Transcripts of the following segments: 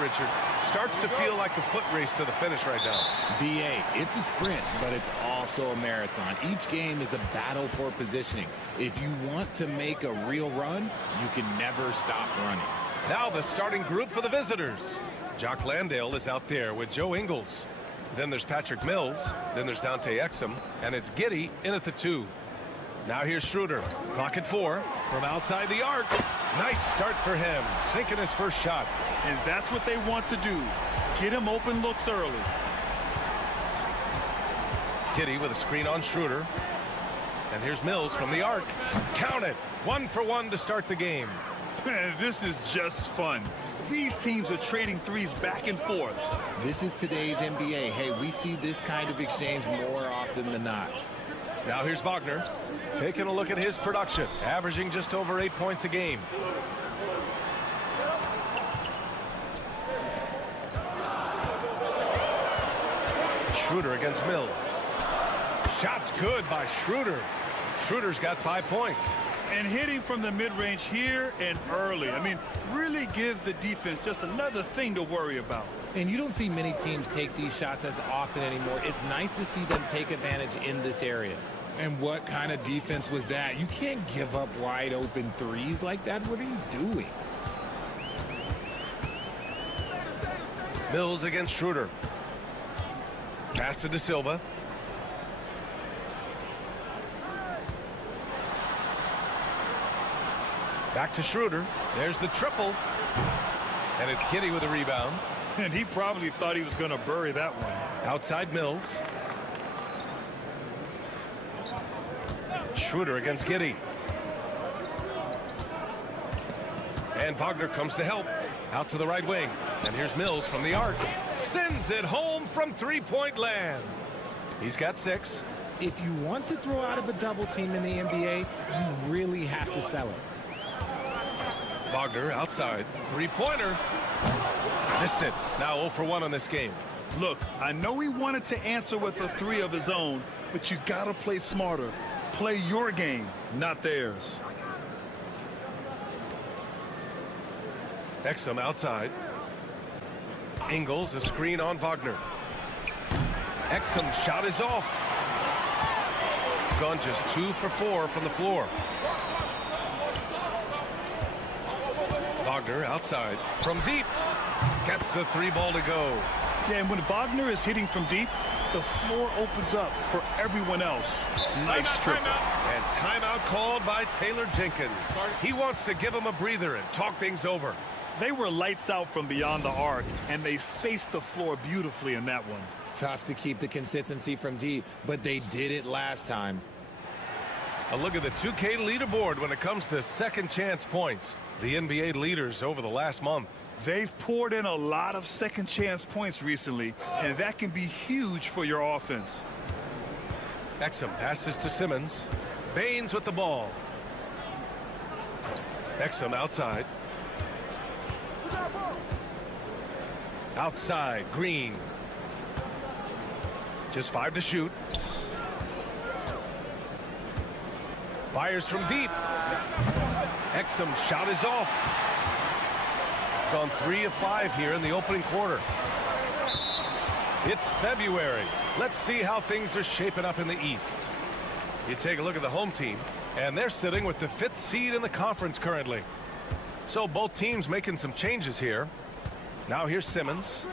Richard. Starts to feel like a foot race to the finish right now. BA, it's a sprint, but it's also a marathon. Each game is a battle for positioning. If you want to make a real run, you can never stop running. Now the starting group for the visitors. Jock Landale is out there with Joe Ingles. Then there's Patrick Mills. Then there's Dante Exum. And it's Giddey in at the 2. Now here's Schroeder. Clock at 4 from outside the arc. Nice start for him, sinking his first shot. And that's what they want to do. Get him open looks early. Giddey with a screen on Schroeder. And here's Mills from the arc. Count it. 1 for 1 to start the game. This is just fun. These teams are trading threes back and forth. This is today's NBA. Hey, we see this kind of exchange more often than not. Now here's Wagner, taking a look at his production, averaging just over 8 points a game. Schroeder against Mills. Shot's good by Schroeder. Schroeder's got 5 points. And hitting from the mid-range here and early. I mean, really gives the defense just another thing to worry about. And you don't see many teams take these shots as often anymore. It's nice to see them take advantage in this area. And what kind of defense was that? You can't give up wide open threes like that. What are you doing? Mills against Schroeder. Pass to De Silva. Back to Schroeder. There's the triple. And it's Giddey with a rebound. And he probably thought he was going to bury that one. Outside Mills. Schroeder against Giddey. And Wagner comes to help. Out to the right wing. And here's Mills from the arc. Sends it home from three-point land. He's got 6. If you want to throw out of a double team in the NBA, you really have to sell it. Wagner outside. Three-pointer. Missed it. Now 0 for 1 on this game. Look, I know he wanted to answer with a 3 of his own, but you got to play smarter. Play your game, not theirs. Exum outside. Ingles, a screen on Wagner. Exum shot is off. Gone just 2 for 4 from the floor. Wagner outside from deep. Gets the 3 ball to go. Yeah, and when Wagner is hitting from deep, the floor opens up for everyone else. Nice triple. And timeout called by Taylor Jenkins. He wants to give him a breather and talk things over. They were lights out from beyond the arc, and they spaced the floor beautifully in that one. Tough to keep the consistency from deep, but they did it last time. A look at the 2K leaderboard when it comes to second chance points. The NBA leaders over the last month. They've poured in a lot of second chance points recently, and that can be huge for your offense. Exum passes to Simmons. Baines with the ball. Exum outside. Outside, Green. Just 5 to shoot. Fires from deep. Exum's shot is off. Gone 3 of 5 here in the opening quarter. It's February. Let's see how things are shaping up in the East. You take a look at the home team, and they're sitting with the 5th seed in the conference currently. So both teams making some changes here. Now here's Simmons.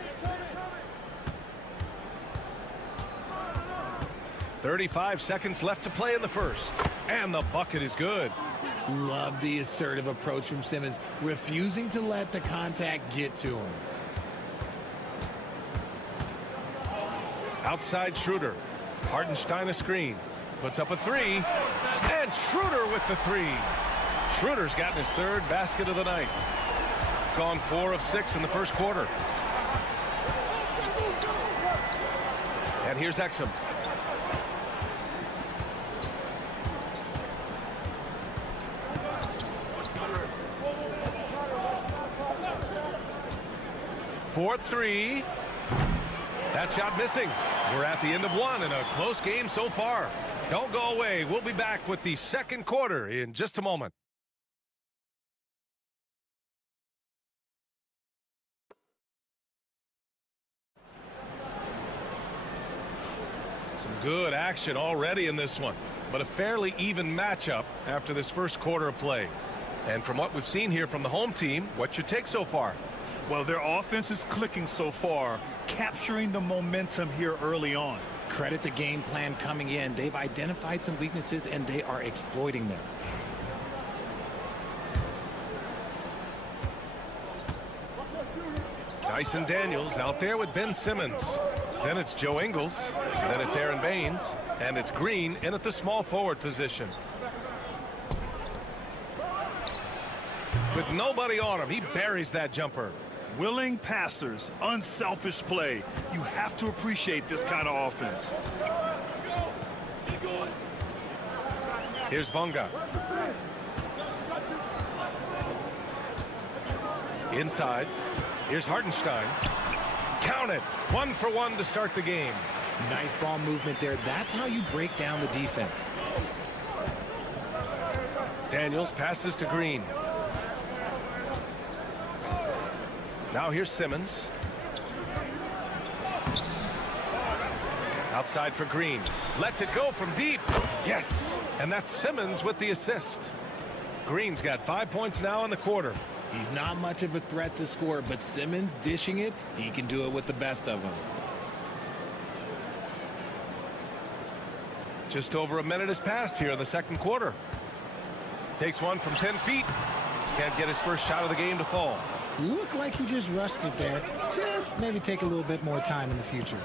35 seconds left to play in the first. And the bucket is good. Love the assertive approach from Simmons, refusing to let the contact get to him. Outside Schroeder. Hartenstein a screen. Puts up a 3. And Schroeder with the 3. Schroeder's gotten his 3rd basket of the night. Gone 4 of 6 in the first quarter. And here's Exum. Fourth 3. That shot missing. We're at the end of 1 and a close game so far. Don't go away. We'll be back with the second quarter in just a moment. Good action already in this one, but a fairly even matchup after this first quarter of play. And from what we've seen here from the home team, what's your take so far? Well, their offense is clicking so far, capturing the momentum here early on. Credit the game plan coming in. They've identified some weaknesses, and they are exploiting them. Dyson Daniels out there with Ben Simmons. Then it's Joe Ingles. Then it's Aaron Baines. And it's Green in at the small forward position. With nobody on him, he buries that jumper. Willing passers, unselfish play. You have to appreciate this kind of offense. Here's Bonga. Inside. Here's Hartenstein. Count it. 1 for 1 to start the game. Nice ball movement there. That's how you break down the defense. Daniels passes to Green. Now here's Simmons. Outside for Green. Lets it go from deep. Yes. And that's Simmons with the assist. Green's got 5 points now in the quarter. He's not much of a threat to score, but Simmons dishing it, he can do it with the best of them. Just over a minute has passed here in the second quarter. Takes one from 10 feet. Can't get his first shot of the game to fall. Looked like he just rushed it there. Just maybe take a little bit more time in the future.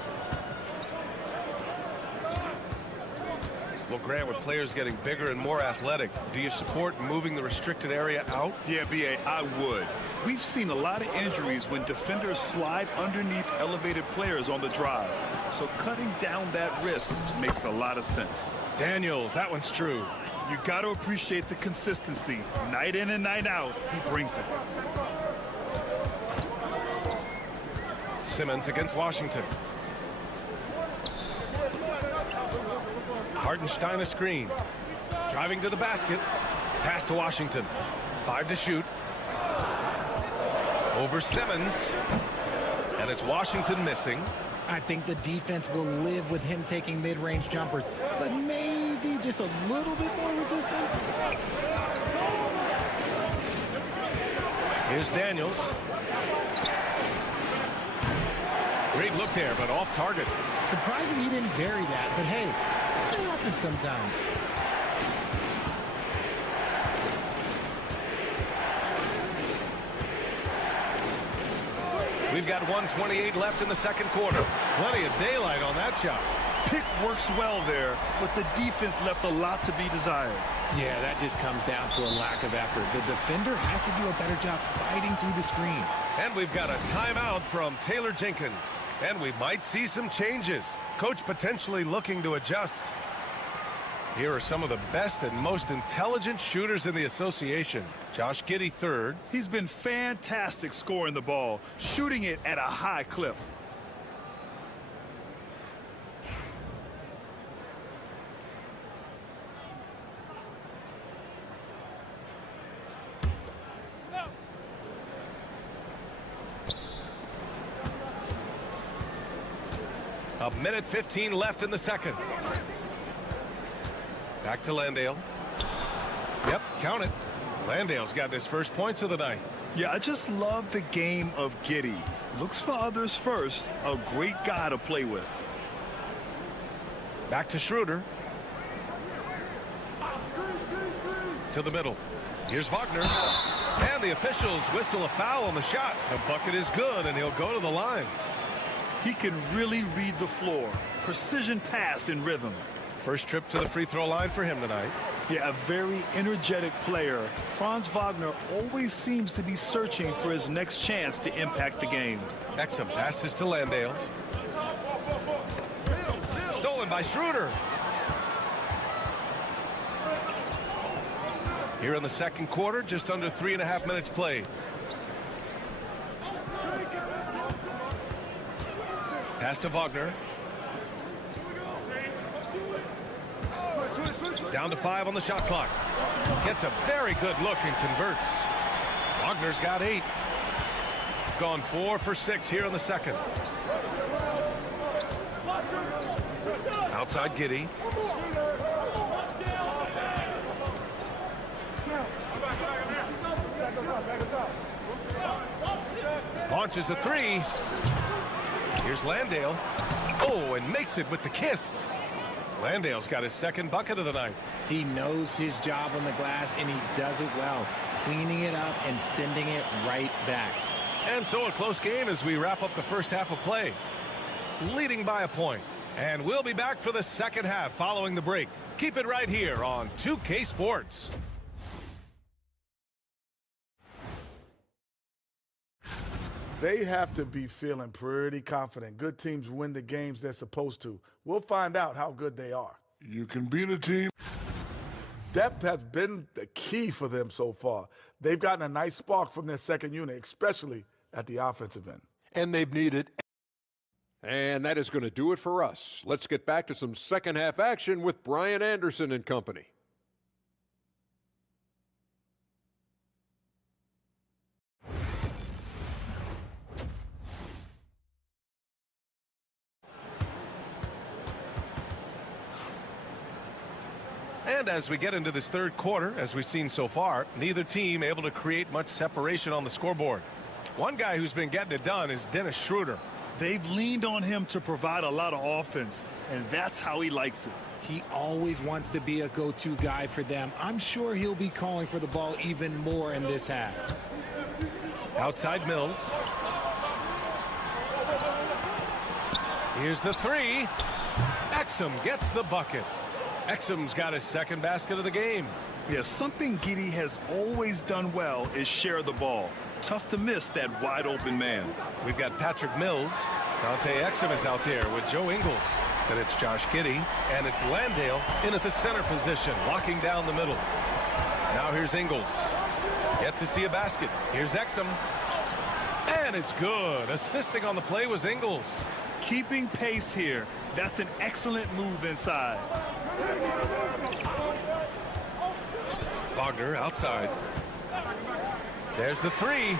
Well, Grant, with players getting bigger and more athletic, do you support moving the restricted area out? Yeah, B.A., I would. We've seen a lot of injuries when defenders slide underneath elevated players on the drive. So cutting down that risk makes a lot of sense. Daniels, that one's true. You got to appreciate the consistency. Night in and night out, he brings it. Simmons against Washington. Hartenstein a screen. Driving to the basket. Pass to Washington. 5 to shoot. Over Simmons. And it's Washington missing. I think the defense will live with him taking mid-range jumpers, but maybe just a little bit more resistance. Here's Daniels. Great look there, but off target. Surprising he didn't bury that, but hey, it happens sometimes. We've got 1:28 left in the second quarter. Plenty of daylight on that shot. Pick works well there, but the defense left a lot to be desired. Yeah, that just comes down to a lack of effort. The defender has to do a better job fighting through the screen. And we've got a timeout from Taylor Jenkins. And we might see some changes. Coach potentially looking to adjust. Here are some of the best and most intelligent shooters in the association. Josh Giddey third. He's been fantastic scoring the ball, shooting it at a high clip. A minute 15 left in the second. Back to Landale. Yep, count it. Landale's got his first points of the night. Yeah, I just love the game of Giddey. Looks for others first. A great guy to play with. Back to Schroeder. To the middle. Here's Wagner. And the officials whistle a foul on the shot. The bucket is good, and he'll go to the line. He can really read the floor. Precision pass in rhythm. First trip to the free throw line for him tonight. Yeah, a very energetic player. Franz Wagner always seems to be searching for his next chance to impact the game. Exum passes to Landale. Stolen by Schroeder. Here in the second quarter, just under 3.5 minutes played. Pass to Wagner. Down to 5 on the shot clock. Gets a very good look and converts. Wagner's got 8. Gone 4 for 6 here in the second. Outside Giddy. Launches a three. Here's Landale. Oh, and makes it with the kiss. Landale's got his second bucket of the night. He knows his job on the glass, and he does it well, cleaning it up and sending it right back. And so a close game as we wrap up the first half of play. Leading by a point. And we'll be back for the second half following the break. Keep it right here on 2K Sports. They have to be feeling pretty confident. Good teams win the games they're supposed to. We'll find out how good they are. You can beat a team. Depth has been the key for them so far. They've gotten a nice spark from their second unit, especially at the offensive end. And they've needed. And that is going to do it for us. Let's get back to some second half action with Brian Anderson and company. And as we get into this third quarter, as we've seen so far, neither team able to create much separation on the scoreboard. One guy who's been getting it done is Dennis Schroeder. They've leaned on him to provide a lot of offense, and that's how he likes it. He always wants to be a go-to guy for them. I'm sure he'll be calling for the ball even more in this half. Outside Mills. Here's the three. Exum gets the bucket. Exum's got his second basket of the game. Yeah, something Giddey has always done well is share the ball. Tough to miss that wide open man. We've got Patrick Mills. Dante Exum is out there with Joe Ingles. Then it's Josh Giddey, and it's Landale in at the center position, locking down the middle. Now here's Ingles. Yet to see a basket. Here's Exum. And it's good. Assisting on the play was Ingles. Keeping pace here. That's an excellent move inside. Wagner outside. There's the three.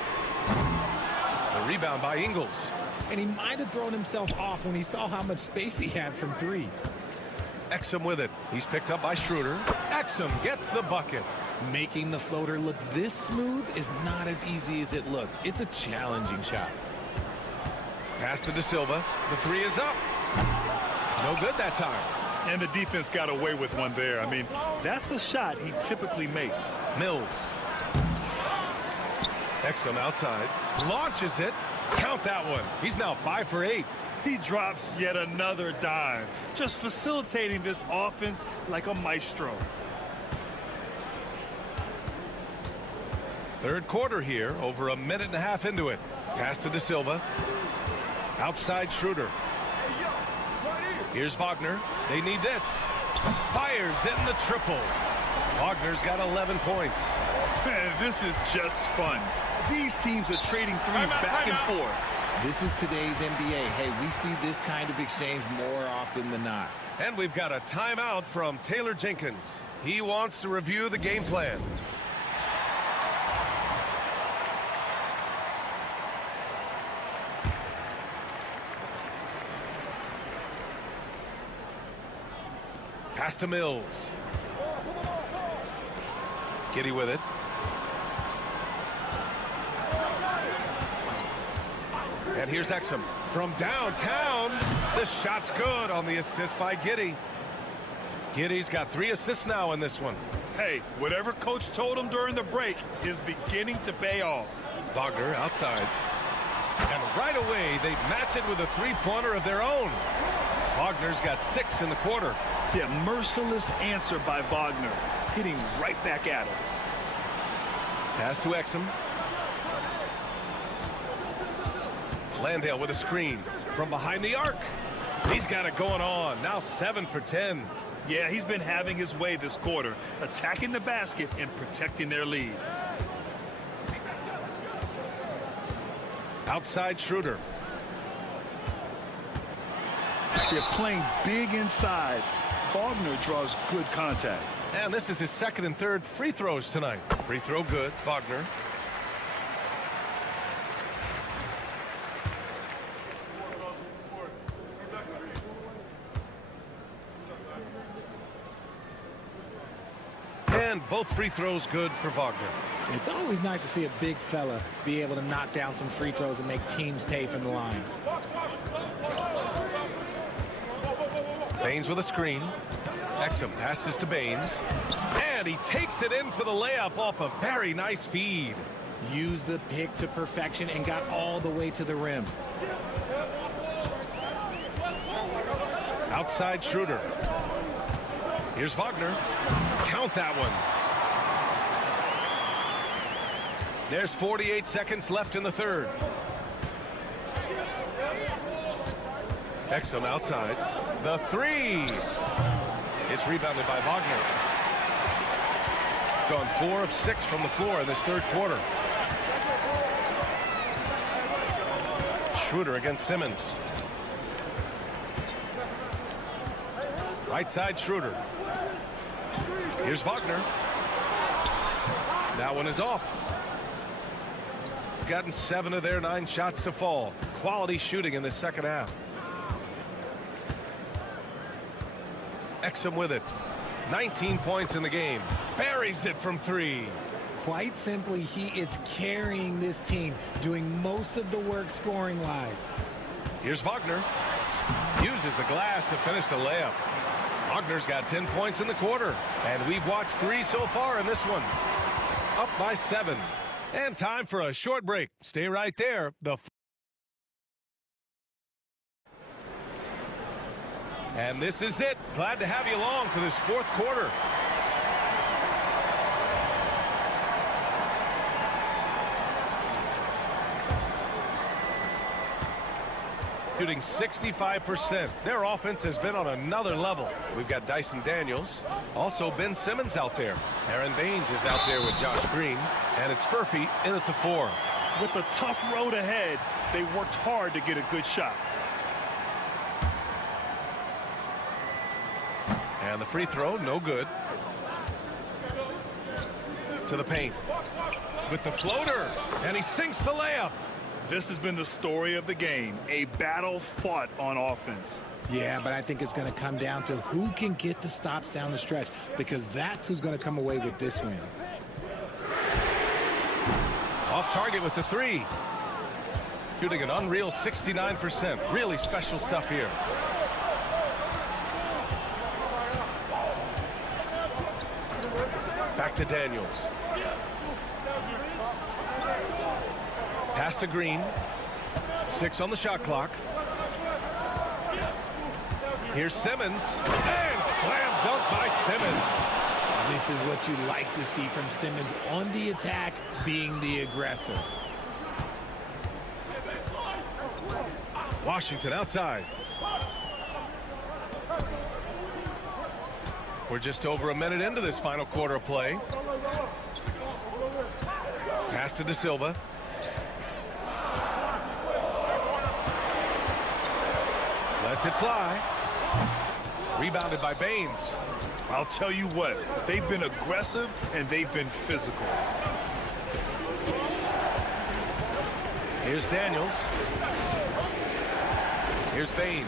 The rebound by Ingles. And he might have thrown himself off when he saw how much space he had from three. Exum with it. He's picked up by Schroeder. Exum gets the bucket. Making the floater look this smooth is not as easy as it looked. It's a challenging shot. Pass to De Silva. The three is up. No good that time. And the defense got away with one there. I mean, that's a shot he typically makes. Mills. Exum outside. Launches it. Count that one. He's now 5 for 8. He drops yet another dime. Just facilitating this offense like a maestro. Third quarter here. Over a minute and a half into it. Pass to De Silva. Outside Schroeder. Here's Wagner. They need this. Fires in the triple. Wagner's got 11 points. Man, this is just fun. These teams are trading threes back and forth. This is today's NBA. Hey, we see this kind of exchange more often than not. And we've got a timeout from Taylor Jenkins. He wants to review the game plan. Pass to Mills. Giddey with it. And here's Exum from downtown. The shot's good on the assist by Giddey. Giddey's got 3 assists now in this one. Hey, whatever coach told him during the break is beginning to pay off. Wagner outside. And right away, they match it with a three-pointer of their own. Wagner's got 6 in the quarter. Yeah, merciless answer by Wagner, hitting right back at him. Pass to Exum. Landale with a screen from behind the arc. He's got it going on. Now 7 for 10. Yeah, he's been having his way this quarter, attacking the basket and protecting their lead. Outside Schroeder. They're playing big inside. Wagner draws good contact. And this is his second and third free throws tonight. Free throw good, Wagner. Both free throws good for Wagner. It's always nice to see a big fella be able to knock down some free throws and make teams pay from the line. Baines with a screen. Exum passes to Baines. And he takes it in for the layup off a very nice feed. Used the pick to perfection and got all the way to the rim. Outside Schroeder. Here's Wagner. Count that one. There's 48 seconds left in the third. Exum outside. The three. It's rebounded by Wagner. Gone 4 of 6 from the floor in this third quarter. Schroeder against Simmons. Right side Schroeder. Here's Wagner. That one is off. Gotten 7 of their 9 shots to fall. Quality shooting in the second half. Exum with it. 19 points in the game. Buries it from 3. Quite simply, he is carrying this team, doing most of the work scoring-wise. Here's Wagner. Uses the glass to finish the layup. Wagner's got 10 points in the quarter, and we've watched 3 so far in this one. Up by 7. And time for a short break. Stay right there. And this is it. Glad to have you along for this fourth quarter. Shooting 65%. Their offense has been on another level. We've got Dyson Daniels. Also Ben Simmons out there. Aaron Baines is out there with Josh Green. And it's Furphy in at the 4. With a tough road ahead, they worked hard to get a good shot. And the free throw, no good. To the paint. With the floater. And he sinks the layup. This has been the story of the game, a battle fought on offense. Yeah, but I think it's going to come down to who can get the stops down the stretch, because that's who's going to come away with this win. Off target with the 3. Shooting an unreal 69%. Really special stuff here. Back to Daniels. Pass to Green. 6 on the shot clock. Here's Simmons. And slam dunk by Simmons. This is what you like to see from Simmons on the attack, being the aggressor. Washington outside. We're just over a minute into this final quarter of play. Pass to De Silva. Lets it fly. Rebounded by Baines. I'll tell you what, they've been aggressive and they've been physical. Here's Daniels. Here's Baines.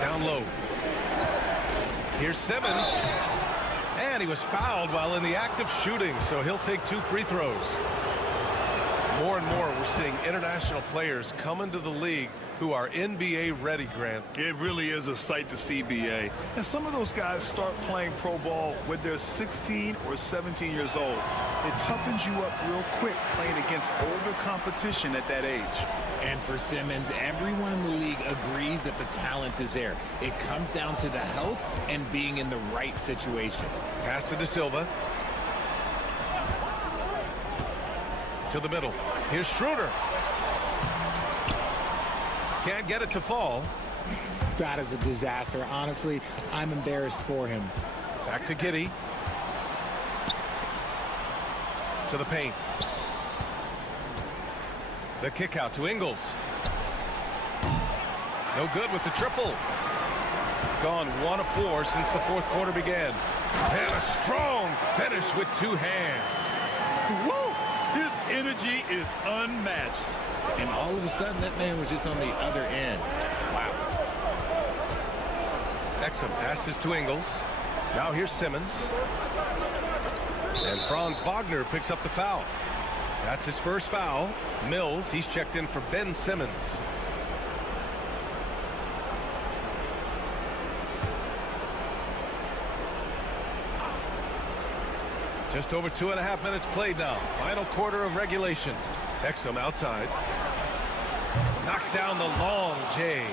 Down low. Here's Simmons. And he was fouled while in the act of shooting, so he'll take 2 free throws. More and more, we're seeing international players come into the league who are NBA ready, Grant. It really is a sight to see, BA. And some of those guys start playing pro ball when they're 16 or 17 years old. It toughens you up real quick playing against older competition at that age. And for Simmons, everyone in the league agrees that the talent is there. It comes down to the health and being in the right situation. Pass to De Silva. To the middle. Here's Schroeder. Can't get it to fall. That is a disaster. Honestly, I'm embarrassed for him. Back to Giddey. To the paint. The kick out to Ingles. No good with the triple. Gone 1 of 4 since the fourth quarter began. And a strong finish with 2 hands. Woo! His energy is unmatched. And all of a sudden, that man was just on the other end. Wow. Exum passes to Ingles. Now here's Simmons. And Franz Wagner picks up the foul. That's his first foul. Mills, he's checked in for Ben Simmons. Just over 2.5 minutes played now. Final quarter of regulation. Exum outside. Knocks down the long J.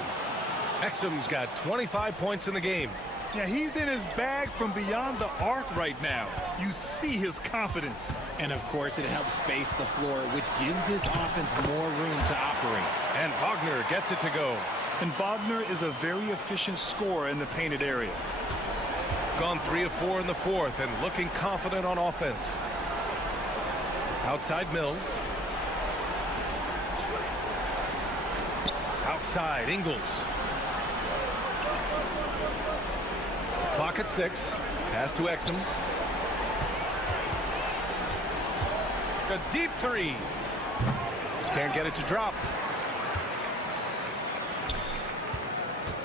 Exum's got 25 points in the game. Yeah, he's in his bag from beyond the arc right now. You see his confidence. And of course, it helps space the floor, which gives this offense more room to operate. And Wagner gets it to go. And Wagner is a very efficient scorer in the painted area. Gone 3 of 4 in the fourth and looking confident on offense. Outside Mills. Outside Ingles. Clock at 6. Pass to Exum. A deep three. Can't get it to drop.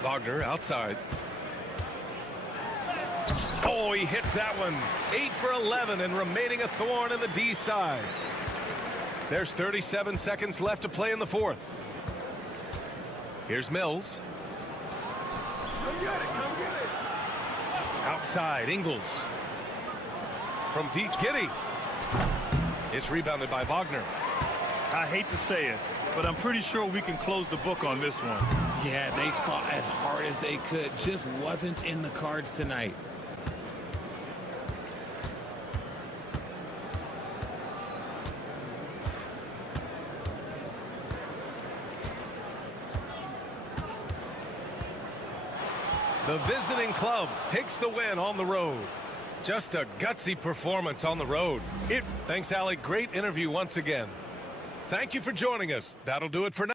Wagner outside. Oh, he hits that one. 8 for 11 and remaining a thorn in the D side. There's 37 seconds left to play in the fourth. Here's Mills. Outside, Ingles. From deep, Giddy. It's rebounded by Wagner. I hate to say it, but I'm pretty sure we can close the book on this one. Yeah, they fought as hard as they could. Just wasn't in the cards tonight. The visiting club takes the win on the road. Just a gutsy performance on the road. Thanks, Allie. Great interview once again. Thank you for joining us. That'll do it for now.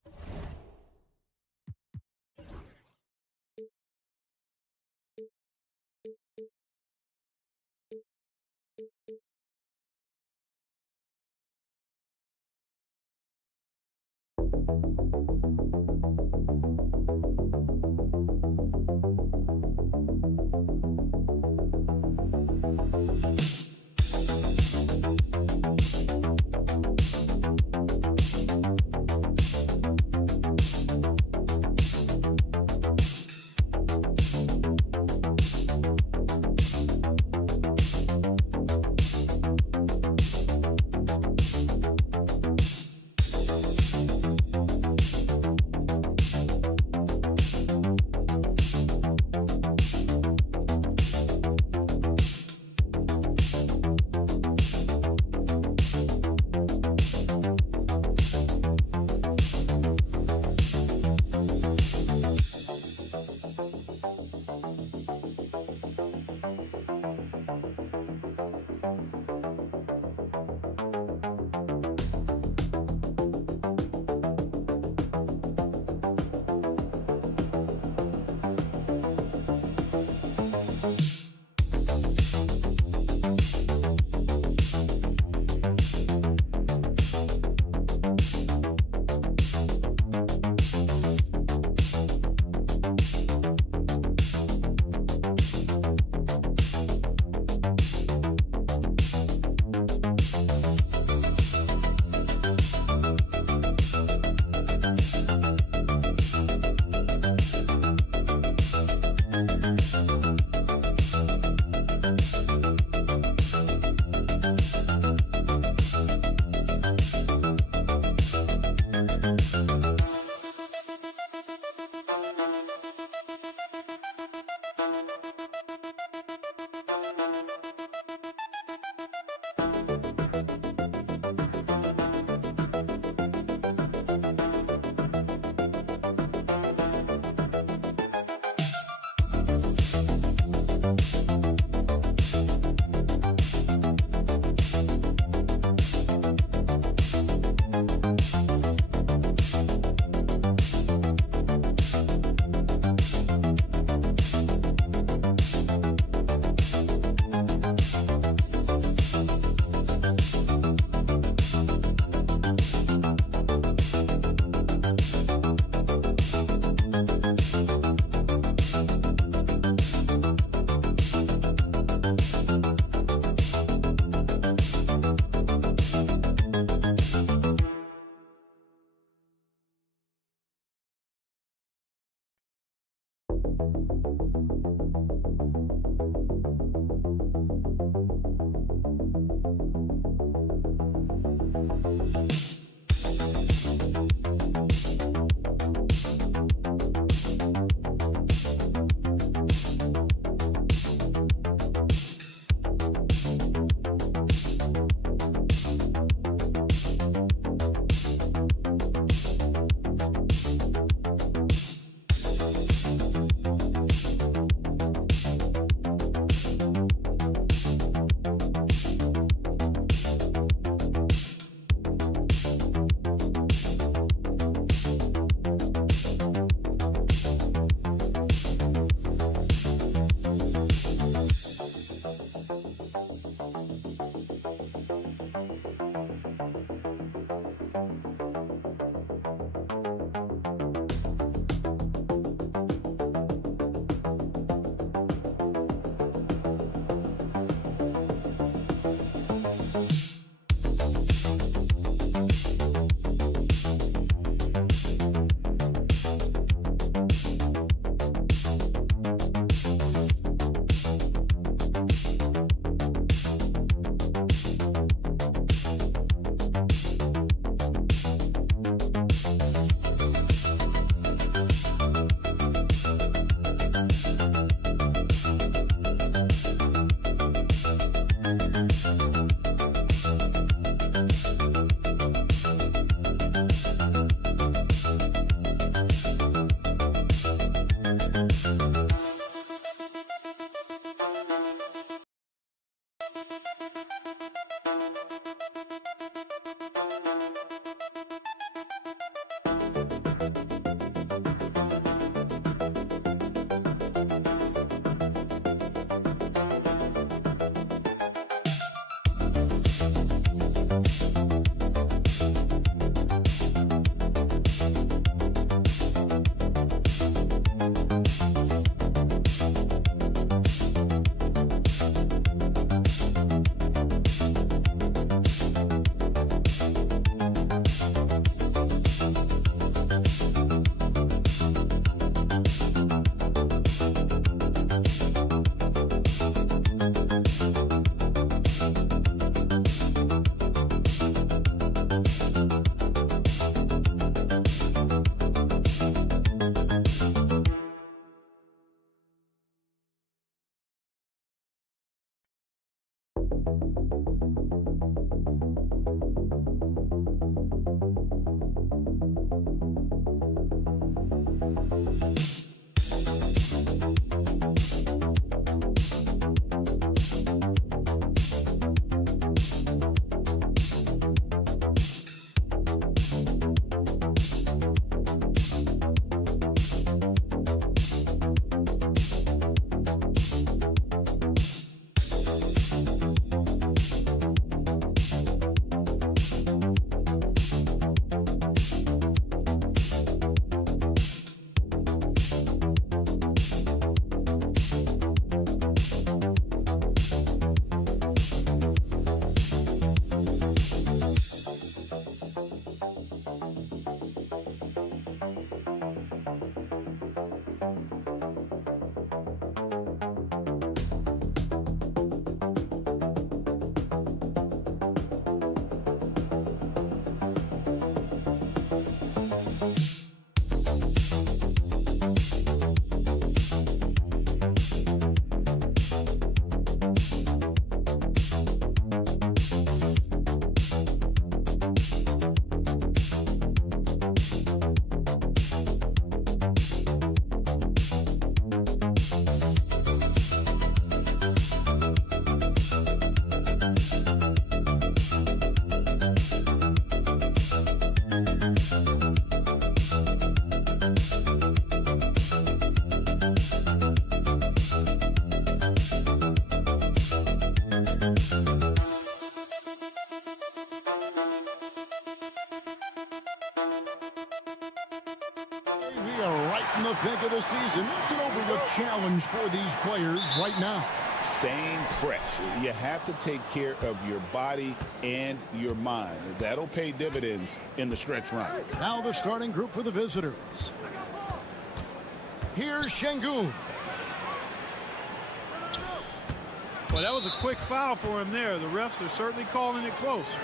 We are right in the thick of the season. What's an overlooked challenge for these players right now? Staying fresh. You have to take care of your body and your mind. That'll pay dividends in the stretch run. Now the starting group for the visitors. Here's Şengün. Well, that was a quick foul for him there. The refs are certainly calling it close.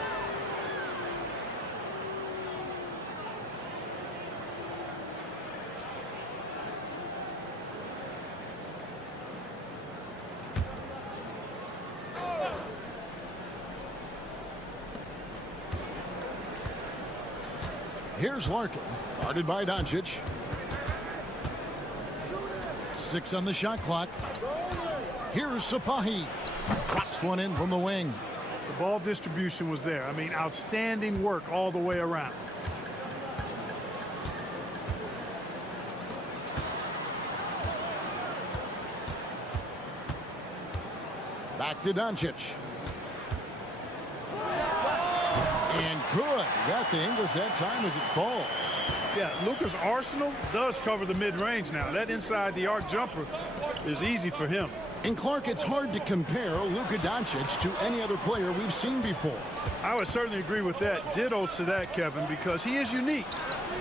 Here's Larkin, guarded by Doncic. 6 on the shot clock. Here's Sapahi. Drops one in from the wing. The ball distribution was there. I mean, outstanding work all the way around. Back to Doncic. And good. Got the Ingles that time as it falls. Yeah, Luka's arsenal does cover the mid-range now. That inside the arc jumper is easy for him. And Clark, it's hard to compare Luka Doncic to any other player we've seen before. I would certainly agree with that. Ditto to that, Kevin, because he is unique.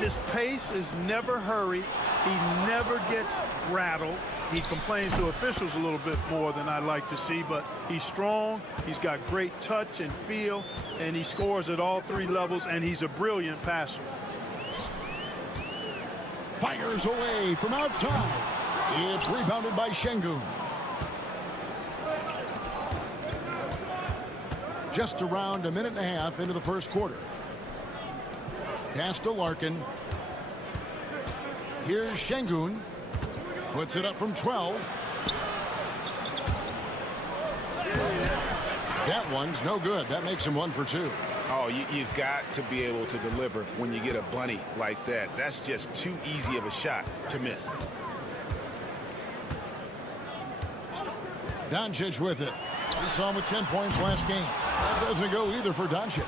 His pace is never hurried. He never gets rattled. He complains to officials a little bit more than I'd like to see, but he's strong. He's got great touch and feel, and he scores at all 3 levels, and he's a brilliant passer. Fires away from outside. It's rebounded by Şengün. Just around a minute and a half into the first quarter. Pass to Larkin. Here's Şengün. Puts it up from 12. That one's no good. That makes him 1 for 2. Oh, you've got to be able to deliver when you get a bunny like that. That's just too easy of a shot to miss. Doncic with it. We saw him with 10 points last game. That doesn't go either for Doncic.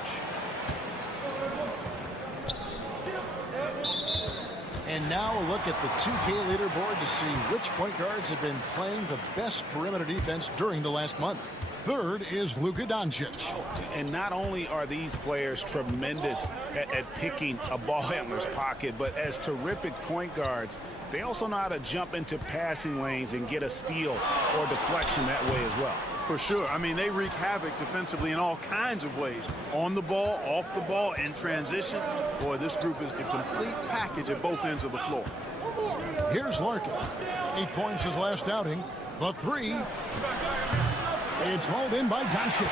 And now a look at the 2K leaderboard to see which point guards have been playing the best perimeter defense during the last month. Third is Luka Doncic. And not only are these players tremendous at picking a ball handler's pocket, but as terrific point guards, they also know how to jump into passing lanes and get a steal or deflection that way as well. For sure. I mean, they wreak havoc defensively in all kinds of ways. On the ball, off the ball, in transition. Boy, this group is the complete package at both ends of the floor. Here's Larkin. 8 points his last outing. The three. It's hauled in by Doncic.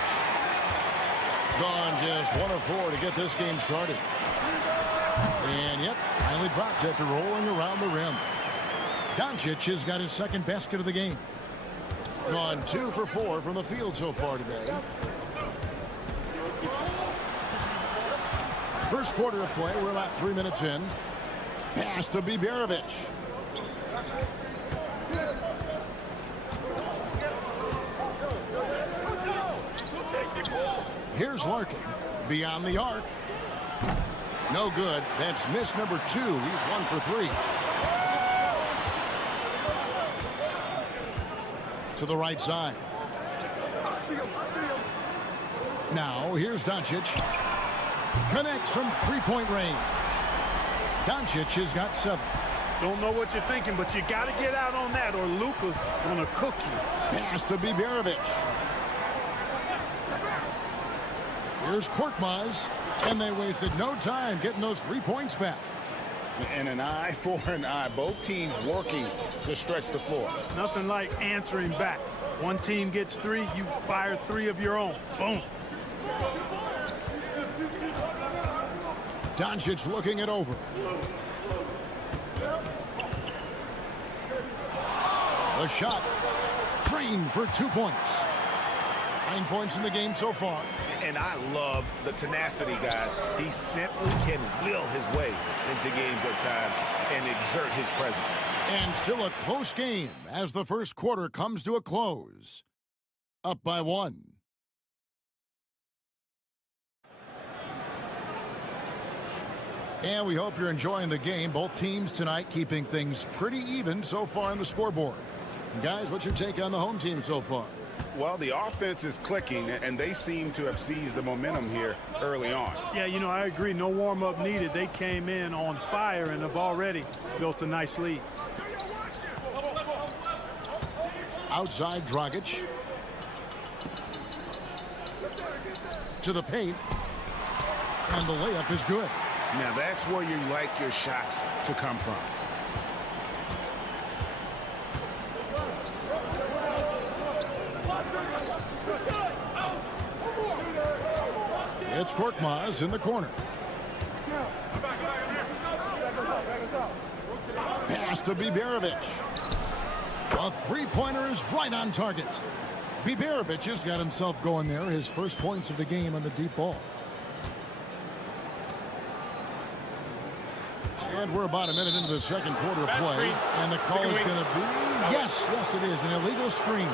Gone just 1 of 4 to get this game started. And yep, finally drops after rolling around the rim. Doncic has got his second basket of the game. Gone 2 for 4 from the field so far today. First quarter of play, we're about 3 minutes in. Pass to Biberovic. Here's Larkin. Beyond the arc. No good. That's miss number 2. He's 1 for 3. To the right side. Now here's Doncic. Connects from 3-point range. Doncic has got 7. Don't know what you're thinking, but you got to get out on that or Luka's going to cook you. Pass to Biberovic. Here's Korkmaz. And they wasted no time getting those 3 points back. And an eye for an eye. Both teams working to stretch the floor. Nothing like answering back. One team gets 3, you fire 3 of your own. Boom. Doncic looking it over. The shot drained for 2 points. 9 points in the game so far. And I love the tenacity, guys. He simply can will his way into games at times and exert his presence. And still a close game as the first quarter comes to a close. Up by 1. And we hope you're enjoying the game. Both teams tonight keeping things pretty even so far on the scoreboard. And guys, what's your take on the home team so far? Well, the offense is clicking, and they seem to have seized the momentum here early on. Yeah, you know, I agree. No warm-up needed. They came in on fire and have already built a nice lead. Outside Dragic. To the paint. And the layup is good. Now, that's where you like your shots to come from. It's Korkmaz in the corner. Pass to Biberovic. A three-pointer is right on target. Biberovic has got himself going there. His first points of the game on the deep ball. And we're about a minute into the second quarter of play. And the call is going to be, yes, it is, an illegal screen.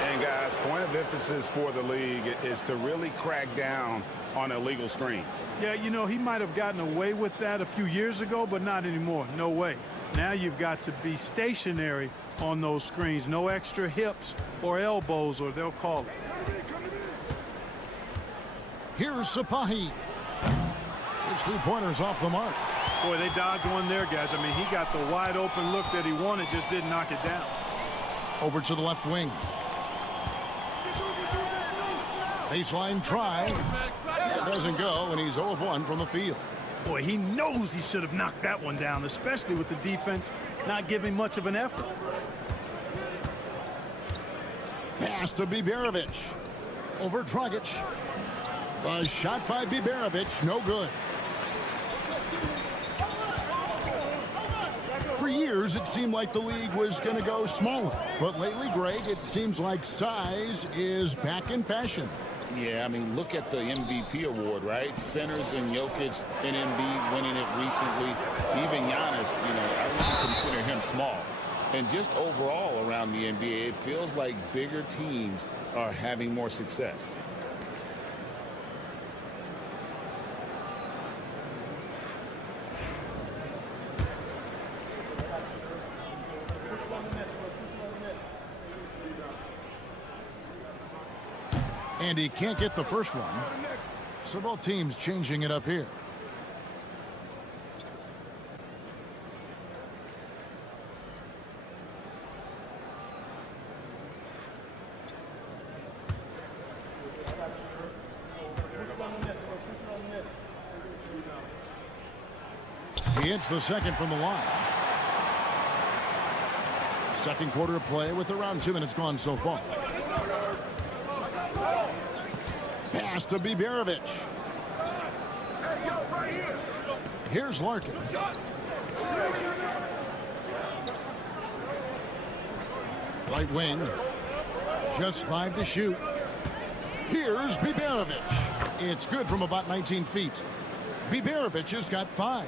And guys, point of emphasis for the league is to really crack down on illegal screens. Yeah, you know, he might have gotten away with that a few years ago, but not anymore. No way. Now you've got to be stationary on those screens. No extra hips or elbows, or they'll call it. Here's Sapahi. His three-pointer's off the mark. Boy, they dodged one there, guys. I mean, he got the wide-open look that he wanted, just didn't knock it down. Over to the left wing. Baseline try. It doesn't go, and he's 0 of 1 from the field. Boy, he knows he should have knocked that one down, especially with the defense not giving much of an effort. Pass to Biberovic. over Dragic. A shot by Biberovic, no good. For years, it seemed like the league was going to go smaller. But lately, Greg, it seems like size is back in fashion. Yeah, I mean, look at the MVP award, right? Centers and Jokic and Embiid winning it recently. Even Giannis, I wouldn't consider him small. And just overall around the NBA, it feels like bigger teams are having more success. And he can't get the first one. So both teams changing it up here. He hits the second from the line. Second quarter of play with around 2 minutes gone so far. Pass to Biberovic. Here's Larkin. Right wing. Just 5 to shoot. Here's Biberovic. It's good from about 19 feet. Biberovic has got 5.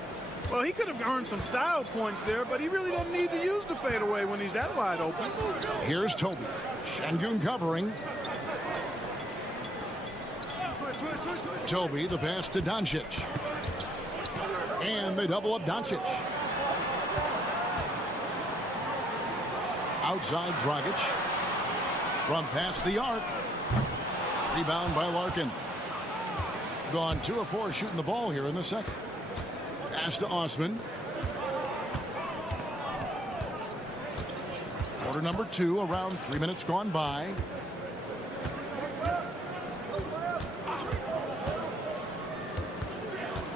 Well, he could have earned some style points there, but he really doesn't need to use the fadeaway when he's that wide open. Here's Toby. Şengün covering. Toby, the pass to Doncic. And they double up Doncic. Outside Dragic. From past the arc. Rebound by Larkin. Gone 2 of 4 shooting the ball here in the second. Pass to Osman. Quarter number 2, around 3 minutes gone by.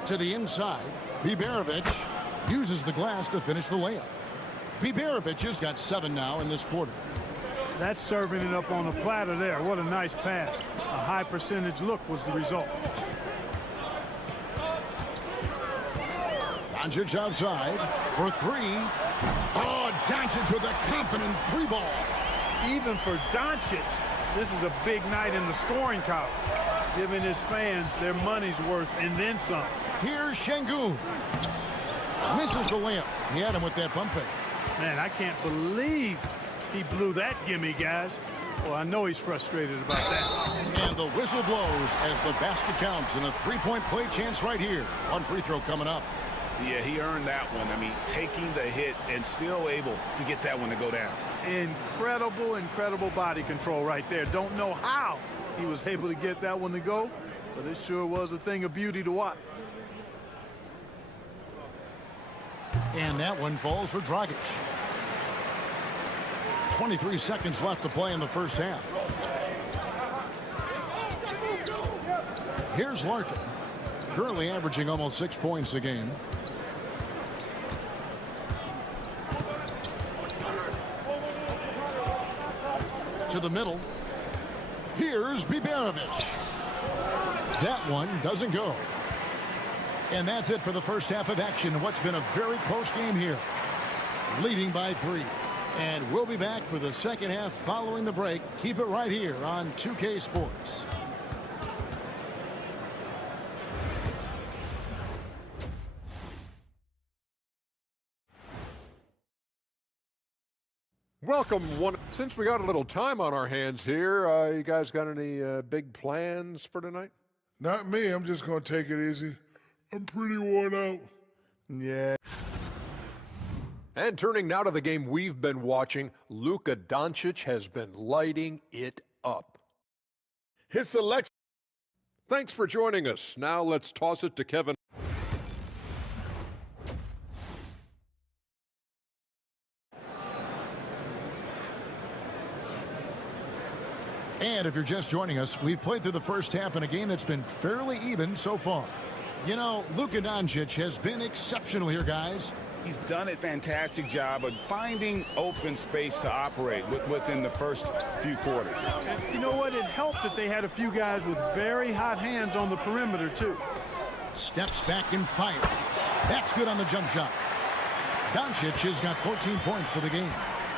To the inside, Biberovic uses the glass to finish the layup. Biberovic has got 7 now in this quarter. That's serving it up on a platter there. What a nice pass. A high percentage look was the result. Doncic outside for 3. Oh, Doncic with a confident 3 ball. Even for Doncic, this is a big night in the scoring column, giving his fans their money's worth and then some. Here's Şengün. Misses the layup. He had him with that pump fake. Man, I can't believe he blew that gimme, guys. Well, I know he's frustrated about that. And the whistle blows as the basket counts, and a 3-point play chance right here. One free throw coming up. Yeah, he earned that one. I mean, taking the hit and still able to get that one to go down. Incredible body control right there. Don't know how he was able to get that one to go, but it sure was a thing of beauty to watch. And that one falls for Dragic. 23 seconds left to play in the first half. Here's Larkin. Currently averaging almost 6 points a game. To the middle. Here's Biberovic. That one doesn't go. And that's it for the first half of action. What's been a very close game here. Leading by 3. And we'll be back for the second half following the break. Keep it right here on 2K Sports. Welcome. Since we got a little time on our hands here, you guys got any big plans for tonight? Not me. I'm just going to take it easy. I'm pretty worn out. Yeah. And turning now to the game we've been watching, Luka Doncic has been lighting it up. His selection. Thanks for joining us. Now let's toss it to Kevin. And if you're just joining us, we've played through the first half in a game that's been fairly even so far. You know, Luka Doncic has been exceptional here, guys. He's done a fantastic job of finding open space to operate within the first few quarters. And you know what? It helped that they had a few guys with very hot hands on the perimeter, too. Steps back and fires. That's good on the jump shot. Doncic has got 14 points for the game.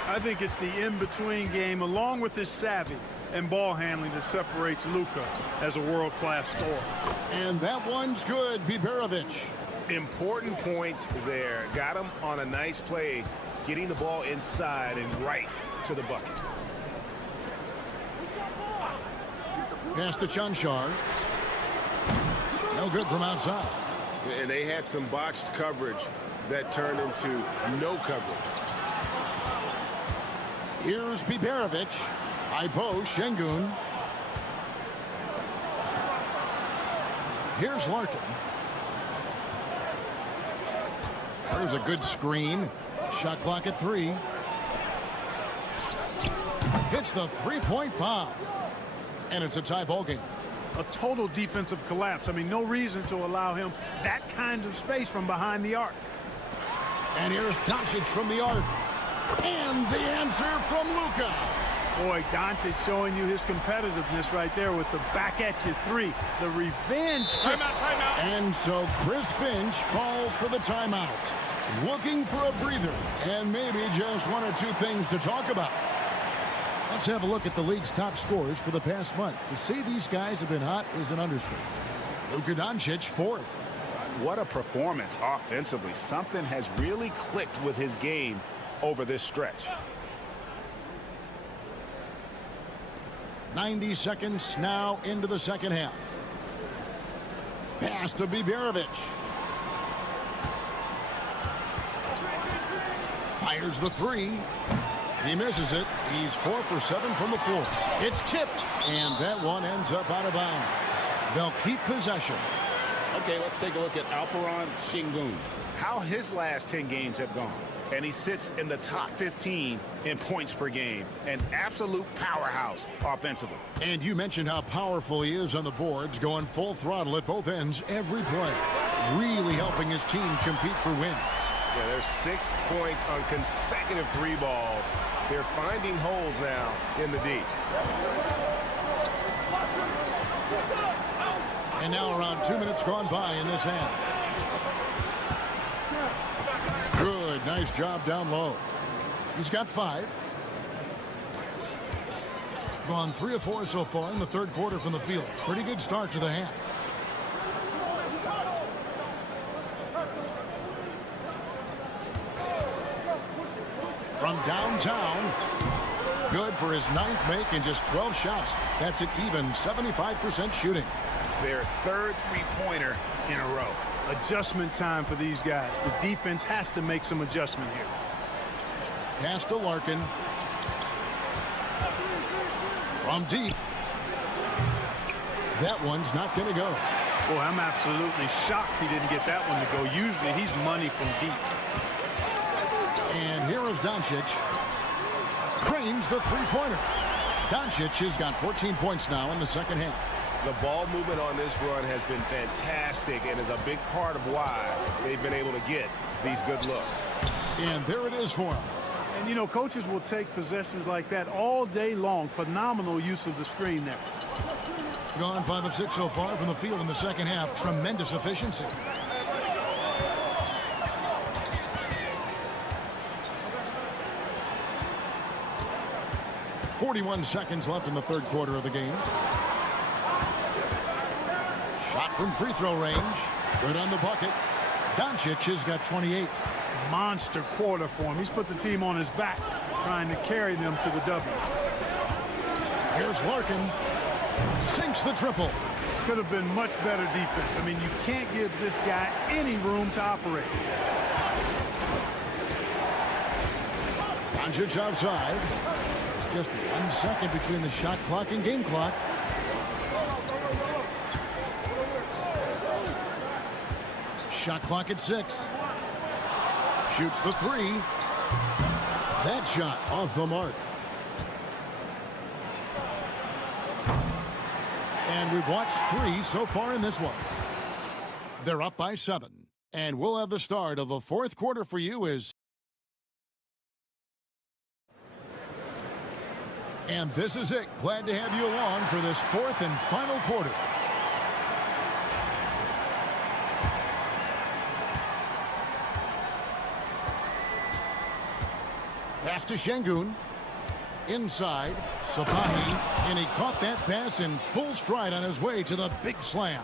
I think it's the in-between game, along with his savvy and ball handling, that separates Luka as a world-class scorer. And that one's good. Biberovic. Important points there. Got him on a nice play, getting the ball inside and right to the bucket. Pass to Chanchar. No good from outside. And they had some botched coverage that turned into no coverage. Here's Biberovic. Ipo Şengün. Here's Larkin. There's a good screen. Shot clock at 3. Hits the three-point bomb. And it's a tie ball game. A total defensive collapse. I mean, no reason to allow him that kind of space from behind the arc. And here's Doncic from the arc. And the answer from Luka. Boy, Doncic showing you his competitiveness right there with the back-at-you 3. The revenge trip. Timeout. And so Chris Finch calls for the timeout. Looking for a breather. And maybe just one or two things to talk about. Let's have a look at the league's top scorers for the past month. To say these guys have been hot is an understatement. Luka Doncic, 4th. What a performance offensively. Something has really clicked with his game over this stretch. 90 seconds now into the second half. Pass to Biberovic. Fires the 3. He misses it. He's 4 for 7 from the floor. It's tipped, and that one ends up out of bounds. They'll keep possession. Okay, let's take a look at Alperen Şengün. How his last 10 games have gone. And he sits in the top 15 in points per game. An absolute powerhouse offensively. And you mentioned how powerful he is on the boards, going full throttle at both ends every play. Really helping his team compete for wins. Yeah, there's 6 points on consecutive 3 balls. They're finding holes now in the D. And now around 2 minutes gone by in this half. Good, nice job down low. He's got 5. Gone 3 of 4 so far in the third quarter from the field. Pretty good start to the half. From downtown, good for his 9th make and just 12 shots. That's an even 75% shooting. Their 3rd three-pointer in a row. Adjustment time for these guys. The defense has to make some adjustment here. Pass to Larkin. From deep. That one's not going to go. Boy, I'm absolutely shocked he didn't get that one to go. Usually he's money from deep. And here is Doncic. Cranes the three-pointer. Doncic has got 14 points now in the second half. The ball movement on this run has been fantastic and is a big part of why they've been able to get these good looks. And there it is for him. And, you know, coaches will take possessions like that all day long. Phenomenal use of the screen there. Gone 5 of 6 so far from the field in the second half. Tremendous efficiency. .41 seconds left in the third quarter of the game. Shot from free throw range. Good on the bucket. Doncic has got 28. Monster quarter for him. He's put the team on his back, trying to carry them to the W. Here's Larkin. Sinks the triple. Could have been much better defense. I mean, you can't give this guy any room to operate. Doncic outside. Just 1 second between the shot clock and game clock. Shot clock at 6. Shoots the 3. That shot off the mark. And we've watched 3 so far in this one. They're up by 7. And we'll have the start of the fourth quarter for you as... And this is it. Glad to have you along for this fourth and final quarter. Pass to Şengün. Inside, Sapahi, and he caught that pass in full stride on his way to the big slam.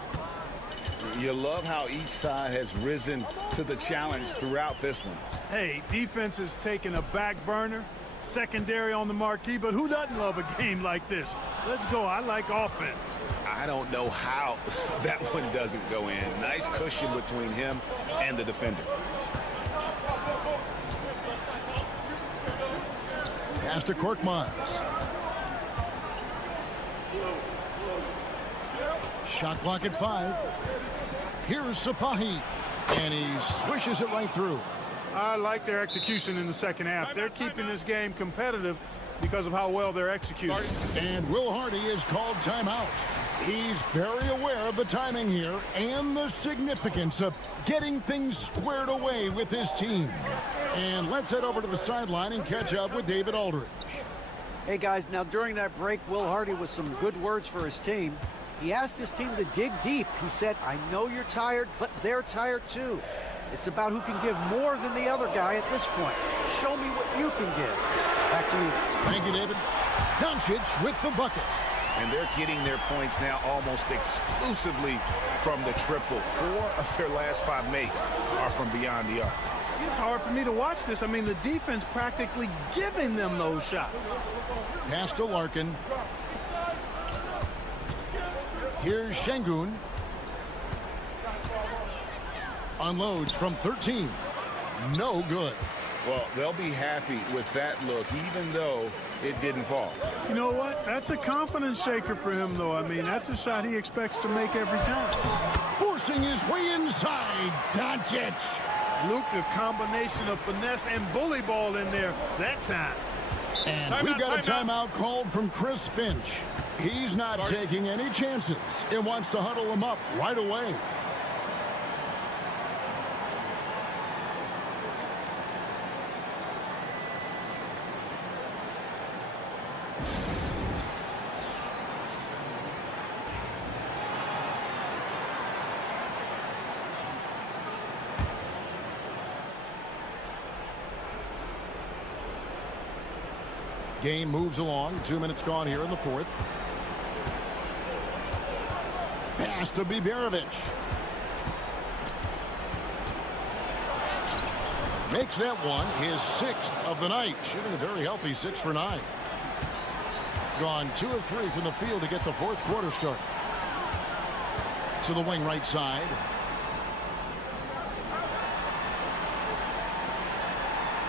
You love how each side has risen to the challenge throughout this one. Hey, defense is taking a back burner, secondary on the marquee, but who doesn't love a game like this? Let's go. I like offense. I don't know how that one doesn't go in. Nice cushion between him and the defender. Pass to Korkmaz. Shot clock at 5. Here's Sapahi, and he swishes it right through. I like their execution in the second half. They're keeping this game competitive because of how well they're executing. And Will Hardy is called timeout. He's very aware of the timing here and the significance of getting things squared away with his team. And let's head over to the sideline and catch up with David Aldridge. Hey guys, now during that break, Will Hardy with some good words for his team. He asked his team to dig deep. He said, I know you're tired, but they're tired too. It's about who can give more than the other guy at this point. Show me what you can give. Back to you. Thank you, David. Doncic with the bucket. And they're getting their points now almost exclusively from the triple. 4 of their last 5 makes are from beyond the arc. It's hard for me to watch this. I mean, the defense practically giving them those shots. Pass to Larkin. Here's Şengün. Unloads from 13. No good. Well, they'll be happy with that look, even though it didn't fall. You know what? That's a confidence shaker for him, though. I mean, that's a shot he expects to make every time. Forcing his way inside. Doncic. Luke, a combination of finesse and bully ball in there that time. And we've got a timeout called from Chris Finch. He's not taking any chances and wants to huddle him up right away. Game moves along. 2 minutes gone here in the fourth. Pass to Biberovic. Makes that one his 6th of the night. Shooting a very healthy 6 for 9. Gone 2 of 3 from the field to get the fourth quarter started. To the wing right side.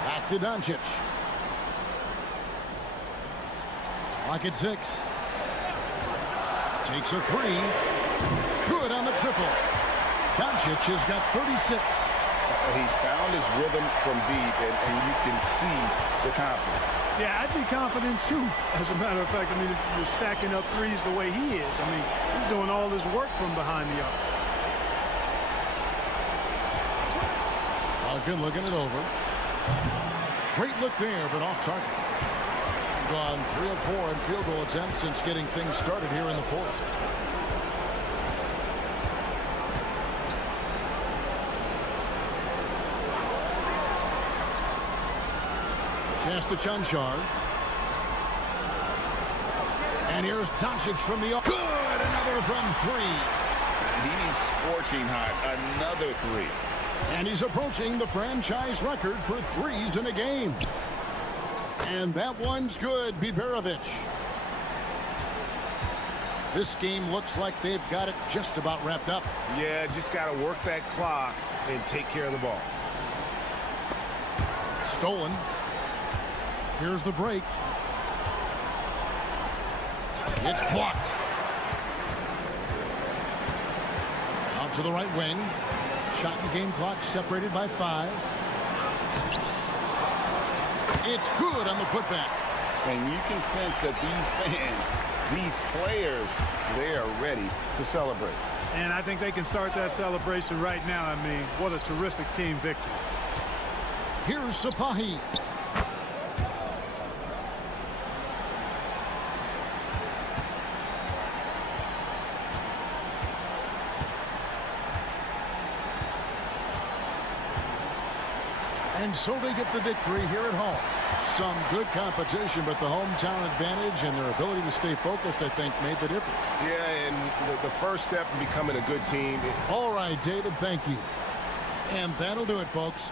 Back to Doncic. Clock at 6. Takes a 3. Good on the triple. Doncic has got 36. He's found his rhythm from deep, and you can see the confidence. Yeah, I'd be confident too. As a matter of fact, I mean, if you're stacking up threes the way he is, I mean, he's doing all this work from behind the arc. Larkin looking it over. Great look there, but off target. Gone 3 of 4 in field goal attempts since getting things started here in the fourth. Pass to Chanchar. And here's Doncic from the... Good! Another from 3. He's scorching hot. Another 3. And he's approaching the franchise record for threes in a game. And that one's good, Biberovic. This game looks like they've got it just about wrapped up. Yeah, just got to work that clock and take care of the ball. Stolen. Here's the break. It's blocked. Out to the right wing. Shot and game clock separated by 5. It's good on the putback. And you can sense that these fans, these players, they are ready to celebrate. And I think they can start that celebration right now. I mean, what a terrific team victory. Here's Sapahi. And so they get the victory here at home. Some good competition, but the hometown advantage and their ability to stay focused, I think, made the difference. Yeah, and the first step in becoming a good team. All right, David, thank you. And that'll do it, folks.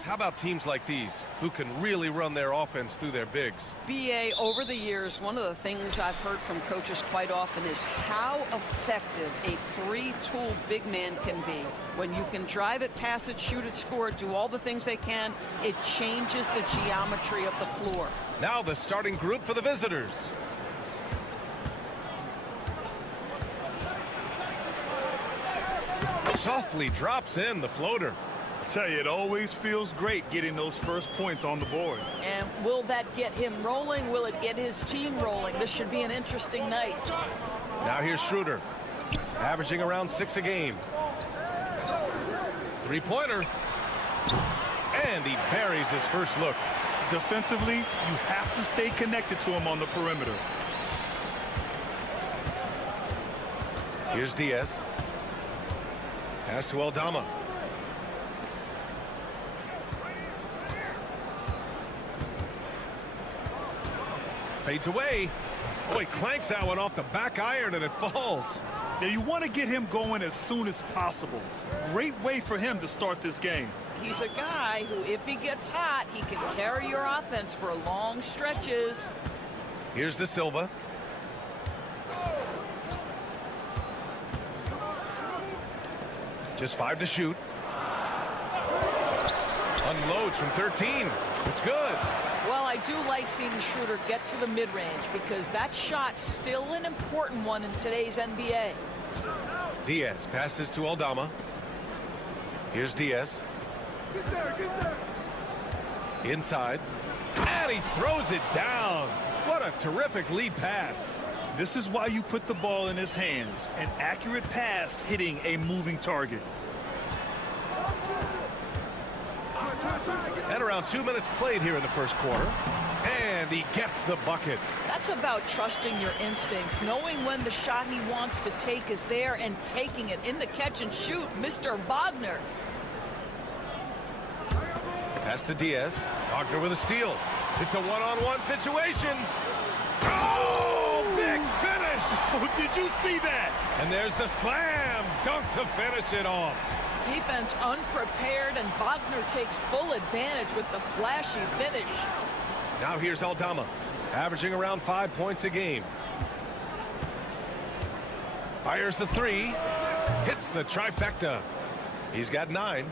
How about teams like these who can really run their offense through their bigs? BA, over the years, one of the things I've heard from coaches quite often is how effective a three-tool big man can be. When you can drive it, pass it, shoot it, score it, do all the things they can, it changes the geometry of the floor. Now the starting group for the visitors. Softly drops in the floater. I tell you, it always feels great getting those first points on the board. And will that get him rolling? Will it get his team rolling? This should be an interesting night. Now here's Schroeder, averaging around 6 a game. Three-pointer. And he buries his first look. Defensively, you have to stay connected to him on the perimeter. Here's Diaz. Pass to Aldama. Fades away. Oh, he clanks that one off the back iron and it falls. Now you want to get him going as soon as possible. Great way for him to start this game. He's a guy who, if he gets hot, he can carry your offense for long stretches. Here's De Silva. Just 5 to shoot. Unloads from 13. It's good. Well, I do like seeing Schroeder get to the mid-range because that shot's still an important one in today's NBA. Diaz passes to Aldama. Here's Diaz. Get there. Inside. And he throws it down. What a terrific lead pass. This is why you put the ball in his hands. An accurate pass hitting a moving target. And around 2 minutes played here in the first quarter. And he gets the bucket. That's about trusting your instincts, knowing when the shot he wants to take is there and taking it in the catch and shoot, Mr. Wagner. Pass to Diaz. Wagner with a steal. It's a one-on-one situation. Oh, big finish. Oh, did you see that? And there's the slam dunk to finish it off. Defense unprepared, and Wagner takes full advantage with the flashy finish. Now here's Aldama, averaging around 5 points a game. Fires the three. Hits the trifecta. He's got 9.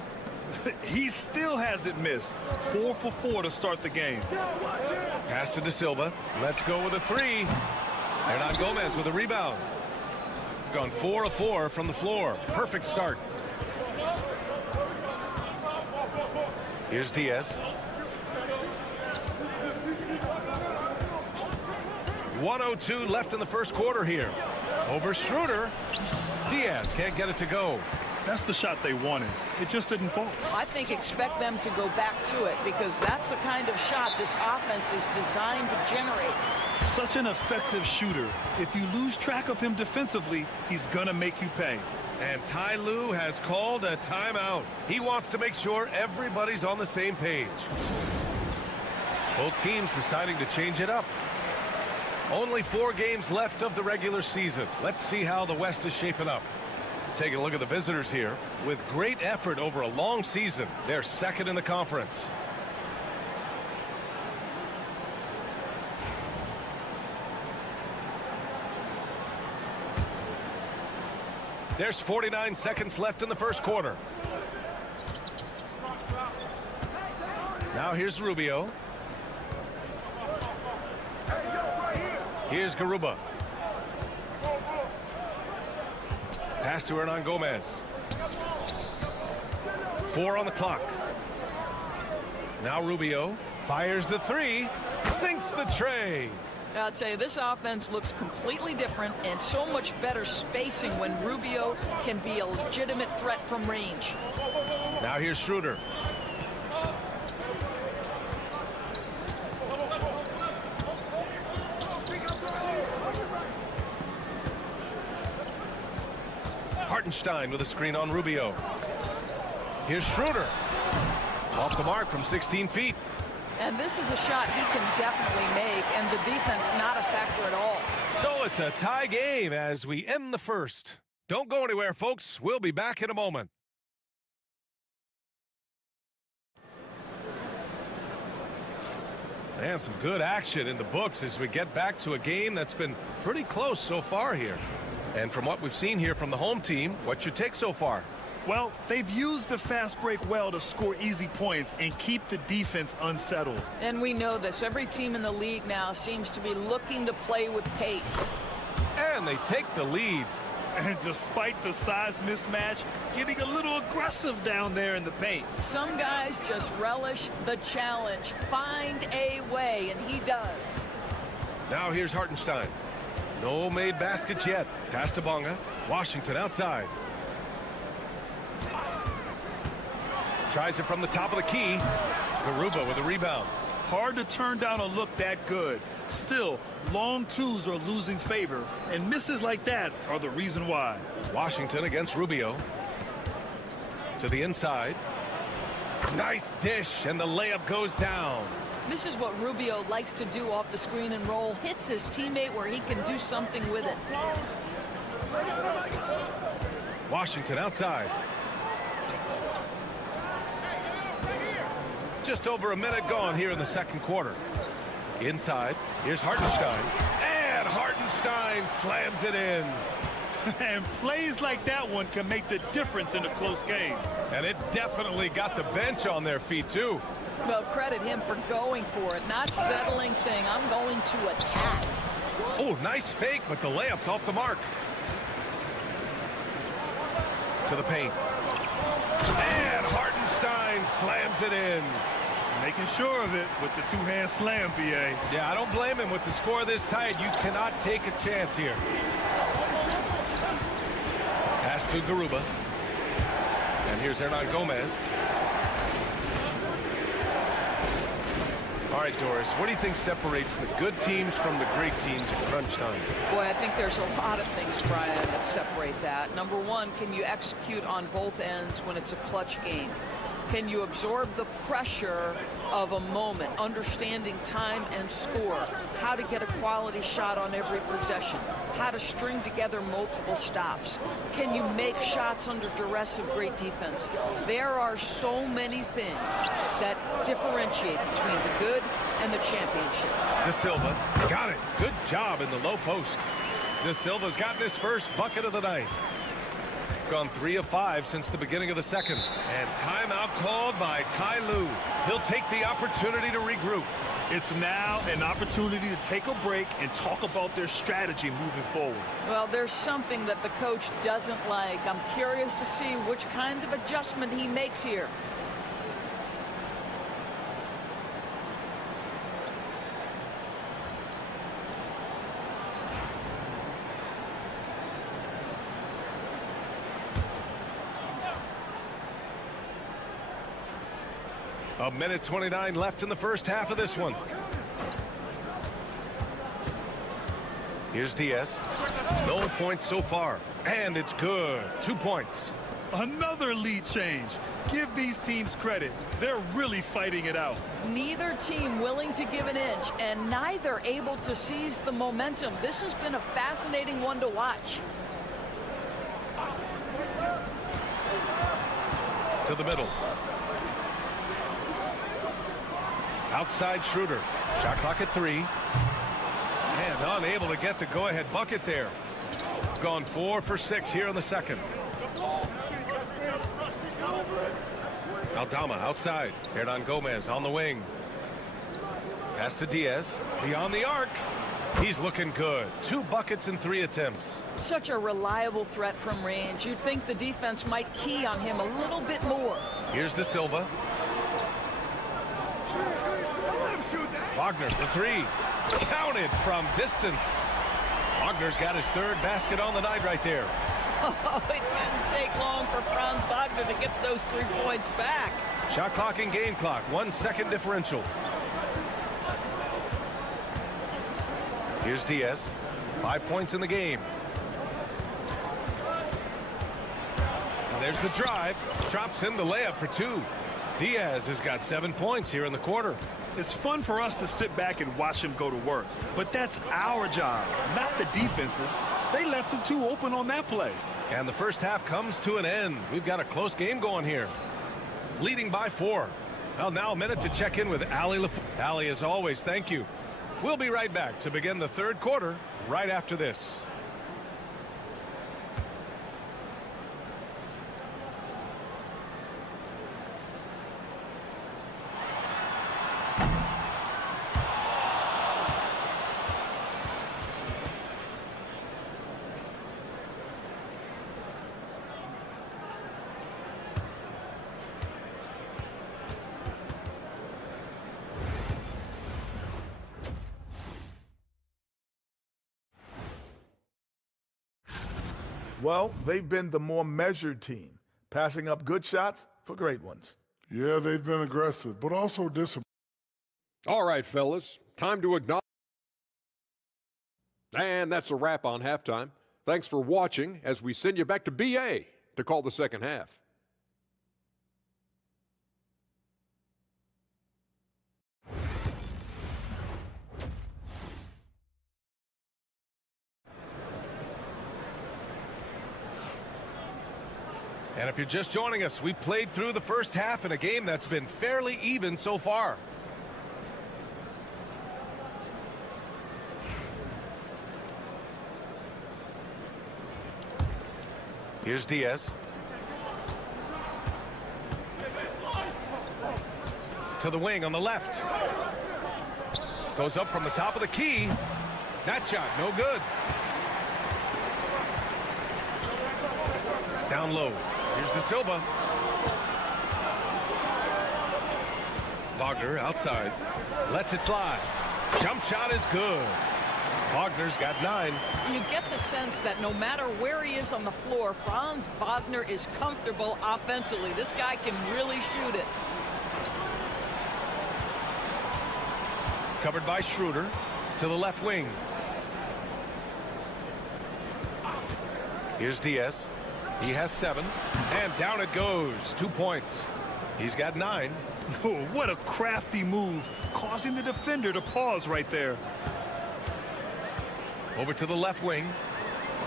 He still hasn't missed. 4 for 4 to start the game. Pass to De Silva. Let's go with a 3. Hernan Gomez with a rebound. Gone 4 of 4 from the floor. Perfect start. Here's Diaz. 1:02 left in the first quarter here. Over Schroeder. Diaz can't get it to go. That's the shot they wanted. It just didn't fall. I think expect them to go back to it because that's the kind of shot this offense is designed to generate. Such an effective shooter. If you lose track of him defensively, he's gonna make you pay. And Ty Lue has called a timeout. He wants to make sure everybody's on the same page. Both teams deciding to change it up. Only 4 games left of the regular season. Let's see how the West is shaping up. Taking a look at the visitors here. With great effort over a long season, they're second in the conference. There's 49 seconds left in the first quarter. Now here's Rubio. Here's Garuba. Pass to Hernan Gomez. 4 on the clock. Now Rubio fires the 3, sinks the tray. I'll tell you, this offense looks completely different and so much better spacing when Rubio can be a legitimate threat from range. Now here's Schroeder. Hartenstein with a screen on Rubio. Here's Schroeder. Off the mark from 16 feet. And this is a shot he can definitely make, and the defense not a factor at all. So it's a tie game as we end the first. Don't go anywhere, folks. We'll be back in a moment. And some good action in the books as we get back to a game that's been pretty close so far here. And from what we've seen here from the home team, what's your take so far? Well, they've used the fast break well to score easy points and keep the defense unsettled. And we know this. Every team in the league now seems to be looking to play with pace. And they take the lead. And despite the size mismatch, getting a little aggressive down there in the paint. Some guys just relish the challenge. Find a way, and he does. Now here's Hartenstein. No made baskets yet. Pass to Bonga. Washington outside. Tries it from the top of the key. Garuba with a rebound. Hard to turn down a look that good. Still, long twos are losing favor, and misses like that are the reason why. Washington against Rubio. To the inside. Nice dish, and the layup goes down. This is what Rubio likes to do off the screen and roll. Hits his teammate where he can do something with it. Washington outside. Just over a minute gone here in the second quarter. Inside, here's Hartenstein. And Hartenstein slams it in. And plays like that one can make the difference in a close game. And it definitely got the bench on their feet, too. Well, credit him for going for it, not settling, saying, I'm going to attack. Oh, nice fake, but the layup's off the mark. To the paint. And Hartenstein slams it in. Making sure of it with the two-hand slam, B.A. Yeah, I don't blame him. With the score this tight, you cannot take a chance here. Pass to Garuba. And here's Hernan Gomez. All right, Doris, what do you think separates the good teams from the great teams at crunch time? Boy, I think there's a lot of things, Brian, that separate that. Number one, can you execute on both ends when it's a clutch game? Can you absorb the pressure of a moment, understanding time and score, how to get a quality shot on every possession, how to string together multiple stops? Can you make shots under duress of great defense? There are so many things that differentiate between the good and the championship. De Silva got it. Good job in the low post. De Silva's gotten his first bucket of the night. Gone 3 of 5 since the beginning of the second. And timeout called by Ty Lue. He'll take the opportunity to regroup. It's now an opportunity to take a break and talk about their strategy moving forward. Well, there's something that the coach doesn't like. I'm curious to see which kind of adjustment he makes here. A minute 29 left in the first half of this one. Here's Diaz. No points so far. And it's good. 2 points. Another lead change. Give these teams credit. They're really fighting it out. Neither team willing to give an inch, and neither able to seize the momentum. This has been a fascinating one to watch. To the middle. Outside Schroeder. Shot clock at 3. And unable to get the go-ahead bucket there. Gone 4 for 6 here in the second. Aldama outside. Hernan Gomez on the wing. Pass to Diaz. Beyond the arc. He's looking good. 2 buckets in 3 attempts. Such a reliable threat from range. You'd think the defense might key on him a little bit more. Here's De Silva. Wagner for 3. Counted from distance. Wagner's got his 3rd basket on the night right there. Oh, it didn't take long for Franz Wagner to get those 3 points back. Shot clock and game clock. 1 second differential. Here's Diaz. 5 points in the game. And there's the drive. Drops in the layup for 2. Diaz has got 7 points here in the quarter. It's fun for us to sit back and watch him go to work. But that's our job, not the defense's. They left him too open on that play. And the first half comes to an end. We've got a close game going here. Leading by 4. Well, now a minute to check in with Ali. Ali, as always, thank you. We'll be right back to begin the third quarter right after this. Well, they've been the more measured team, passing up good shots for great ones. Yeah, they've been aggressive, but also disciplined. All right, fellas, time to acknowledge. And that's a wrap on halftime. Thanks for watching as we send you back to BA to call the second half. And if you're just joining us, we played through the first half in a game that's been fairly even so far. Here's Diaz. To the wing on the left. Goes up from the top of the key. That shot, no good. Down low. Here's De Silva. Wagner outside. Lets it fly. Jump shot is good. Wagner's got 9. You get the sense that no matter where he is on the floor, Franz Wagner is comfortable offensively. This guy can really shoot it. Covered by Schroeder to the left wing. Here's Diaz. He has 7. And down it goes. 2 points. He's got 9. Oh, what a crafty move, causing the defender to pause right there. Over to the left wing.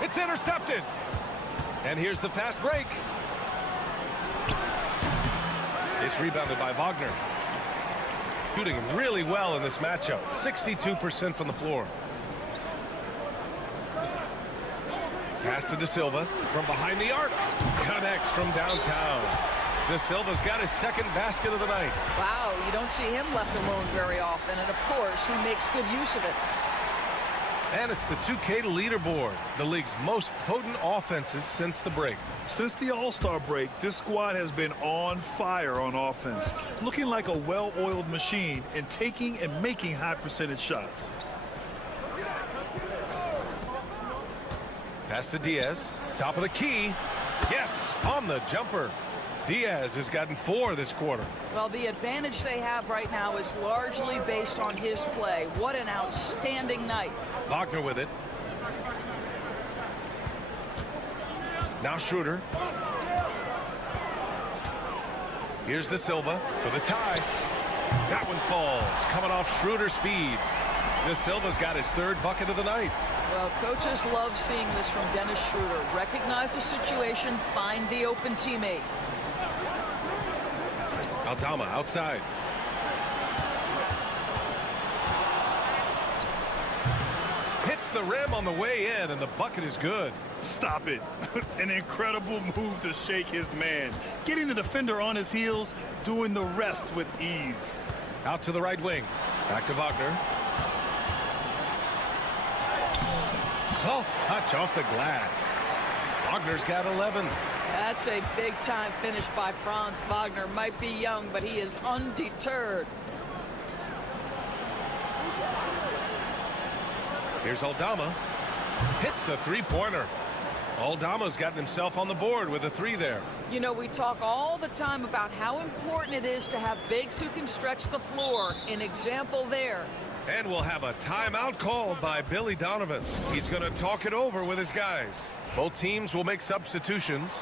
It's intercepted. And here's the fast break. It's rebounded by Wagner. Shooting really well in this matchup. 62% from the floor. Pass to De Silva from behind the arc. Connects from downtown. De Silva's got his second basket of the night. Wow, you don't see him left alone very often. And, of course, he makes good use of it. And it's the 2K leaderboard, the league's most potent offenses since the break. Since the All-Star break, this squad has been on fire on offense, looking like a well-oiled machine and taking and making high percentage shots. Pass to Diaz, top of the key. Yes, on the jumper. Diaz has gotten 4 this quarter. Well, the advantage they have right now is largely based on his play. What an outstanding night. Wagner with it. Now Schroeder. Here's De Silva for the tie. That one falls, coming off Schroeder's feed. De Silva's got his 3rd bucket of the night. Well, coaches love seeing this from Dennis Schroeder. Recognize the situation, find the open teammate. Aldama outside. Hits the rim on the way in, and the bucket is good. Stop it. An incredible move to shake his man. Getting the defender on his heels, doing the rest with ease. Out to the right wing. Back to Wagner. Soft touch off the glass. Wagner's got 11. That's a big-time finish by Franz Wagner. Might be young, but he is undeterred. Here's Aldama. Hits the 3-pointer. Aldama's gotten himself on the board with a 3 there. You know, we talk all the time about how important it is to have bigs who can stretch the floor. An example there. And we'll have a timeout called by Billy Donovan. He's going to talk it over with his guys. Both teams will make substitutions.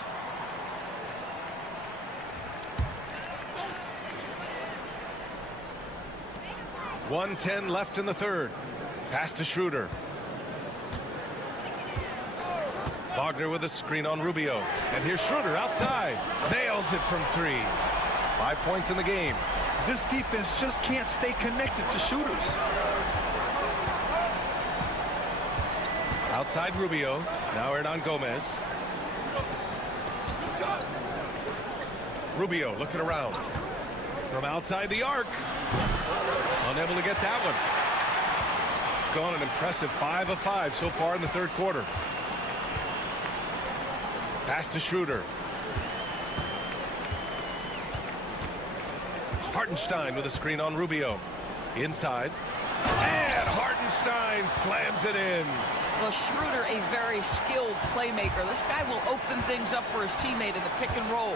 .110 left in the third. Pass to Schroeder. Wagner with a screen on Rubio. And here's Schroeder outside. Nails it from 3. 5 points in the game. This defense just can't stay connected to shooters. Outside Rubio. Now Hernan Gomez. Rubio looking around. From outside the arc. Unable to get that one. Gone an impressive 5 of 5 so far in the third quarter. Pass to Schroeder. Hartenstein with a screen on Rubio. Inside. And Hartenstein slams it in. Well, Schroeder, a very skilled playmaker. This guy will open things up for his teammate in the pick and roll.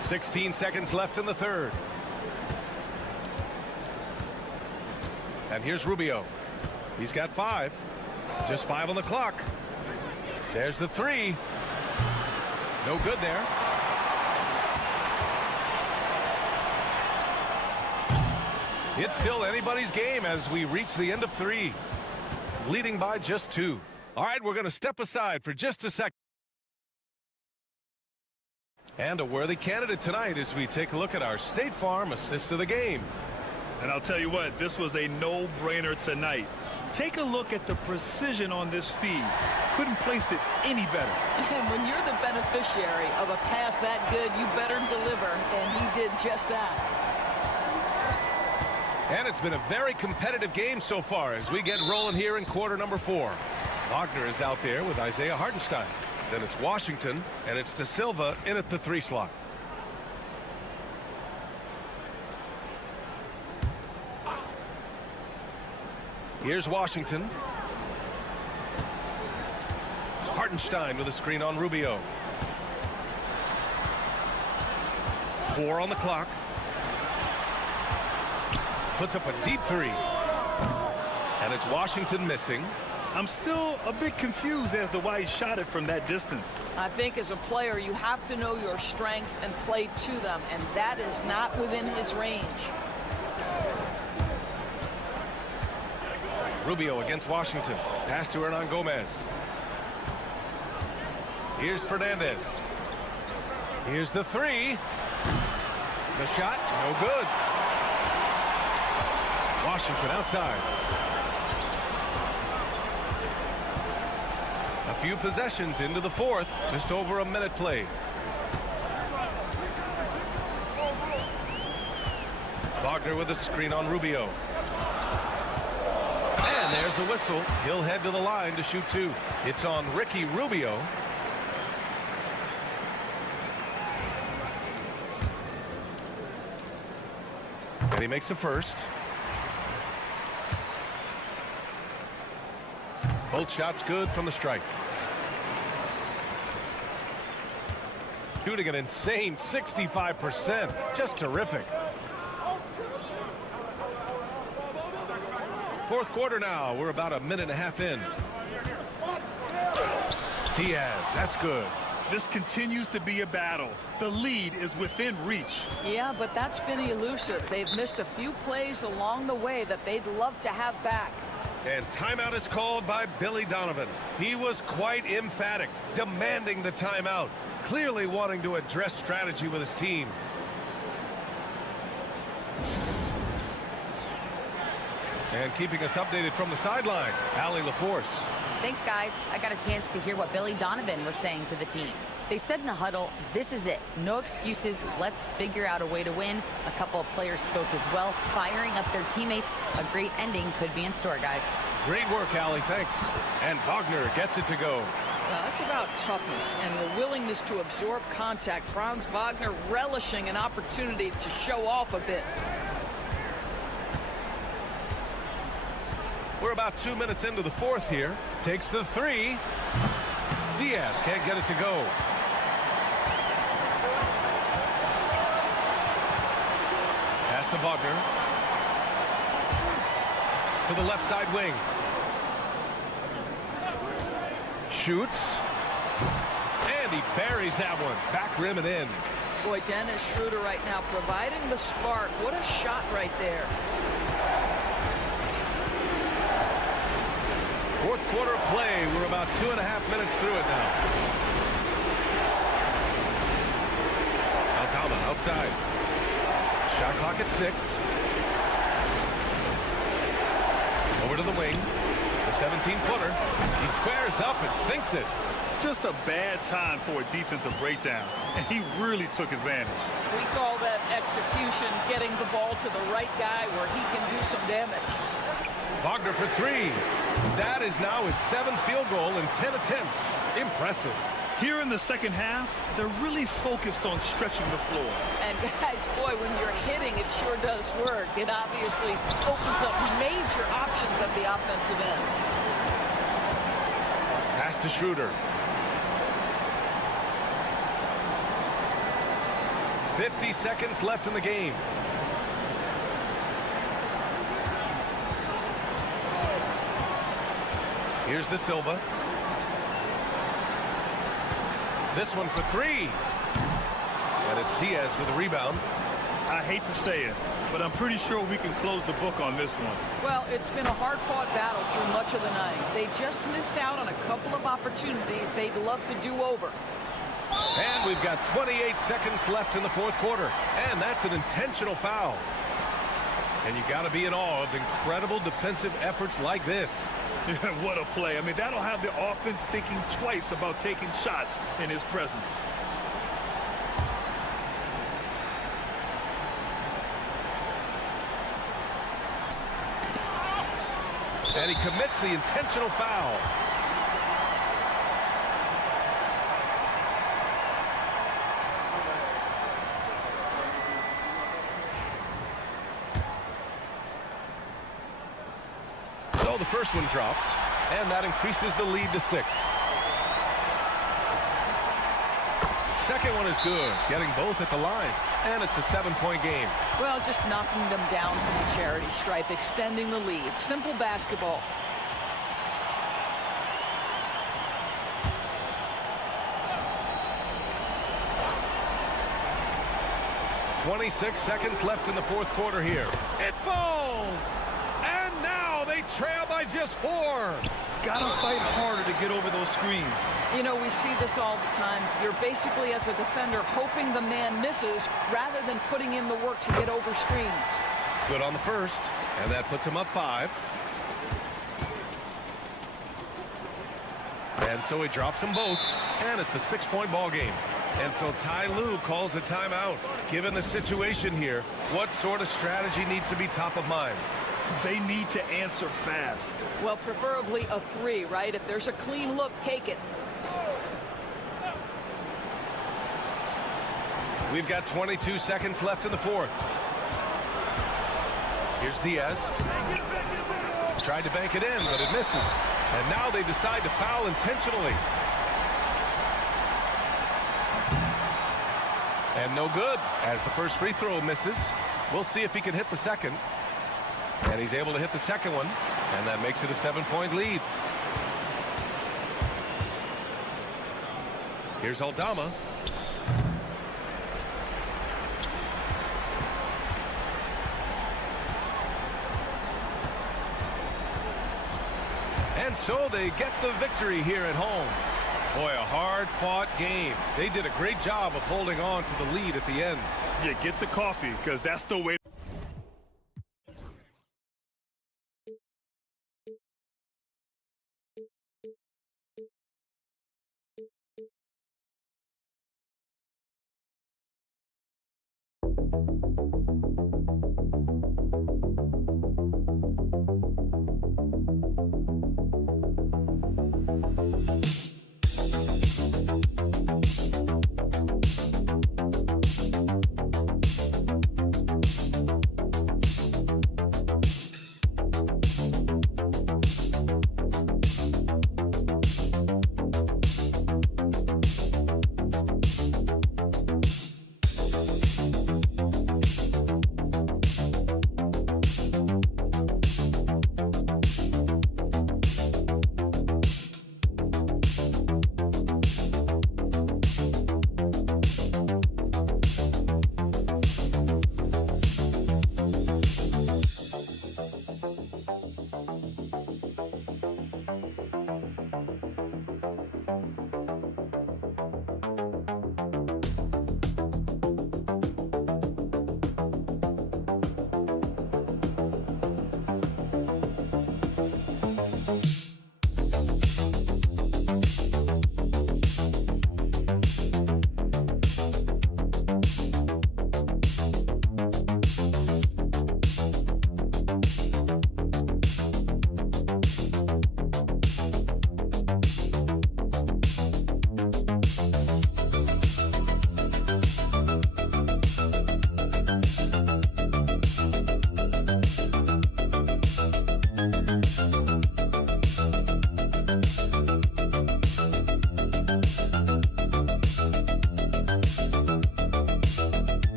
16 seconds left in the third. And here's Rubio. He's got 5. Just 5 on the clock. There's the 3. No good there. It's still anybody's game as we reach the end of 3. Leading by just 2. All right, we're going to step aside for just a second. And a worthy candidate tonight as we take a look at our State Farm assist of the game. And I'll tell you what, this was a no-brainer tonight. Take a look at the precision on this feed. Couldn't place it any better. And when you're the beneficiary of a pass that good, you better deliver, and he did just that. And it's been a very competitive game so far as we get rolling here in quarter number 4. Wagner is out there with Isaiah Hartenstein. Then it's Washington, and it's De Silva in at the 3 slot. Here's Washington. Hartenstein with a screen on Rubio. 4 on the clock. Puts up a deep 3. And it's Washington missing. I'm still a bit confused as to why he shot it from that distance. I think as a player, you have to know your strengths and play to them, and that is not within his range. Rubio against Washington. Pass to Hernan Gomez. Here's Fernandez. Here's the 3. The shot, no good. Washington outside. A few possessions into the 4th. Just over a minute played. Wagner with a screen on Rubio. And there's a whistle. He'll head to the line to shoot 2. It's on Ricky Rubio. And he makes a first. Both shots good from the strike. Shooting an insane 65%. Just terrific. 4th quarter now. We're about a minute and a half in. Diaz, that's good. This continues to be a battle. The lead is within reach. Yeah, but that's been elusive. They've missed a few plays along the way that they'd love to have back. And timeout is called by Billy Donovan. He was quite emphatic, demanding the timeout, clearly wanting to address strategy with his team. And keeping us updated from the sideline, Allie LaForce. Thanks, guys. I got a chance to hear what Billy Donovan was saying to the team. They said in the huddle, this is it. No excuses. Let's figure out a way to win. A couple of players spoke as well, firing up their teammates. A great ending could be in store, guys. Great work, Allie. Thanks. And Wagner gets it to go. Now, that's about toughness and the willingness to absorb contact. Franz Wagner relishing an opportunity to show off a bit. We're about 2 minutes into the 4th here. Takes the 3. Diaz can't get it to go. Pass to Wagner. To the left side wing. Shoots. And he buries that one. Back rim and in. Boy, Dennis Schroeder right now providing the spark. What a shot right there. 4th quarter of play. We're about 2.5 minutes through it now. Holdama outside. Shot clock at 6. Over to the wing. The 17-footer. He squares up and sinks it. Just a bad time for a defensive breakdown, and he really took advantage. We call that execution, getting the ball to the right guy where he can do some damage. Wagner for 3. That is now his 7th field goal in 10 attempts. Impressive. Here in the second half, they're really focused on stretching the floor. And guys, boy, when you're hitting, it sure does work. It obviously opens up major options at the offensive end. Pass to Schroeder. 50 seconds left in the game. Here's De Silva. This one for 3. And it's Diaz with a rebound. I hate to say it, but I'm pretty sure we can close the book on this one. Well, it's been a hard-fought battle through much of the night. They just missed out on a couple of opportunities they'd love to do over. And we've got 28 seconds left in the fourth quarter. And that's an intentional foul. And you got to be in awe of incredible defensive efforts like this. What a play. I mean, that'll have the offense thinking twice about taking shots in his presence. And he commits the intentional foul. So the first one drops, and that increases the lead to 6. Second one is good, getting both at the line, and it's a 7-point game. Well, just knocking them down from the charity stripe, extending the lead. Simple basketball. .26 seconds left in the fourth quarter here. It falls! And now they trail by just 4. Gotta fight harder to get over those screens. You know, we see this all the time. You're basically, as a defender, hoping the man misses rather than putting in the work to get over screens. Good on the first, and that puts him up 5. And so he drops them both, and it's a 6-point ball game. And so Ty Lue calls a timeout. Given the situation here, what sort of strategy needs to be top of mind? They need to answer fast. Well, preferably a 3, right? If there's a clean look, take it. We've got 22 seconds left in the fourth. Here's Diaz. Tried to bank it in, but it misses. And now they decide to foul intentionally. And no good, as the first free throw misses. We'll see if he can hit the second. And he's able to hit the second one, and that makes it a 7-point lead. Here's Aldama. And so they get the victory here at home. Boy, a hard-fought game. They did a great job of holding on to the lead at the end. Yeah, get the coffee, because that's the way.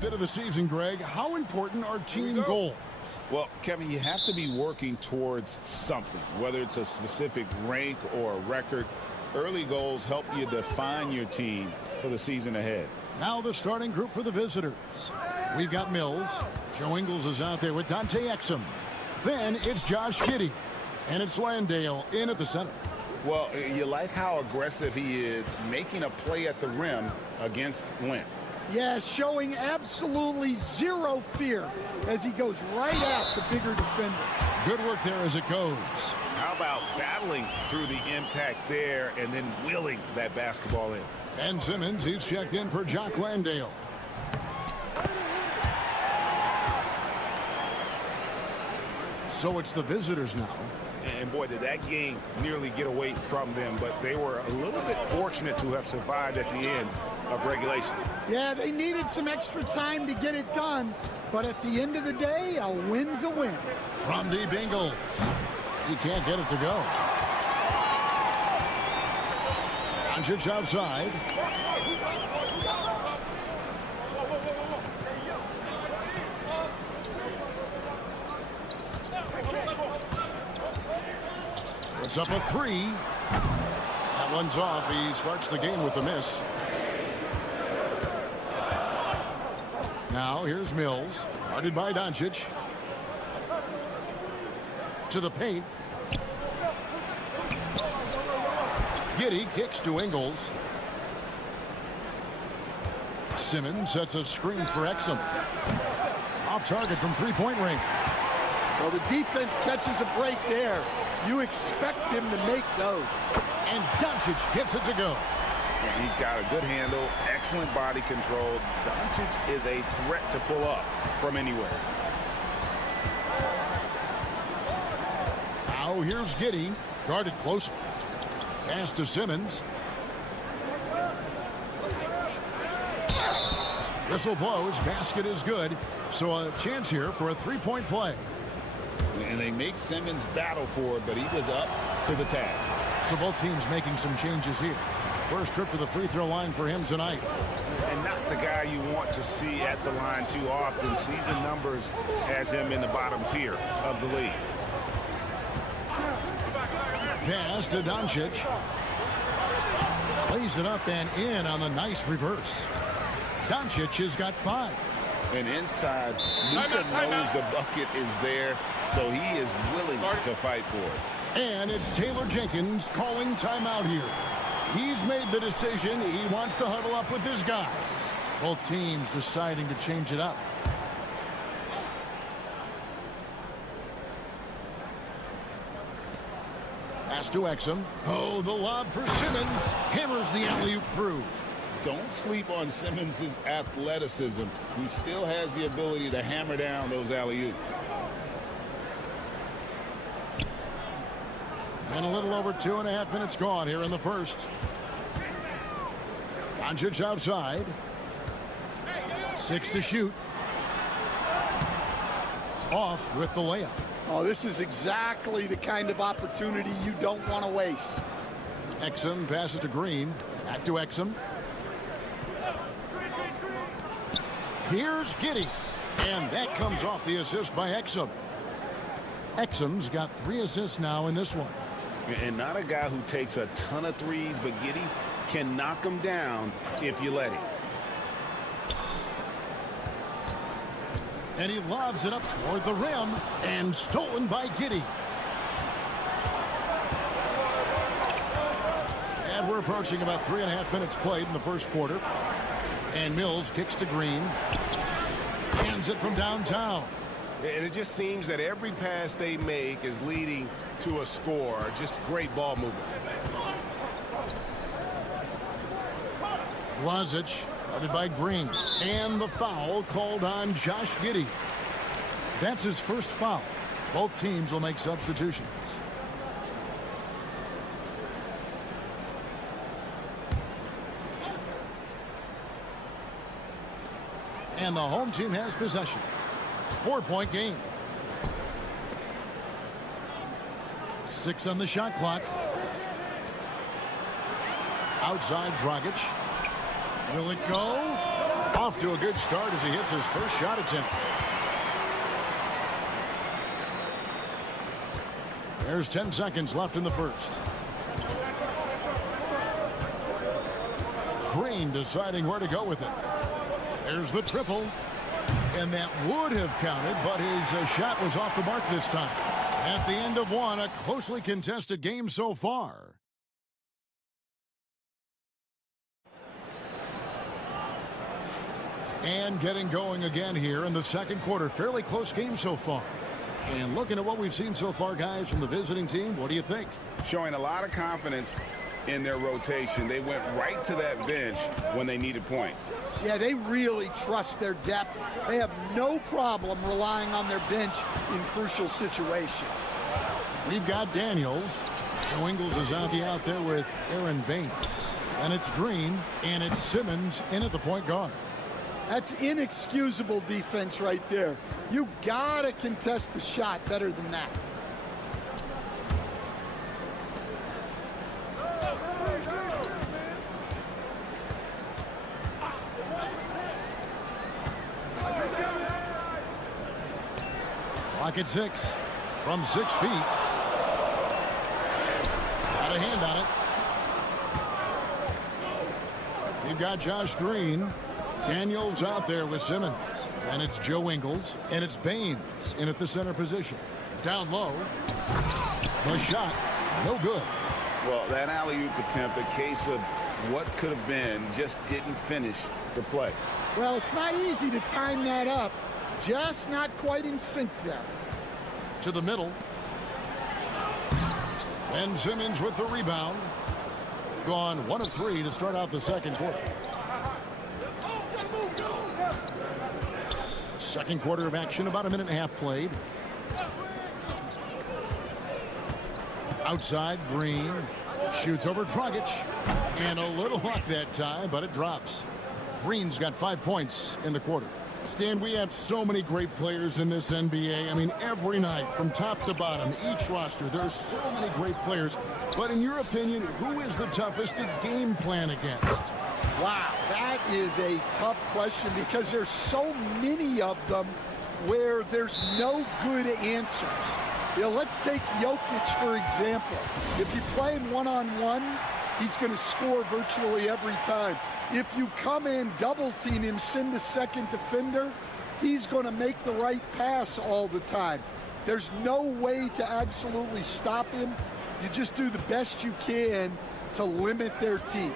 Bit of the season, Greg. How important are team goals? Well, Kevin, you have to be working towards something, whether it's a specific rank or a record. Early goals help you define your team for the season ahead. Now the starting group for the visitors. We've got Mills. Joe Ingles is out there with Dante Exum. Then it's Josh Giddey. And it's Landale in at the center. Well, you like how aggressive he is, making a play at the rim against length. Yeah, showing absolutely zero fear as he goes right at the bigger defender. Good work there as it goes. How about battling through the impact there and then wheeling that basketball in? Ben Simmons, he's checked in for Jock Landale. So it's the visitors now. And boy, did that game nearly get away from them, but they were a little bit fortunate to have survived at the end of regulation. Yeah, they needed some extra time to get it done, but at the end of the day, a win's a win. From deep Ingles. He can't get it to go. Doncic outside. Puts up a three. That one's off. He starts the game with a miss. Now here's Mills, guarded by Doncic. To the paint. Giddey kicks to Ingles. Simmons sets a screen for Exum. Off target from three-point range. Well, the defense catches a break there. You expect him to make those. And Doncic gets it to go. And he's got a good handle, excellent body control. Doncic is a threat to pull up from anywhere. Now here's Giddey, guarded closely. Pass to Simmons. Whistle blows, basket is good. So a chance here for a three-point play. And they make Simmons battle for it, but he was up to the task. So both teams making some changes here. First trip to the free throw line for him tonight. And not the guy you want to see at the line too often. Season numbers has him in the bottom tier of the league. Pass to Doncic. Plays it up and in on the nice reverse. Doncic has got 5. And inside, Luka knows the bucket is there, so he is willing to fight for it. And it's Taylor Jenkins calling timeout here. He's made the decision. He wants to huddle up with his guys. Both teams deciding to change it up. Pass to Exum. Oh, the lob for Simmons. Hammers the alley-oop through. Don't sleep on Simmons' athleticism. He still has the ability to hammer down those alley-oops. And a little over 2.5 minutes gone here in the first. Doncic outside. 6 to shoot. Off with the layup. Oh, this is exactly the kind of opportunity you don't want to waste. Exum passes to Green. Back to Exum. Here's Giddey. And that comes off the assist by Exum. Exum's got 3 assists now in this one. And not a guy who takes a ton of threes, but Giddey can knock them down if you let him. And he lobs it up toward the rim and stolen by Giddey. And we're approaching about 3.5 minutes played in the first quarter. And Mills kicks to Green. Hands it from downtown. And it just seems that every pass they make is leading to a score. Just great ball movement. Lazic, guarded by Green. And the foul called on Josh Giddey. That's his first foul. Both teams will make substitutions. And the home team has possession. 4-point game. 6 on the shot clock. Outside Dragic. Will it go? Off to a good start as he hits his first shot attempt. There's 10 seconds left in the first. Green deciding where to go with it. There's the triple. And that would have counted, but his shot was off the mark this time. At the end of one, a closely contested game so far. And getting going again here in the second quarter. Fairly close game so far. And looking at what we've seen so far, guys, from the visiting team, what do you think? Showing a lot of confidence in their rotation. They went right to that bench when they needed points. Yeah, they really trust their depth. They have no problem relying on their bench in crucial situations. We've got Daniels. Joe Ingles is out there with Aaron Baines. And it's Green, and it's Simmons in at the point guard. That's inexcusable defense right there. You gotta contest the shot better than that. Clock at 6 from 6 feet. Got a hand on it. We've got Josh Green. Daniels out there with Simmons. And it's Joe Ingles. And it's Baines in at the center position. Down low. The shot. No good. Well, that alley-oop attempt, a case of what could have been, just didn't finish the play. Well, it's not easy to time that up. Just not quite in sync there. To the middle. And Simmons with the rebound. Gone 1 of 3 to start out the second quarter. Second quarter of action, about a minute and a half played. Outside, Green shoots over Dragic. And a little luck that time, but it drops. Green's got 5 points in the quarter. Stan, we have so many great players in this NBA. I mean, every night, from top to bottom, each roster, there's so many great players. But in your opinion, who is the toughest to game plan against? Wow, that is a tough question because there's so many of them where there's no good answers. You know, let's take Jokic, for example. If you play him one-on-one, he's going to score virtually every time. If you come in, double-team him, send a second defender, he's going to make the right pass all the time. There's no way to absolutely stop him. You just do the best you can to limit their team.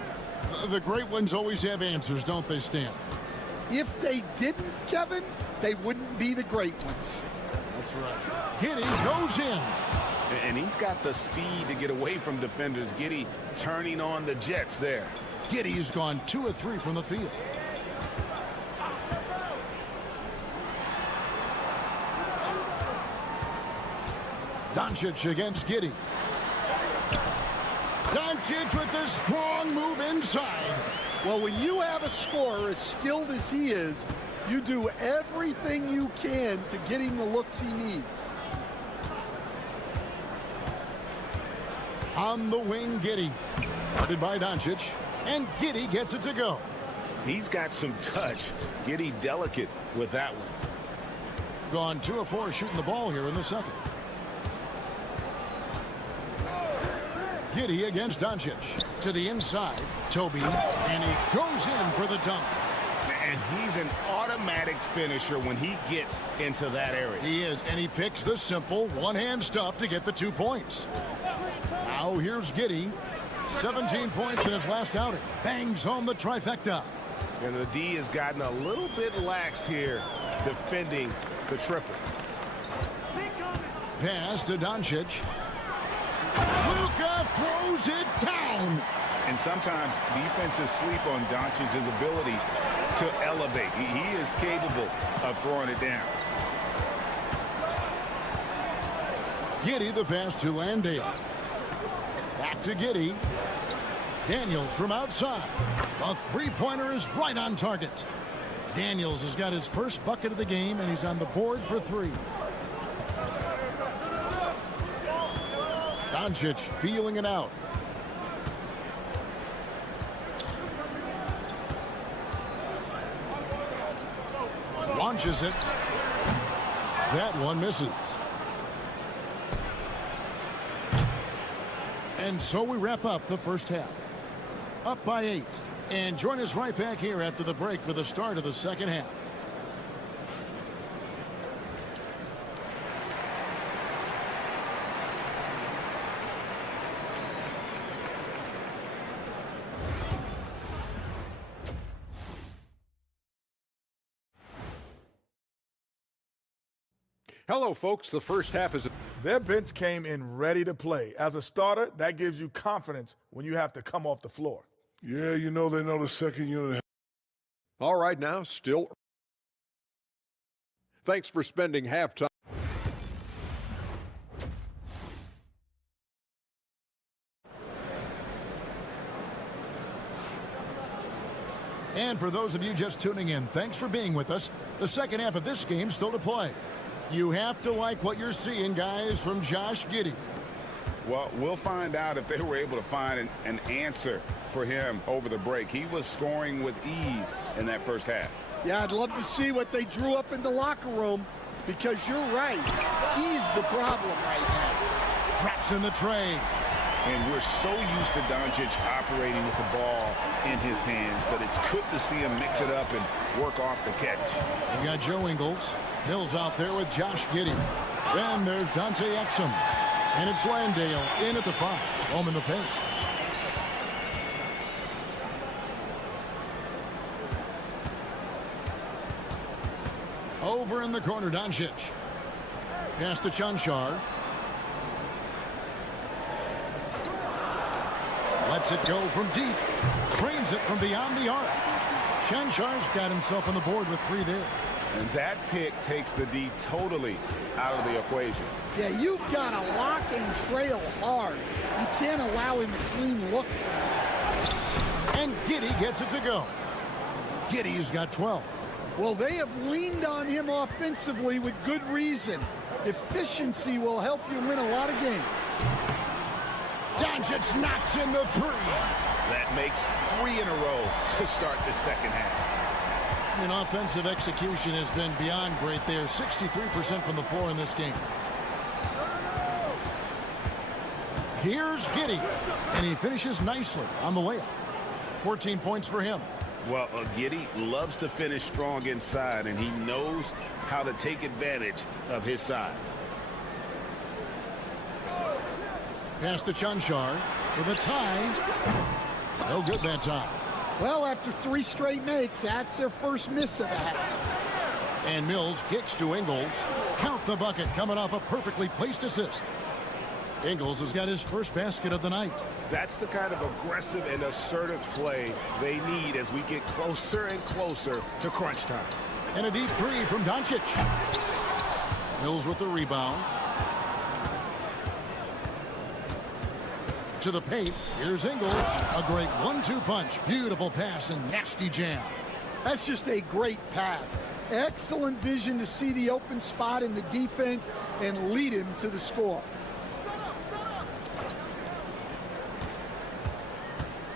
The great ones always have answers, don't they, Stan? If they didn't, Kevin, they wouldn't be the great ones. That's right. Giddey goes in. And he's got the speed to get away from defenders. Giddey turning on the Jets there. Giddey's gone 2 of 3 from the field. Doncic against Giddey. Doncic with a strong move inside. Well, when you have a scorer as skilled as he is, you do everything you can to get him the looks he needs. On the wing, Giddey. Guarded by Doncic. And Giddey gets it to go. He's got some touch. Giddey delicate with that one. Gone 2 of 4 shooting the ball here in the second. Giddey against Doncic. To the inside. Toby. And he goes in for the dunk. And he's an automatic finisher when he gets into that area. He is. And he picks the simple one-hand stuff to get the 2 points. Now here's Giddey. 17 points in his last outing. Bangs home the trifecta. And the D has gotten a little bit laxed here defending the triple. Pass to Doncic. Luka throws it down. And sometimes defenses sleep on Doncic's ability to elevate. He is capable of throwing it down. Giddey the pass to Landale. Back to Giddey. Daniels from outside. A three-pointer is right on target. Daniels has got his first bucket of the game, and he's on the board for 3. Doncic feeling it out. Launches it. That one misses. And so we wrap up the first half. Up by 8. And join us right back here after the break for the start of the second half. Hello, folks. The first half is... Their bench came in ready to play. As a starter, that gives you confidence when you have to come off the floor. Yeah, you know they know the second unit. All right, now, still... Thanks for spending halftime. And for those of you just tuning in, thanks for being with us. The second half of this game still to play. You have to like what you're seeing, guys, from Josh Giddey. Well, we'll find out if they were able to find an answer for him over the break. He was scoring with ease in that first half. Yeah, I'd love to see what they drew up in the locker room, because you're right. He's the problem right now. Drops in the tray. And we're so used to Doncic operating with the ball in his hands, but it's good to see him mix it up and work off the catch. You got Joe Ingles. Mills out there with Josh Giddey. Then there's Dante Exum. And it's Landale in at the 5. Home in the paint. Over in the corner, Doncic. Pass to Chanchar. Lets it go from deep. Trains it from beyond the arc. Chanchar's got himself on the board with 3 there. And that pick takes the D totally out of the equation. Yeah, you've got to lock and trail hard. You can't allow him a clean look. And Giddey gets it to go. Giddey's got 12. Well, they have leaned on him offensively with good reason. Efficiency will help you win a lot of games. Doncic knocks in the 3. That makes 3 in a row to start the second half. And offensive execution has been beyond great there. 63% from the floor in this game. Here's Giddey. And he finishes nicely on the layup. 14 points for him. Well, Giddey loves to finish strong inside, and he knows how to take advantage of his size. Pass to Chanchar for the tie. No good that time. Well, after 3 straight makes, that's their first miss of the half. And Mills kicks to Ingles. Count the bucket coming off a perfectly placed assist. Ingles has got his first basket of the night. That's the kind of aggressive and assertive play they need as we get closer and closer to crunch time. And a deep 3 from Doncic. Mills with the rebound. To the paint. Here's Ingles. A great 1-2 punch. Beautiful pass and nasty jam. That's just a great pass. Excellent vision to see the open spot in the defense and lead him to the score.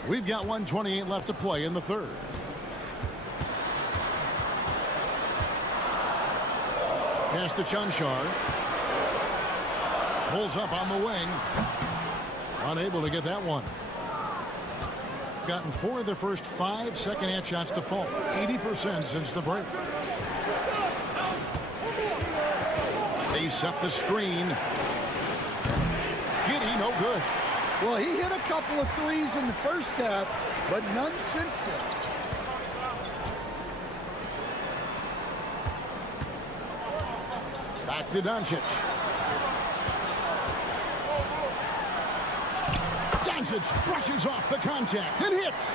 We've got 1:28 left to play in the third. Pass to Chanchar. Pulls up on the wing. Unable to get that one. Gotten 4 of their first 5 second-half shots to fall. 80% since the break. They set the screen. Giddey, no good. Well, he hit a couple of threes in the first half, but none since then. Back to Doncic. Doncic brushes off the contact and hits.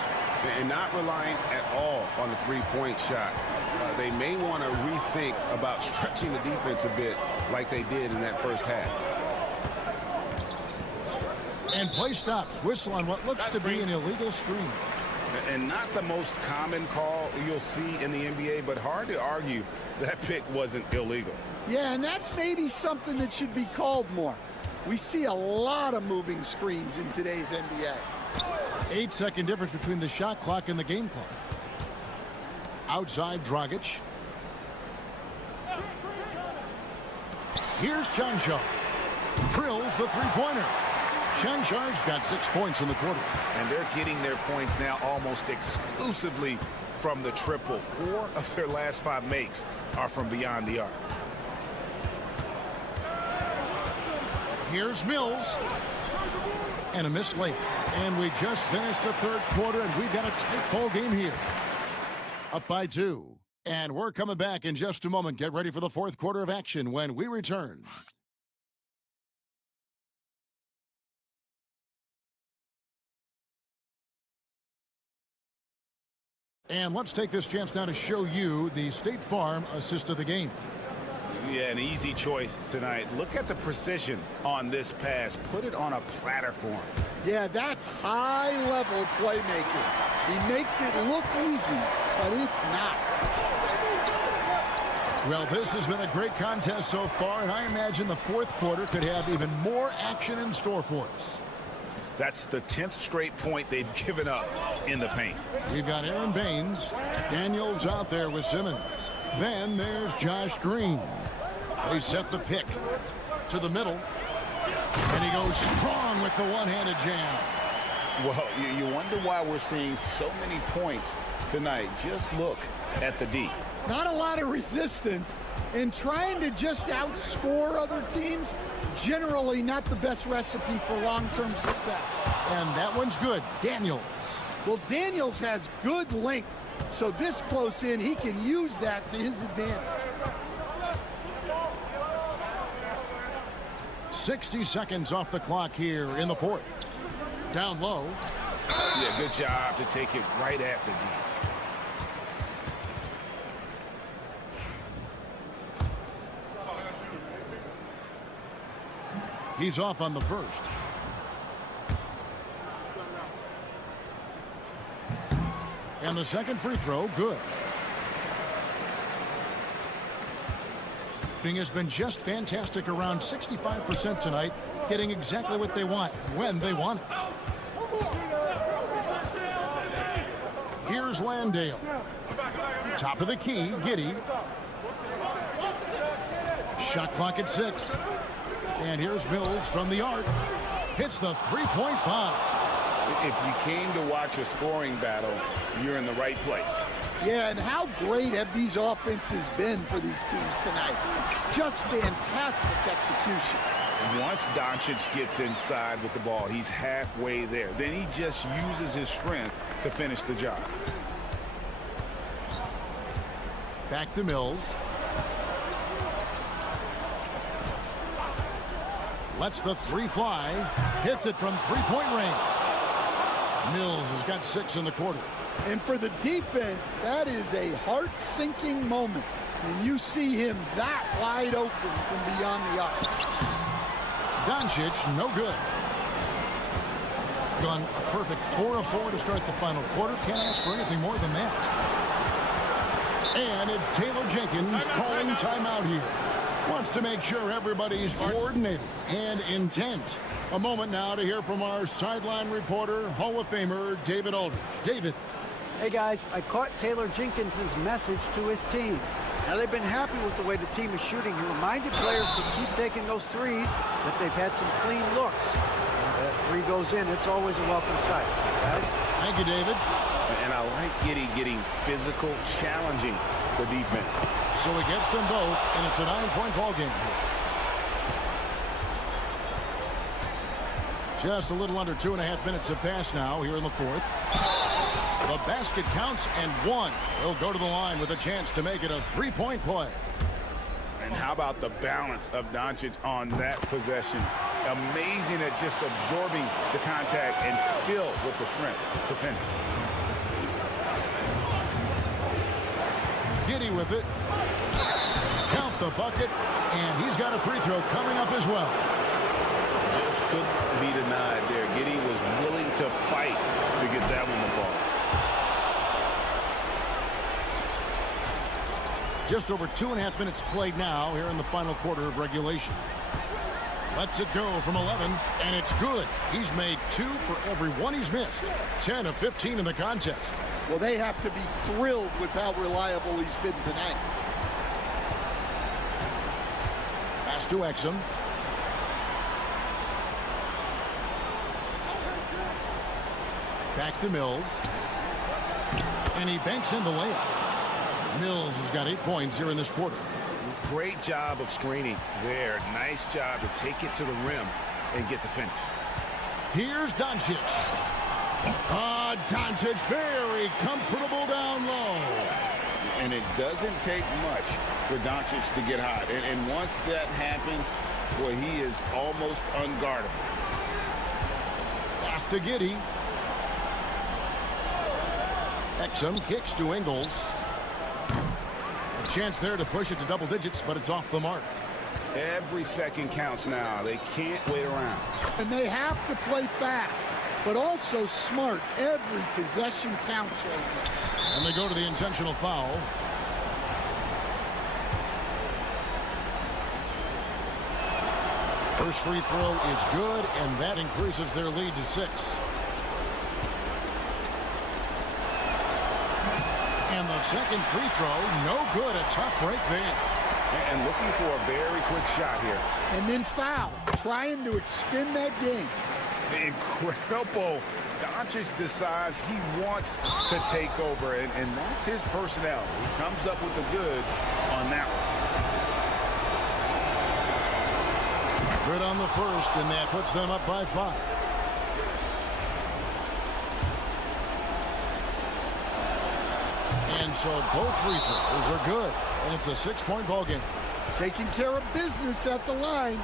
And not relying at all on the three-point shot. They may want to rethink about stretching the defense a bit like they did in that first half. And play stops. Whistle on what looks to be an illegal screen. And not the most common call you'll see in the NBA, but hard to argue that pick wasn't illegal. Yeah, and that's maybe something that should be called more. We see a lot of moving screens in today's NBA. 8-second difference between the shot clock and the game clock. Outside Dragic. Here's Chancellor. Drills the three-pointer. Chancellor's got 6 points in the quarter. And they're getting their points now almost exclusively from the triple. 4 of their last 5 makes are from beyond the arc. Here's Mills. And a missed late. And we just finished the third quarter, and we've got a tight ball game here. Up by 2. And we're coming back in just a moment. Get ready for the fourth quarter of action when we return. And let's take this chance now to show you the State Farm assist of the game. Yeah, an easy choice tonight. Look at the precision on this pass. Put it on a platter for him. Yeah, that's high-level playmaking. He makes it look easy, but it's not. Well, this has been a great contest so far, and I imagine the fourth quarter could have even more action in store for us. That's the 10th straight point they've given up in the paint. We've got Aaron Baines. Daniels out there with Simmons. Then there's Josh Green. They set the pick to the middle. And he goes strong with the one-handed jam. Well, you wonder why we're seeing so many points tonight. Just look at the D. Not a lot of resistance, and trying to just outscore other teams, generally not the best recipe for long-term success. And that one's good. Daniels. Well, Daniels has good length, so this close in, he can use that to his advantage. 60 seconds off the clock here in the fourth. Down low. Yeah, good job to take it right at the D. He's off on the first. And the second free throw, good. Shooting has been just fantastic, around 65% tonight, getting exactly what they want, when they want it. Here's Landale. Top of the key, Giddey. Shot clock at 6. And here's Mills from the arc. Hits the three-point bomb. If you came to watch a scoring battle, you're in the right place. Yeah, and how great have these offenses been for these teams tonight? Just fantastic execution. Once Doncic gets inside with the ball, he's halfway there. Then he just uses his strength to finish the job. Back to Mills. Lets the three fly. Hits it from three-point range. Mills has got 6 in the quarter. And for the defense, that is a heart-sinking moment when you see him that wide open from beyond the arc. Doncic, no good. Gone a perfect 4 of 4 to start the final quarter. Can't ask for anything more than that. And it's Taylor Jenkins calling timeout here. Wants to make sure everybody's coordinated and intent. A moment now to hear from our sideline reporter, Hall of Famer David Aldridge. David. Hey guys, I caught Taylor Jenkins' message to his team. Now they've been happy with the way the team is shooting. He reminded players to keep taking those threes, that they've had some clean looks. And that three goes in, it's always a welcome sight. Guys? Thank you, David. And I like Giddey getting physical, challenging the defense. So he gets them both, and it's a 9-point ball game. Just a little under 2.5 minutes have passed now here in the fourth. The basket counts, and 1. He'll go to the line with a chance to make it a 3-point play. And how about the balance of Doncic on that possession? Amazing at just absorbing the contact and still with the strength to finish. Giddey with it. Count the bucket, and he's got a free throw coming up as well. Just couldn't be denied there. Giddey was willing to fight to get that one to fall. Just over 2.5 minutes played now here in the final quarter of regulation. Lets it go from 11, and it's good. He's made 2 for every one he's missed. 10 of 15 in the contest. Well, they have to be thrilled with how reliable he's been tonight. Pass to Exum. Back to Mills. And he banks in the layup. Mills has got 8 points here in this quarter. Great job of screening there. Nice job to take it to the rim and get the finish. Here's Doncic. Doncic very comfortable down low. And it doesn't take much for Doncic to get hot. And once that happens, boy, he is almost unguardable. Pass to Giddey. Exum kicks to Ingles. A chance there to push it to double digits, but it's off the mark. Every second counts now. They can't wait around. And they have to play fast, but also smart. Every possession counts right now. And they go to the intentional foul. First free throw is good, and that increases their lead to 6. And the second free throw, no good. A tough break there. And looking for a very quick shot here. And then foul, trying to extend that game. Incredible. Doncic decides he wants to take over, and that's his personality. He comes up with the goods on that one. Good on the first, and that puts them up by 5. And so both free throws are good, and it's a 6-point ball game. Taking care of business at the line,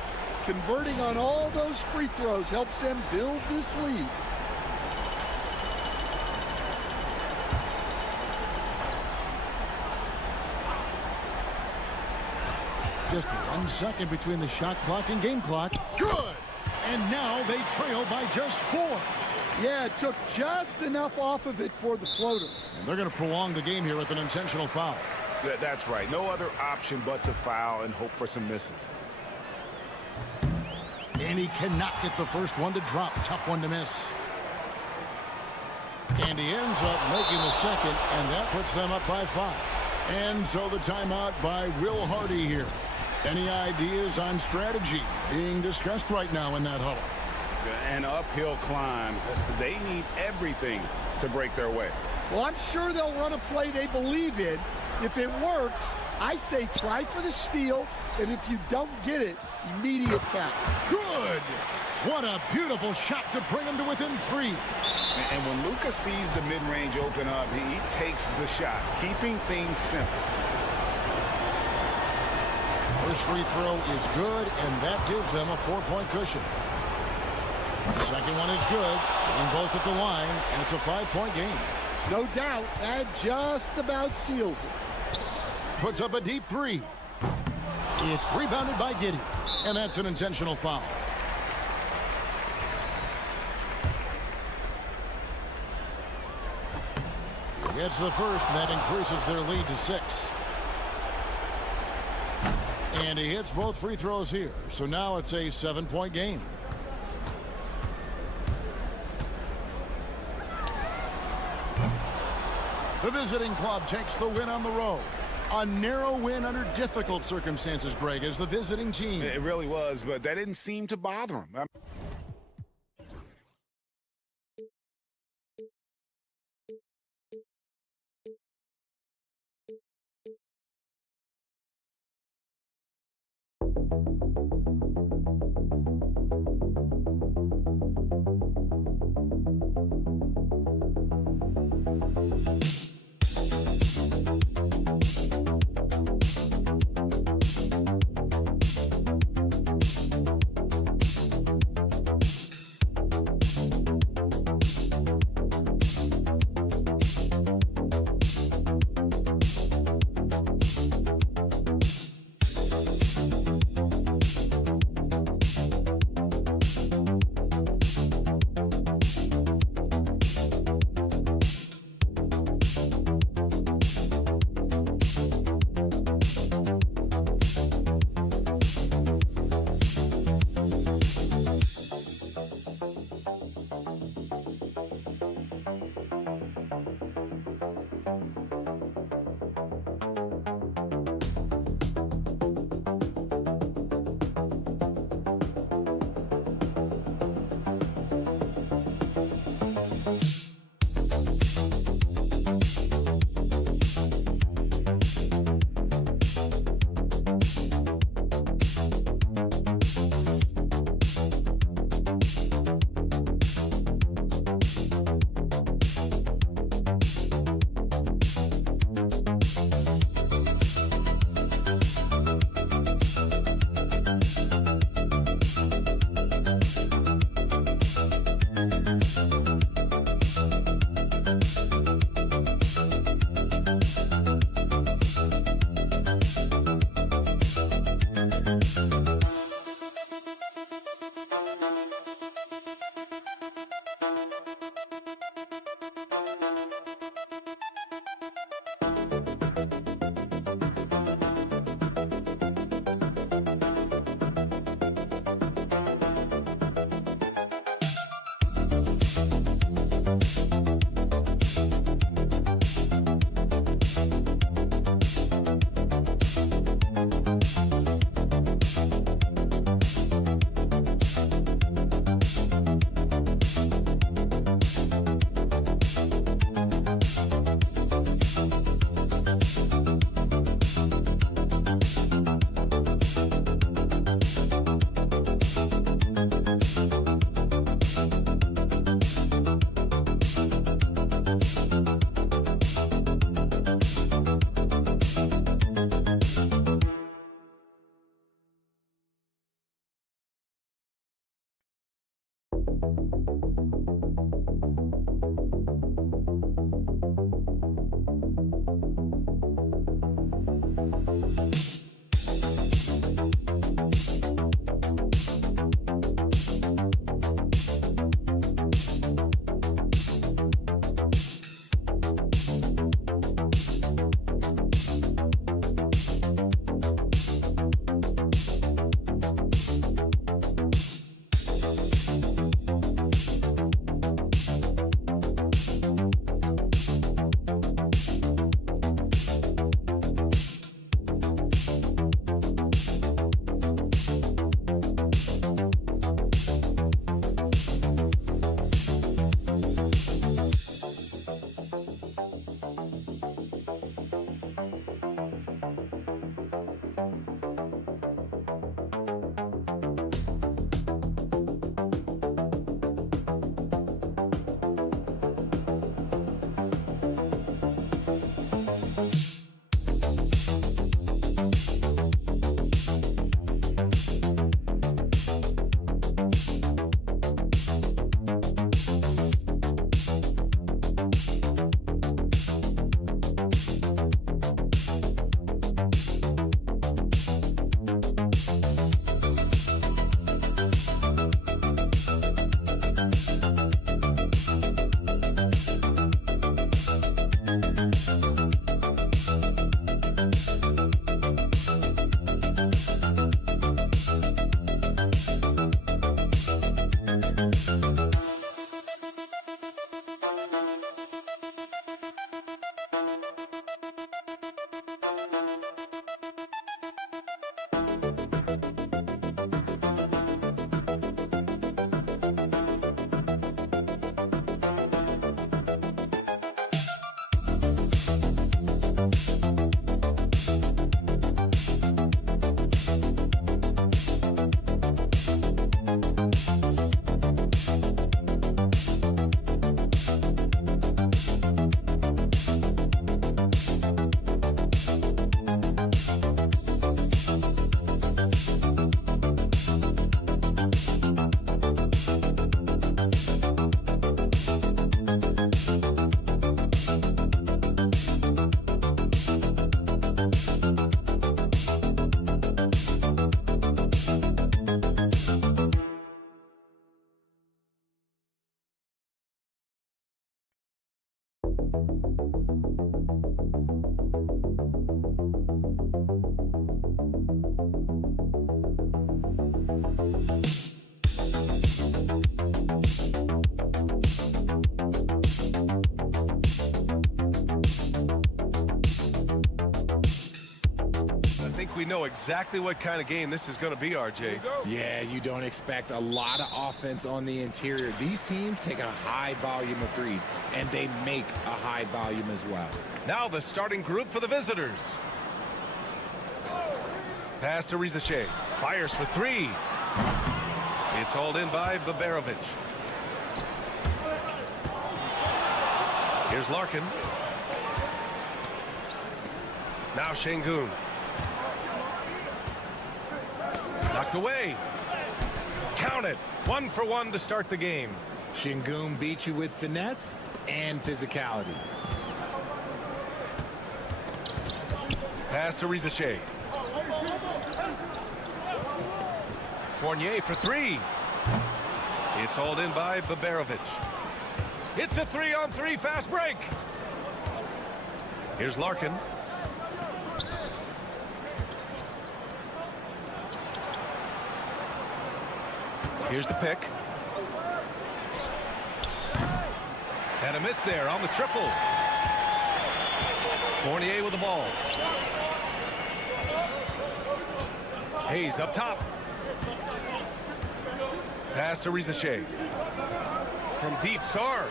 converting on all those free throws helps them build this lead. Just 1 second between the shot clock and game clock. Good! And now they trail by just 4. Yeah, it took just enough off of it for the floater. And they're going to prolong the game here with an intentional foul. That's right. No other option but to foul and hope for some misses. And he cannot get the first one to drop. Tough one to miss. And he ends up making the second, and that puts them up by 5. And so the timeout by Will Hardy here. Any ideas on strategy being discussed right now in that huddle? An uphill climb. They need everything to break their way. Well, I'm sure they'll run a play they believe in. If it works, I say try for the steal, and if you don't get it, immediate foul. Good! What a beautiful shot to bring him to within 3. And when Luka sees the mid-range open up, he takes the shot, keeping things simple. First free throw is good, and that gives them a 4-point cushion. Second one is good, and both at the line, and it's a 5-point game. No doubt, that just about seals it. Puts up a deep 3. It's rebounded by Giddey, and that's an intentional foul. Gets the first, and that increases their lead to 6. And he hits both free throws here, so now it's a 7-point game. The visiting club takes the win on the road. A narrow win under difficult circumstances, Greg, as the visiting team. It really was, but that didn't seem to bother him. We know exactly what kind of game this is going to be, RJ. Yeah, you don't expect a lot of offense on the interior. These teams take a high volume of threes, and they make a high volume as well. Now the starting group for the visitors. Pass to Rizache. Fires for three. It's hauled in by Baberovic. Here's Larkin. Now Şengün. Knocked away. Count it. 1 for 1 to start the game. Şengün beat you with finesse and physicality. Pass to Rizache. Fournier for three. It's hauled in by Baberovic. It's a 3-on-3 fast break. Here's Larkin. Here's the pick. And a miss there on the triple. Fournier with the ball. Hayes up top. Pass to Rizache. From deep, Sarr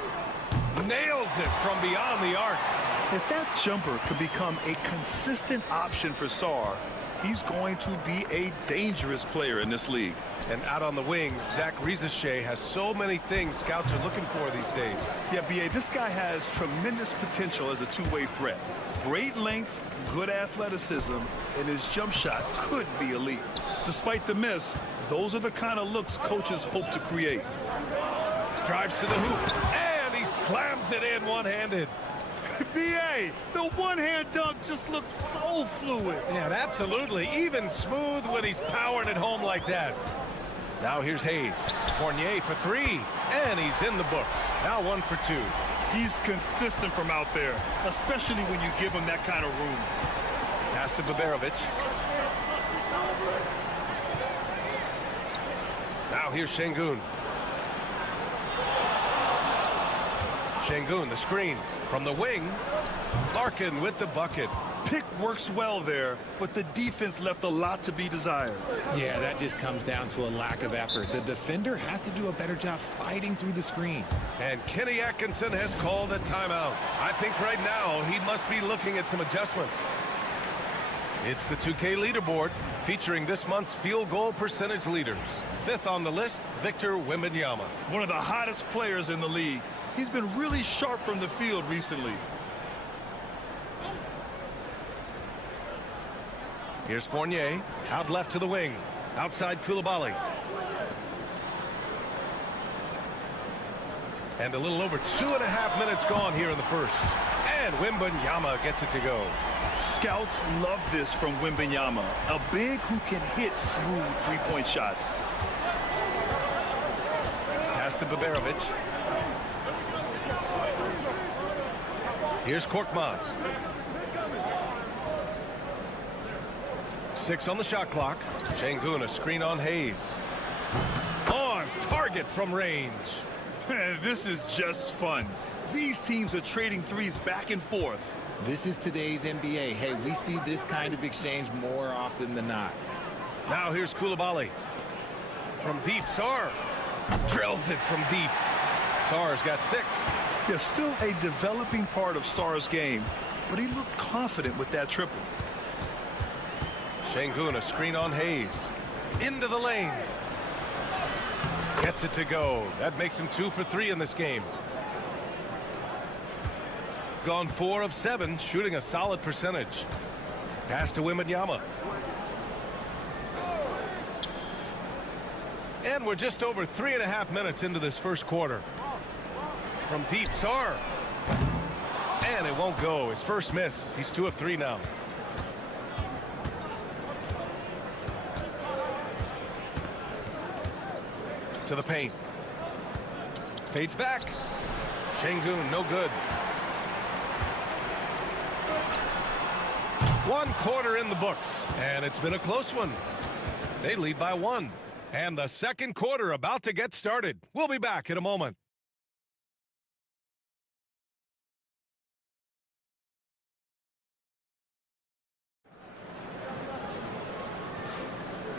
nails it from beyond the arc. If that jumper could become a consistent option for Sarr, he's going to be a dangerous player in this league. And out on the wings, Zach Rizache has so many things scouts are looking for these days. Yeah, B.A., this guy has tremendous potential as a two-way threat. Great length, good athleticism, and his jump shot could be elite. Despite the miss, those are the kind of looks coaches hope to create. Drives to the hoop, and he slams it in one-handed. B.A., the one-hand dunk just looks so fluid. Yeah, absolutely. Even smooth when he's powering it home like that. Now here's Hayes. Fournier for three, and he's in the books. Now 1 for 2. He's consistent from out there, especially when you give him that kind of room. Pass to Baberovic. Now here's Şengün. Şengün, the screen. From the wing, Larkin with the bucket. Pick works well there, but the defense left a lot to be desired. Yeah, that just comes down to a lack of effort. The defender has to do a better job fighting through the screen. And Kenny Atkinson has called a timeout. I think right now he must be looking at some adjustments. It's the 2K leaderboard featuring this month's field goal percentage leaders. 5th on the list, Victor Wembanyama. One of the hottest players in the league. He's been really sharp from the field recently. Here's Fournier, out left to the wing. Outside Coulibaly. And a little over 2.5 minutes gone here in the first. And Wembanyama gets it to go. Scouts love this from Wembanyama, a big who can hit smooth three-point shots. Pass to Baberovic. Here's Korkmaz. 6 on the shot clock. Şengün, a screen on Hayes. On target from range. This is just fun. These teams are trading threes back and forth. This is today's NBA. Hey, we see this kind of exchange more often than not. Now here's Coulibaly. From deep, Sarr drills it from deep. Sarr's got 6. Yeah, still a developing part of Sarr's game, but he looked confident with that triple. Şengün, a screen on Hayes. Into the lane. Gets it to go. That makes him 2 for 3 in this game. Gone 4 of 7, shooting a solid percentage. Pass to Wembanyama. And we're just over 3.5 minutes into this first quarter. From deep, Sarr. And it won't go. His first miss. He's 2 of 3 now. To the paint. Fades back. Şengün, no good. 1 quarter in the books, and it's been a close one. They lead by 1. And the second quarter about to get started. We'll be back in a moment.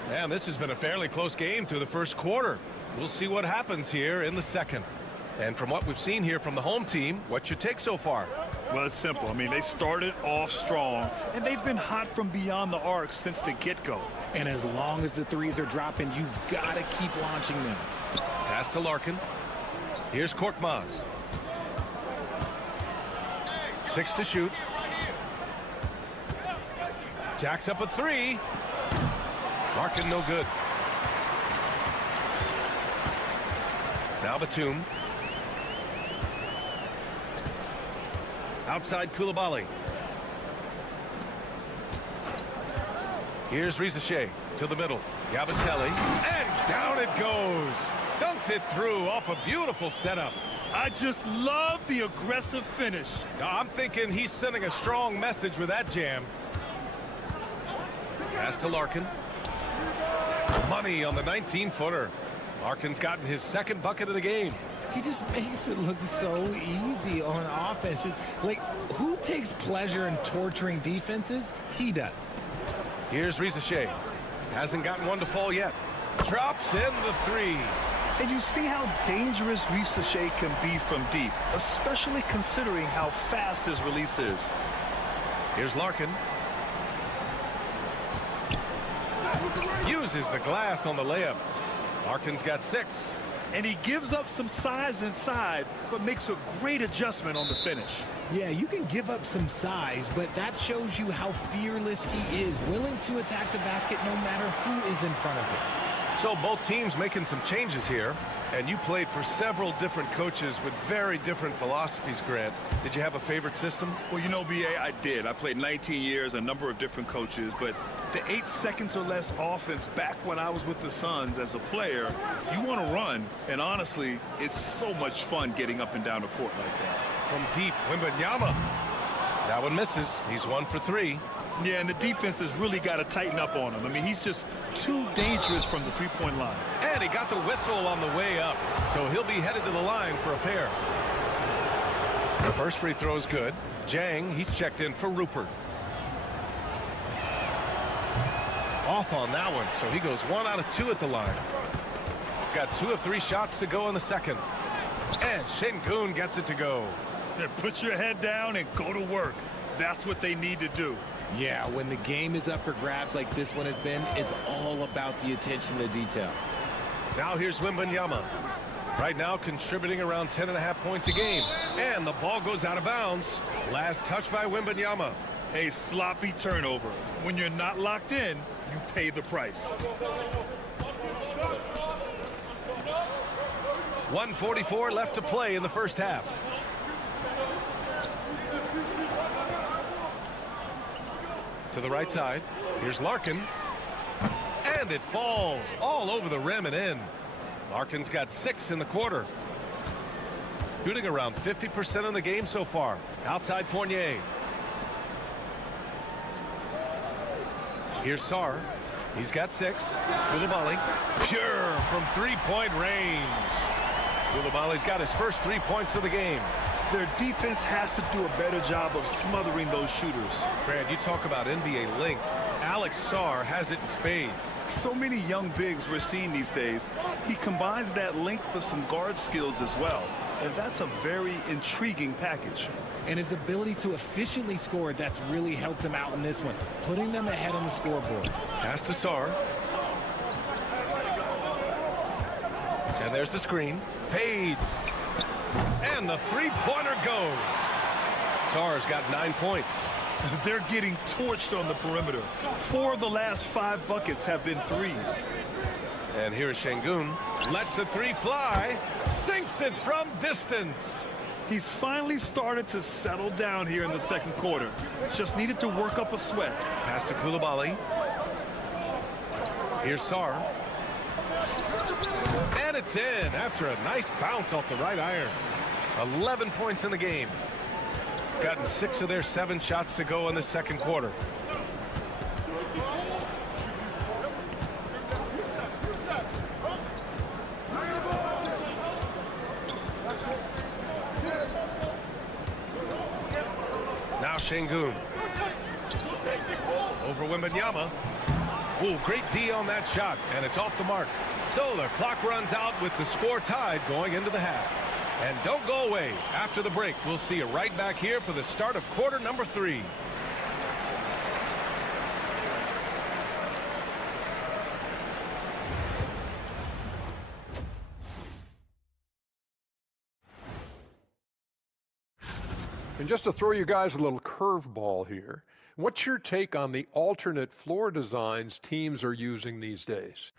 And this has been a fairly close game through the first quarter. We'll see what happens here in the second. And from what we've seen here from the home team, what's your take so far? Well, it's simple. I mean, they started off strong, and they've been hot from beyond the arc since the get-go. And as long as the threes are dropping, you've got to keep launching them. Pass to Larkin. Here's Korkmaz. 6 to shoot. Jacks up a 3. Larkin no good. Now Batum. Outside Coulibaly. Here's Risache to the middle. Yabusele. And down it goes. Dunked it through off a beautiful setup. I just love the aggressive finish. I'm thinking he's sending a strong message with that jam. Pass to Larkin. Money on the 19-footer. Larkin's gotten his second bucket of the game. He just makes it look so easy on offense. Like, who takes pleasure in torturing defenses? He does. Here's Risache. Hasn't gotten one to fall yet. Drops in the 3. And you see how dangerous Risache can be from deep, especially considering how fast his release is. Here's Larkin. Uses the glass on the layup. Larkin's got 6. And he gives up some size inside, but makes a great adjustment on the finish. Yeah, you can give up some size, but that shows you how fearless he is, willing to attack the basket no matter who is in front of him. So both teams making some changes here. And you played for several different coaches with very different philosophies, Grant. Did you have a favorite system? Well, you know, B.A., I did. I played 19 years, a number of different coaches, but the 8 seconds or less offense back when I was with the Suns as a player, you want to run, and honestly, it's so much fun getting up and down the court like that. From deep, Wembanyama. That one misses. He's 1 for 3. Yeah, and the defense has really got to tighten up on him. I mean, he's just too dangerous from the three-point line. And he got the whistle on the way up, so he'll be headed to the line for a pair. The first free throw is good. Jang, he's checked in for Rupert. Off on that one, so he goes 1 out of 2 at the line. Got 2 of 3 shots to go in the second. And Şengün gets it to go. Yeah, put your head down and go to work. That's what they need to do. Yeah, when the game is up for grabs like this one has been, it's all about the attention to detail. Now here's Wembanyama. Right now contributing around 10.5 points a game. And the ball goes out of bounds. Last touch by Wembanyama. A sloppy turnover. When you're not locked in, you pay the price. 1:44 left to play in the first half. To the right side. Here's Larkin. And it falls all over the rim and in. Larkin's got 6 in the quarter. Shooting around 50% in the game so far. Outside Fournier. Here's Sarr. He's got 6. Coulibaly. Pure from 3-point range. Coulibaly's got his first 3 points of the game. Their defense has to do a better job of smothering those shooters. Brad, you talk about NBA length. Alex Sarr has it in spades. So many young bigs we're seeing these days. He combines that length with some guard skills as well. And that's a very intriguing package. And his ability to efficiently score, that's really helped him out in this one, putting them ahead on the scoreboard. Pass to Sarr. And there's the screen. Fades. And the three-pointer goes. Sarr's got 9 points. They're getting torched on the perimeter. 4 of the last 5 buckets have been threes. And here's Şengün. Lets the 3 fly. Sinks it from distance. He's finally started to settle down here in the second quarter. Just needed to work up a sweat. Pass to Coulibaly. Here's Sarr. And it's in after a nice bounce off the right iron. 11 points in the game. Gotten 6 of their 7 shots to go in the second quarter. Now Şengün. Over Wembanyama. Ooh, great D on that shot, and it's off the mark. So the clock runs out with the score tied going into the half. And don't go away. After the break, we'll see you right back here for the start of quarter number 3. And just to throw you guys a little curveball here, what's your take on the alternate floor designs teams are using these days?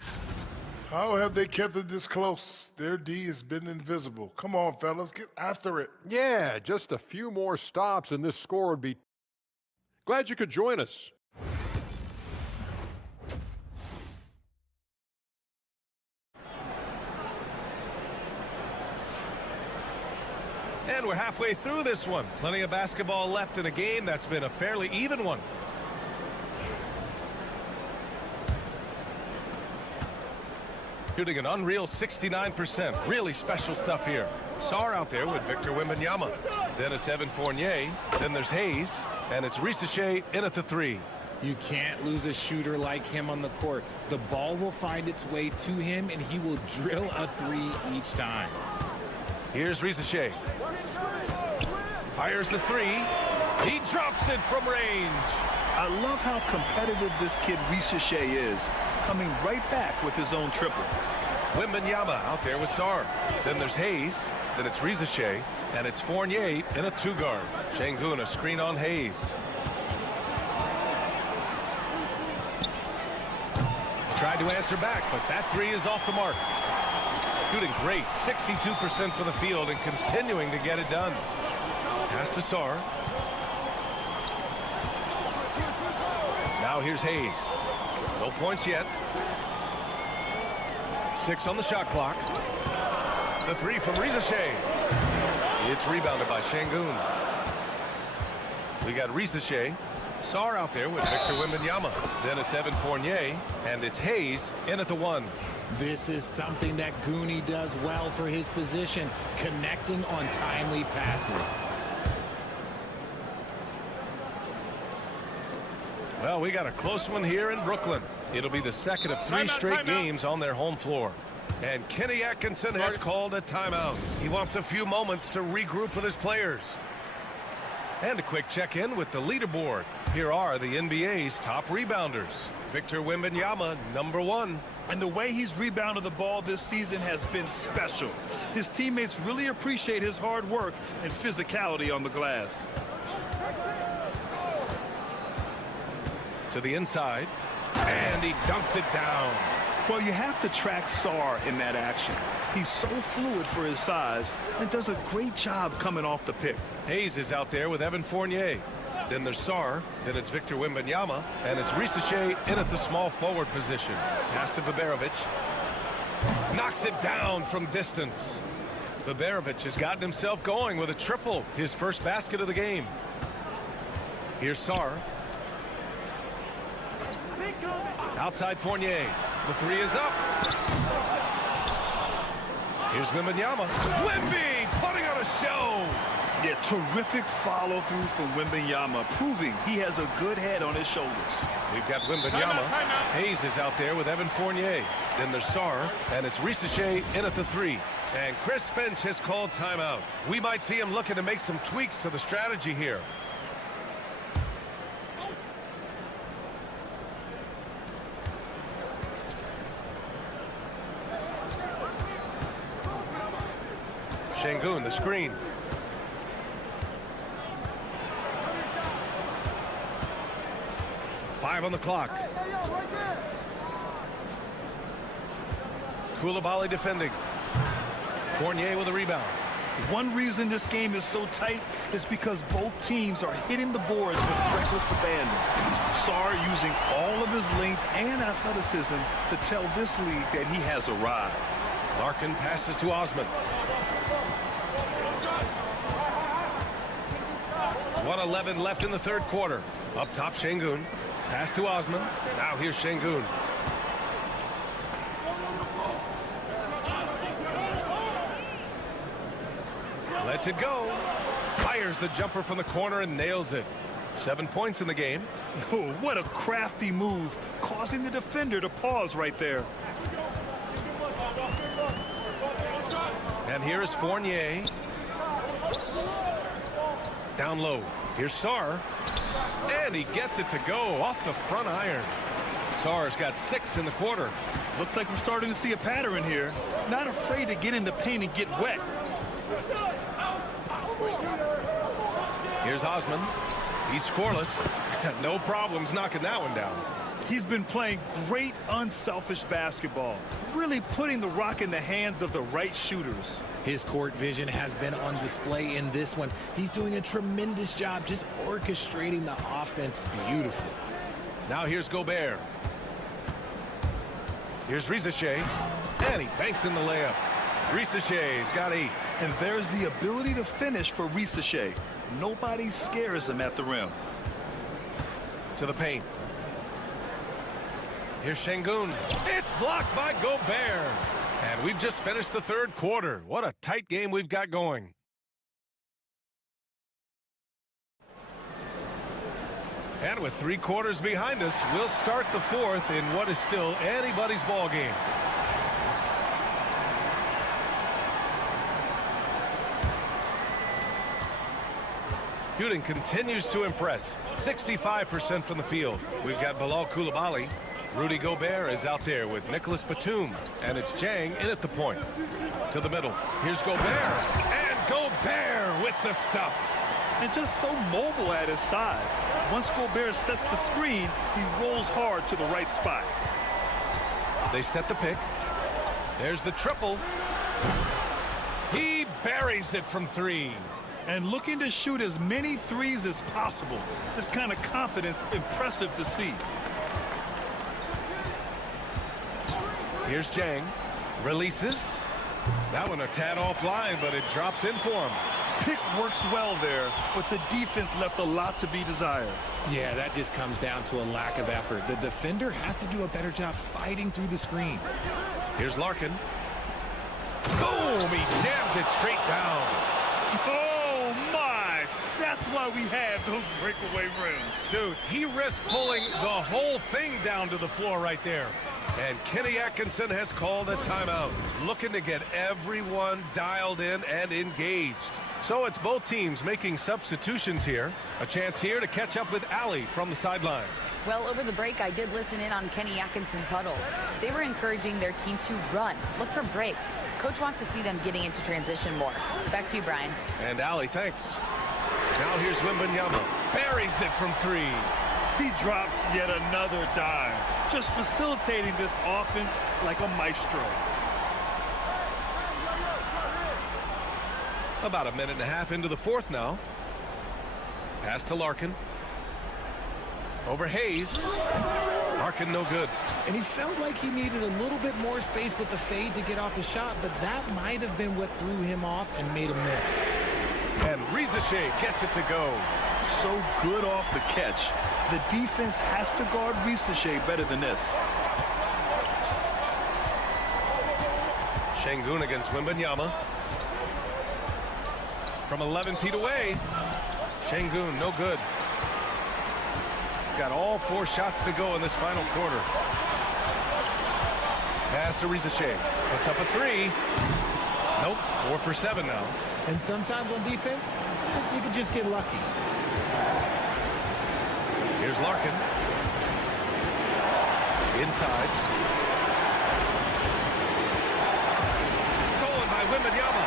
How have they kept it this close? Their D has been invisible. Come on, fellas, get after it. Yeah, just a few more stops and this score would be... Glad you could join us. And we're halfway through this one. Plenty of basketball left in a game that's been a fairly even one. Shooting an unreal 69%. Really special stuff here. Sarr out there with Victor Wembanyama. Then it's Evan Fournier. Then there's Hayes. And it's Risacher in at the 3. You can't lose a shooter like him on the court. The ball will find its way to him, and he will drill a 3 each time. Here's Risacher. Fires the 3. He drops it from range. I love how competitive this kid Risacher is, coming right back with his own triple. Wembanyama out there with Sarr. Then there's Hayes. Then it's Risacher. And it's Fournier in a 2-guard. Şengün a screen on Hayes. Tried to answer back, but that three is off the mark. Shooting great, 62% for the field and continuing to get it done. Pass to Sarr. Now here's Hayes. No points yet. 6 on the shot clock. The three from Rizachet. It's rebounded by Şengün. We got Rizachet. Sarr out there with Victor Wembanyama. Then it's Evan Fournier, and it's Hayes in at the 1. This is something that Goonie does well for his position, connecting on timely passes. Well, we got a close one here in Brooklyn. It'll be the second of 3 straight games on their home floor. And Kenny Atkinson has called a timeout. He wants a few moments to regroup with his players. And a quick check-in with the leaderboard. Here are the NBA's top rebounders. Victor Wembanyama, number 1. And the way he's rebounded the ball this season has been special. His teammates really appreciate his hard work and physicality on the glass. To the inside, and he dunks it down. Well, you have to track Sarr in that action. He's so fluid for his size and does a great job coming off the pick. Hayes is out there with Evan Fournier. Then there's Sarr, then it's Victor Wembanyama, and it's Rizachet in at the small forward position. Pass to Baberovic. Knocks it down from distance. Baberovic has gotten himself going with a triple, his first basket of the game. Here's Sarr. Outside Fournier. The three is up. Here's Wembanyama. Wemby putting on a show. Yeah, terrific follow-through from Wembanyama, proving he has a good head on his shoulders. We've got Wembanyama. Hayes is out there with Evan Fournier. Then there's Sarr, and it's Rizachet in at the 3. And Chris Finch has called timeout. We might see him looking to make some tweaks to the strategy here. Şengün, the screen. Five on the clock. Coulibaly defending. Fournier with a rebound. One reason this game is so tight is because both teams are hitting the boards with reckless abandon. Sarr using all of his length and athleticism to tell this league that he has arrived. Larkin passes to Osman. 1:11 left in the third quarter. Up top, Şengün. Pass to Osman. Now here's Şengün. Lets it go. Fires the jumper from the corner and nails it. 7 points in the game. Oh, what a crafty move, causing the defender to pause right there. And here is Fournier. Down low. Here's Sarr. And he gets it to go off the front iron. Sarr's got 6 in the quarter. Looks like we're starting to see a pattern here. Not afraid to get in the paint and get wet. Here's Osman. He's scoreless. No problems knocking that one down. He's been playing great unselfish basketball, really putting the rock in the hands of the right shooters. His court vision has been on display in this one. He's doing a tremendous job just orchestrating the offense beautifully. Now here's Gobert. Here's Rizachet. And he banks in the layup. Rizachet's got 8. And there's the ability to finish for Rizachet. Nobody scares him at the rim. To the paint. Here's Şengün. It's blocked by Gobert. And we've just finished the third quarter. What a tight game we've got going. And with 3 quarters behind us, we'll start the fourth in what is still anybody's ball game. Shooting continues to impress. 65% from the field. We've got Bilal Coulibaly. Rudy Gobert is out there with Nicholas Batum. And it's Jang in at the point. To the middle. Here's Gobert. And Gobert with the stuff. And just so mobile at his size. Once Gobert sets the screen, he rolls hard to the right spot. They set the pick. There's the triple. He buries it from 3. And looking to shoot as many threes as possible. This kind of confidence, impressive to see. Here's Jang. Releases. That one a tad offline, but it drops in for him. Pick works well there, but the defense left a lot to be desired. Yeah, that just comes down to a lack of effort. The defender has to do a better job fighting through the screens. Here's Larkin. Boom! He jams it straight down. Oh, my! That's why we have those breakaway rims. Dude, he risked pulling the whole thing down to the floor right there. And Kenny Atkinson has called a timeout, looking to get everyone dialed in and engaged. So it's both teams making substitutions here. A chance here to catch up with Allie from the sideline. Well, over the break, I did listen in on Kenny Atkinson's huddle. They were encouraging their team to run, look for breaks. Coach wants to see them getting into transition more. Back to you, Brian. And Allie, thanks. Now here's Wembanyama. Buries it from 3. He drops yet another dime, just facilitating this offense like a maestro. About a minute and a half into the fourth now. Pass to Larkin. Over Hayes. Larkin no good. And he felt like he needed a little bit more space with the fade to get off his shot, but that might have been what threw him off and made him miss. And Rizachet gets it to go. So good off the catch. The defense has to guard Rizachet better than this. Şengün against Wembanyama. From 11 feet away. Şengün, no good. Got all 4 shots to go in this final quarter. Pass to Rizachet. Puts up a 3. Nope, 4 for 7 now. And sometimes on defense, you can just get lucky. Here's Larkin. Inside. Stolen by Wembanyama.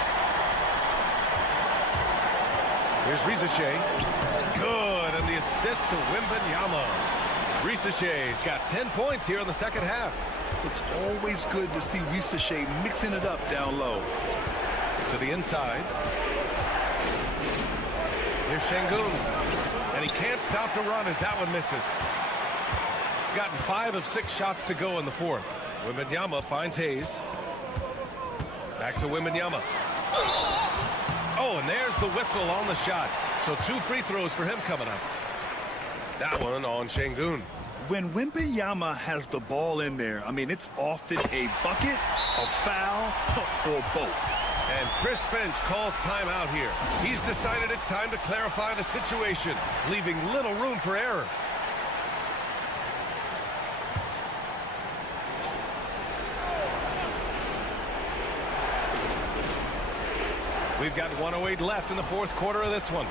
Here's Rizachet. Good, and the assist to Wembanyama. Risachet's got 10 points here in the second half. It's always good to see Rizachet mixing it up down low. To the inside. Here's Şengün. And he can't stop the run as that one misses. Gotten 5 of 6 shots to go in the fourth. Wembanyama finds Hayes. Back to Wembanyama. Oh, and there's the whistle on the shot. So 2 free throws for him coming up. That one on Şengün. When Wembanyama has the ball in there, I mean, it's often a bucket, a foul, or both. And Chris Finch calls timeout here. He's decided it's time to clarify the situation, leaving little room for error. We've got 1:08 left in the fourth quarter of this one.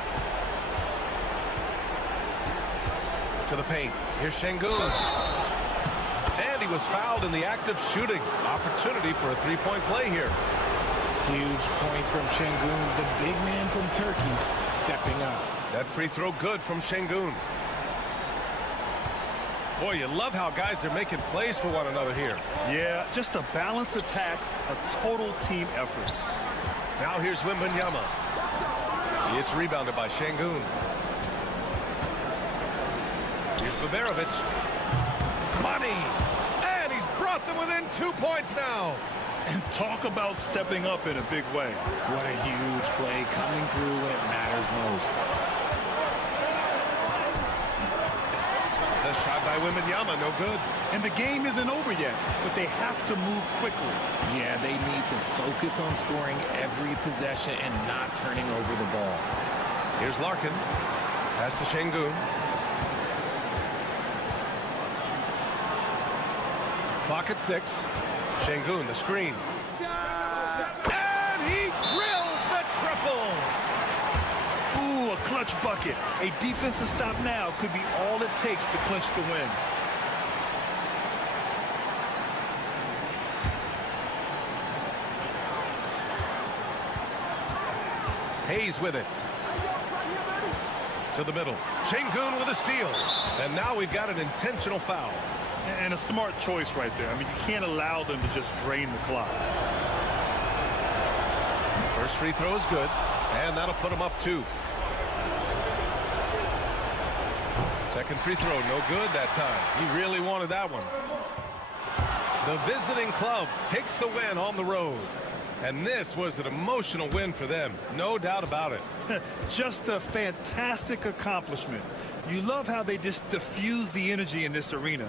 To the paint. Here's Şengün. And he was fouled in the act of shooting. Opportunity for a 3-point play here. Huge points from Şengün, the big man from Turkey, stepping up. That free throw good from Şengün. Boy, you love how guys are making plays for one another here. Yeah, just a balanced attack, a total team effort. Now here's Wembanyama. It's rebounded by Şengün. Here's Baberovic. Money! And he's brought them within 2 points now. And talk about stepping up in a big way. What a huge play coming through when it matters most. The shot by Wembanyama, no good. And the game isn't over yet, but they have to move quickly. Yeah, they need to focus on scoring every possession and not turning over the ball. Here's Larkin. Pass to Şengün. Clock at 6. Şengün, the screen. And he drills the triple. Ooh, a clutch bucket. A defensive stop now could be all it takes to clinch the win. Hayes with it. To the middle. Şengün with a steal. And now we've got an intentional foul. And a smart choice right there. I mean, you can't allow them to just drain the clock. First free throw is good, and that'll put him up 2. Second free throw, no good that time. He really wanted that one. The visiting club takes the win on the road. And this was an emotional win for them, no doubt about it. Just a fantastic accomplishment. You love how they just diffuse the energy in this arena.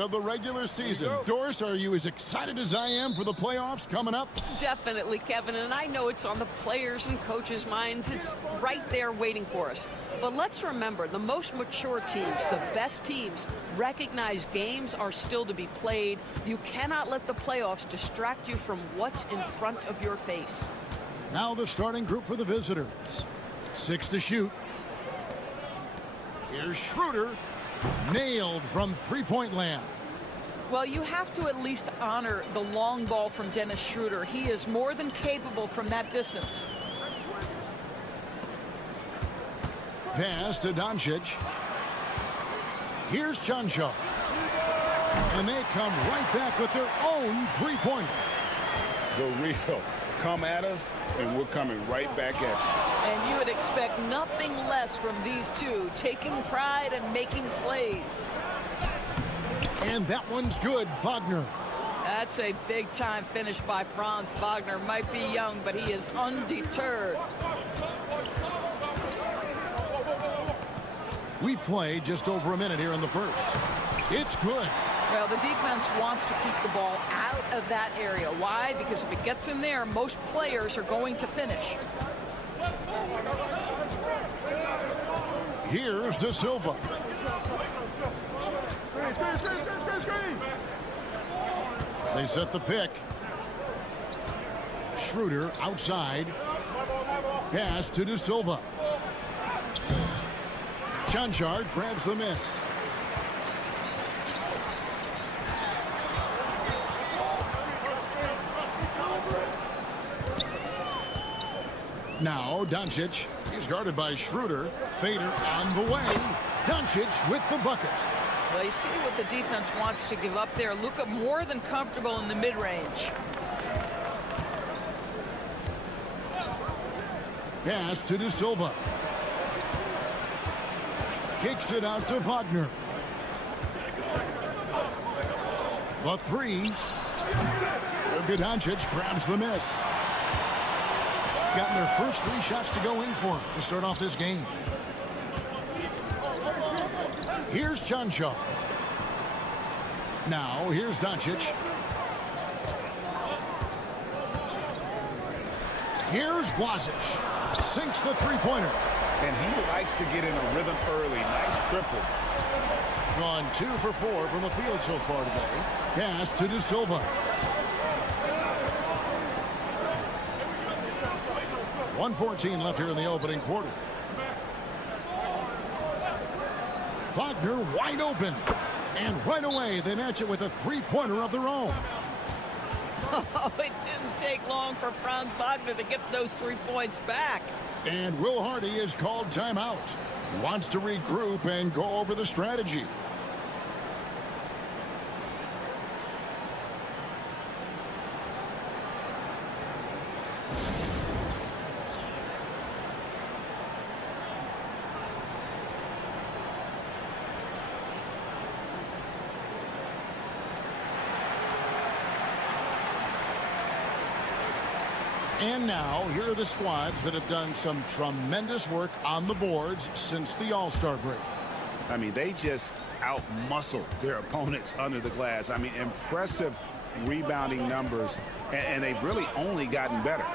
Of the regular season. Doris, are you as excited as I am for the playoffs coming up? Definitely, Kevin, and I know it's on the players and coaches' minds. It's right there waiting for us. But let's remember, the most mature teams, the best teams, recognize games are still to be played. You cannot let the playoffs distract you from what's in front of your face. Now the starting group for the visitors. 6 to shoot. Here's Schroeder. Nailed from three-point land. Well, you have to at least honor the long ball from Dennis Schroeder. He is more than capable from that distance. Pass to Doncic. Here's Chuncho. And they come right back with their own three-pointer. The real. Come at us, and we're coming right back at you. And you would expect nothing less from these two, taking pride and making plays. And that one's good, Wagner. That's a big-time finish by Franz Wagner. Might be young, but he is undeterred. We've played just over a minute here in the first. It's good. Well, the defense wants to keep the ball out of that area. Why? Because if it gets in there, most players are going to finish. Here's De Silva. They set the pick. Schroeder outside. Pass to De Silva. Chunchard grabs the miss. Now Doncic. He's guarded by Schroeder. Fader on the way. Doncic with the bucket. Well, you see what the defense wants to give up there. Luka more than comfortable in the mid-range. Pass to De Silva. Kicks it out to Wagner. The three. Doncic grabs the miss. Gotten their first 3 shots to go in for him to start off this game. Here's Chuncho. Now here's Doncic. Here's Blasic. Sinks the three-pointer. And he likes to get in a rhythm early. Nice triple. Gone 2 for 4 from the field so far today. Pass to De Silva. 1:14 left here in the opening quarter. Wagner wide open. And right away, they match it with a three-pointer of their own. Oh, it didn't take long for Franz Wagner to get those 3 points back. And Will Hardy is called timeout. He wants to regroup and go over the strategy. And now, here are the squads that have done some tremendous work on the boards since the All-Star break. I mean, they just out-muscled their opponents under the glass. I mean, impressive rebounding numbers, and they've really only gotten better.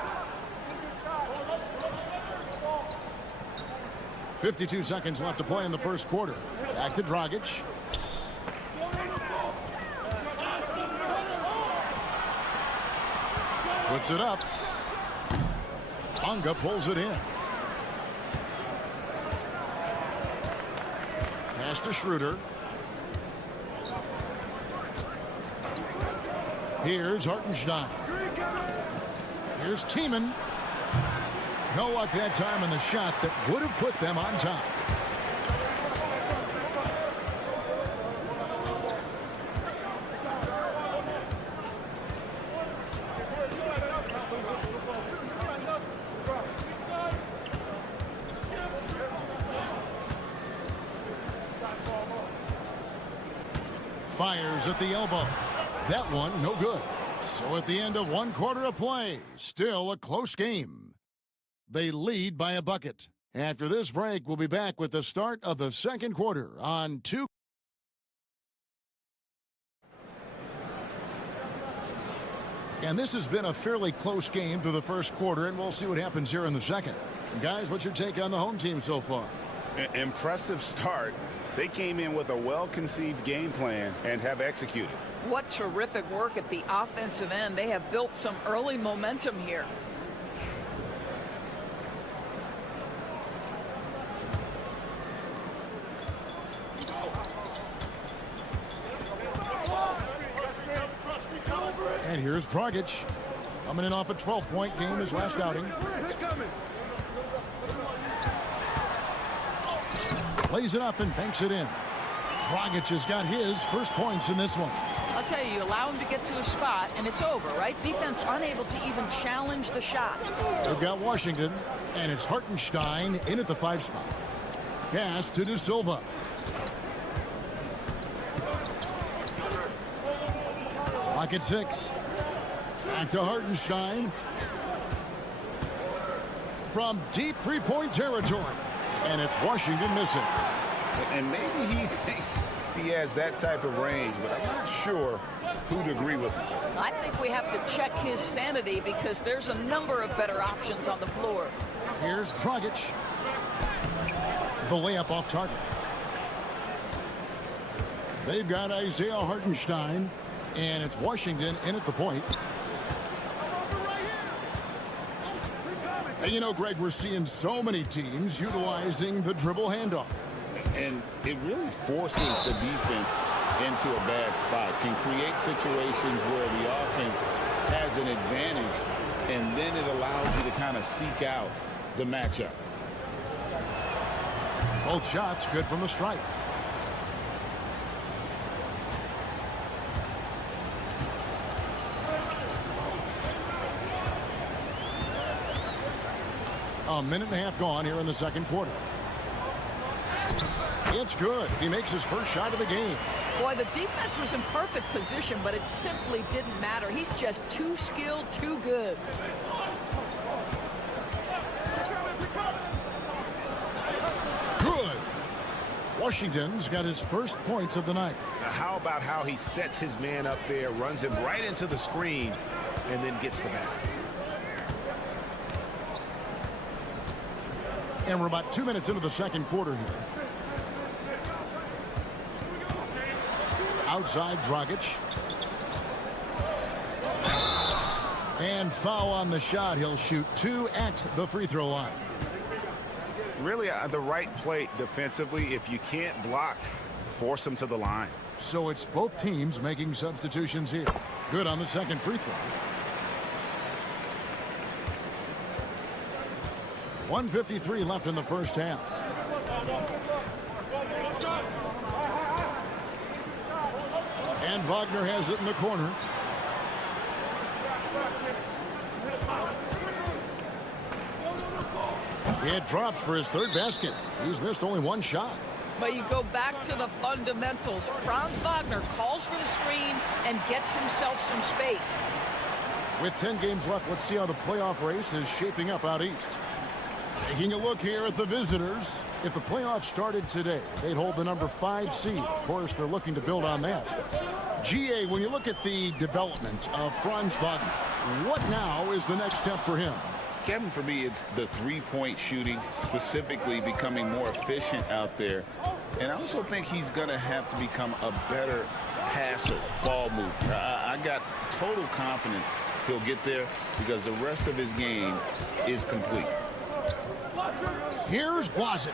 52 seconds left to play in the first quarter. Back to Dragic. Puts it up. Bonga pulls it in. Pass to Schroeder. Here's Hartenstein. Here's Tiemann. No luck that time in the shot that would have put them on top. Fires at the elbow. That one, no good. So at the end of 1 quarter of play, still a close game. They lead by a bucket. After this break, we'll be back with the start of the second quarter on 2. And this has been a fairly close game through the first quarter, and we'll see what happens here in the second. Guys, what's your take on the home team so far? Impressive start. They came in with a well-conceived game plan and have executed. What terrific work at the offensive end. They have built some early momentum here. And here's Dragic. Coming in off a 12-point game his last outing. Lays it up and banks it in. Dragic has got his first points in this one. I'll tell you, allow him to get to a spot, and it's over, right? Defense unable to even challenge the shot. They've got Washington, and it's Hartenstein in at the 5 spot. Pass to De Silva. Clock at 6. Back to Hartenstein. From deep 3-point territory. And it's Washington missing. And maybe he thinks he has that type of range, but I'm not sure who'd agree with him. I think we have to check his sanity because there's a number of better options on the floor. Here's Dragic. The layup off target. They've got Isaiah Hartenstein, and it's Washington in at the point. And you know, Greg, we're seeing so many teams utilizing the dribble handoff. And it really forces the defense into a bad spot, can create situations where the offense has an advantage, and then it allows you to kind of seek out the matchup. Both shots good from the stripe. A minute and a half gone here in the second quarter. It's good. He makes his first shot of the game. Boy, the defense was in perfect position, but it simply didn't matter. He's just too skilled, too good. Good. Washington's got his first points of the night. Now, how about how he sets his man up there, runs him right into the screen, and then gets the basket? And we're about 2 minutes into the second quarter here. Outside Dragic. And foul on the shot. He'll shoot 2 at the free throw line. Really the right play defensively. If you can't block, force them to the line. So it's both teams making substitutions here. Good on the second free throw. 1:53 left in the first half. And Wagner has it in the corner. It drops for his third basket. He's missed only 1 shot. But you go back to the fundamentals. Franz Wagner calls for the screen and gets himself some space. With 10 games left, let's see how the playoff race is shaping up out east. Taking a look here at the visitors. If the playoffs started today, they'd hold the number 5 seed. Of course, they're looking to build on that. GA, when you look at the development of Franz Wagner, what now is the next step for him? Kevin, for me, it's the three-point shooting, specifically becoming more efficient out there. And I also think he's going to have to become a better passer, ball mover. I got total confidence he'll get there because the rest of his game is complete. Here's Blasic.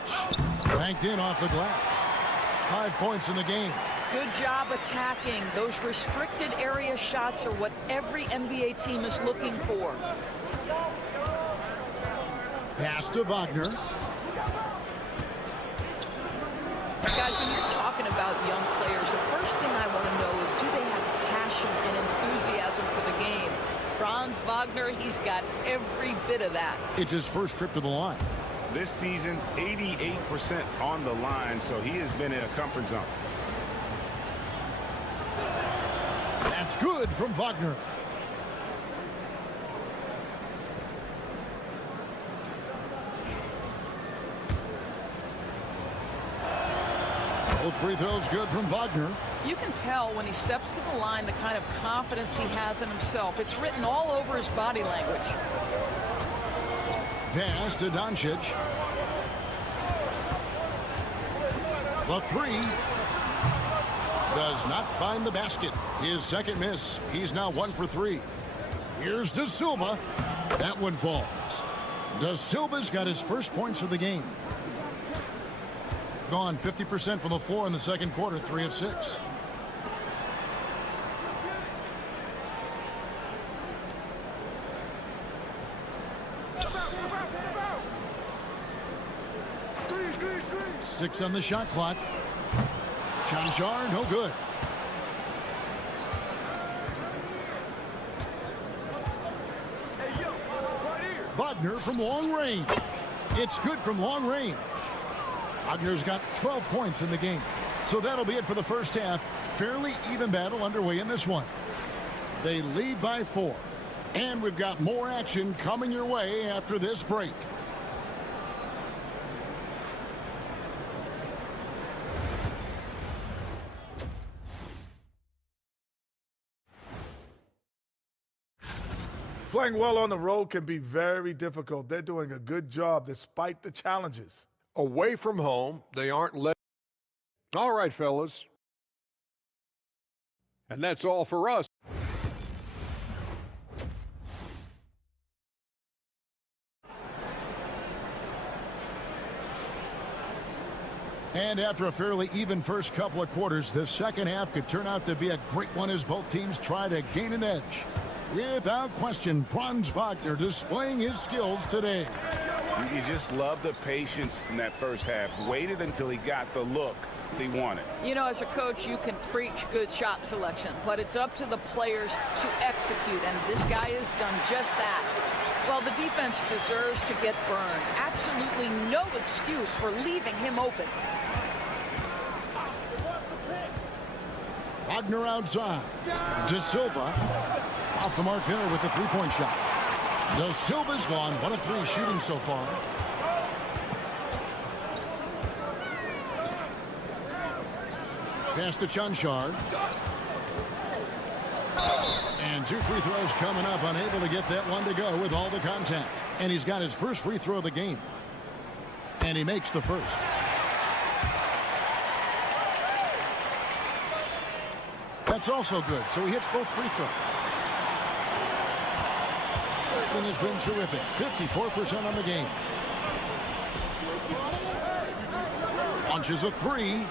Banked in off the glass. 5 points in the game. Good job attacking. Those restricted area shots are what every NBA team is looking for. Pass to Wagner. Guys, when you're talking about young players, the first thing I want to know is, do they have passion and enthusiasm for the game? Franz Wagner, he's got every bit of that. It's his first trip to the line. This season, 88% on the line, so he has been in a comfort zone. That's good from Wagner. Both free throws good from Wagner. You can tell when he steps to the line the kind of confidence he has in himself. It's written all over his body language. Pass to Doncic. The three does not find the basket. His second miss. He's now 1 for 3. Here's De Silva. That one falls. De Silva's got his first points of the game. Gone 50% from the floor in the second quarter, 3 of 6. Six on the shot clock. Chanchar, no good. Wagner from long range. It's good from long range. Wagner's got 12 points in the game. So that'll be it for the first half. Fairly even battle underway in this one. They lead by 4. And we've got more action coming your way after this break. Playing well on the road can be very difficult. They're doing a good job despite the challenges. Away from home, they aren't let. All right, fellas. And that's all for us. And after a fairly even first couple of quarters, the second half could turn out to be a great one as both teams try to gain an edge. Without question, Franz Wagner displaying his skills today. You just love the patience in that first half. Waited until he got the look he wanted. You know, as a coach, you can preach good shot selection, but it's up to the players to execute, and this guy has done just that. Well, the defense deserves to get burned. Absolutely no excuse for leaving him open. Wagner outside. De Silva off the mark there with the three-point shot. De Silva's gone 1 of 3 shooting so far. Pass to Chanchar. And 2 free throws coming up, unable to get that one to go with all the contact. And he's got his first free throw of the game. And he makes the first. That's also good, so he hits both free throws. And has been terrific. 54% on the game. Launches a 3.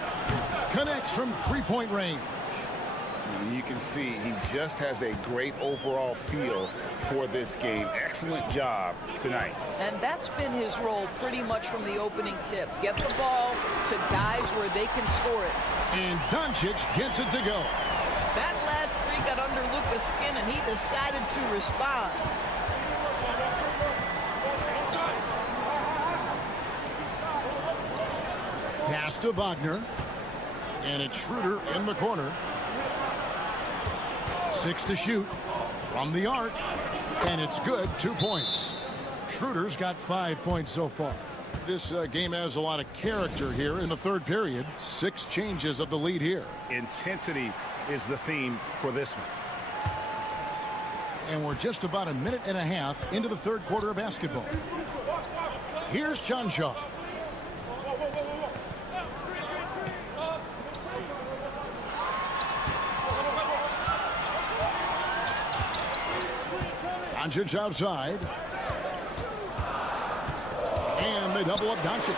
Connects from three-point range. And you can see he just has a great overall feel for this game. Excellent job tonight. And that's been his role pretty much from the opening tip. Get the ball to guys where they can score it. And Doncic gets it to go. That last 3 got under Luka's skin, and he decided to respond. Pass to Wagner. And it's Schroeder in the corner. 6 to shoot from the arc. And it's good. 2 points. Schroeder's got 5 points so far. This game has a lot of character here in the third period. 6 changes of the lead here. Intensity is the theme for this one. And we're just about a minute and a half into the third quarter of basketball. Here's Chanchar. Doncic outside. And they double up Doncic.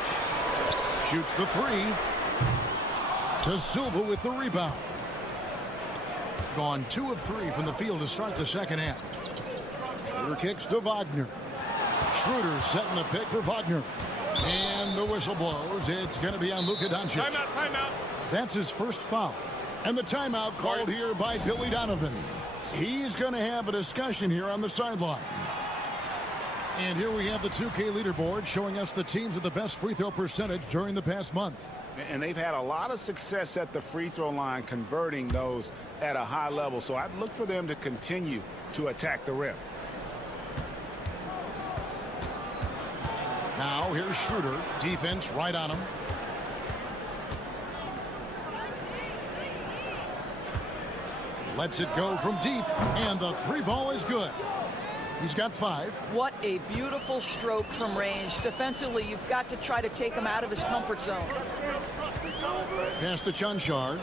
Shoots the three. To Silva with the rebound. Gone 2 of 3 from the field to start the second half. Schroeder kicks to Wagner. Schroeder setting the pick for Wagner. And the whistle blows. It's going to be on Luka Doncic. Timeout. That's his first foul. And the timeout called here by Billy Donovan. He's going to have a discussion here on the sideline. And here we have the 2K leaderboard showing us the teams with the best free throw percentage during the past month. And they've had a lot of success at the free throw line converting those at a high level. So I'd look for them to continue to attack the rim. Now here's Schroeder. Defense right on him. Lets it go from deep. And the 3 ball is good. He's got 5. What a beautiful stroke from range. Defensively, you've got to try to take him out of his comfort zone. Pass to Chanchar.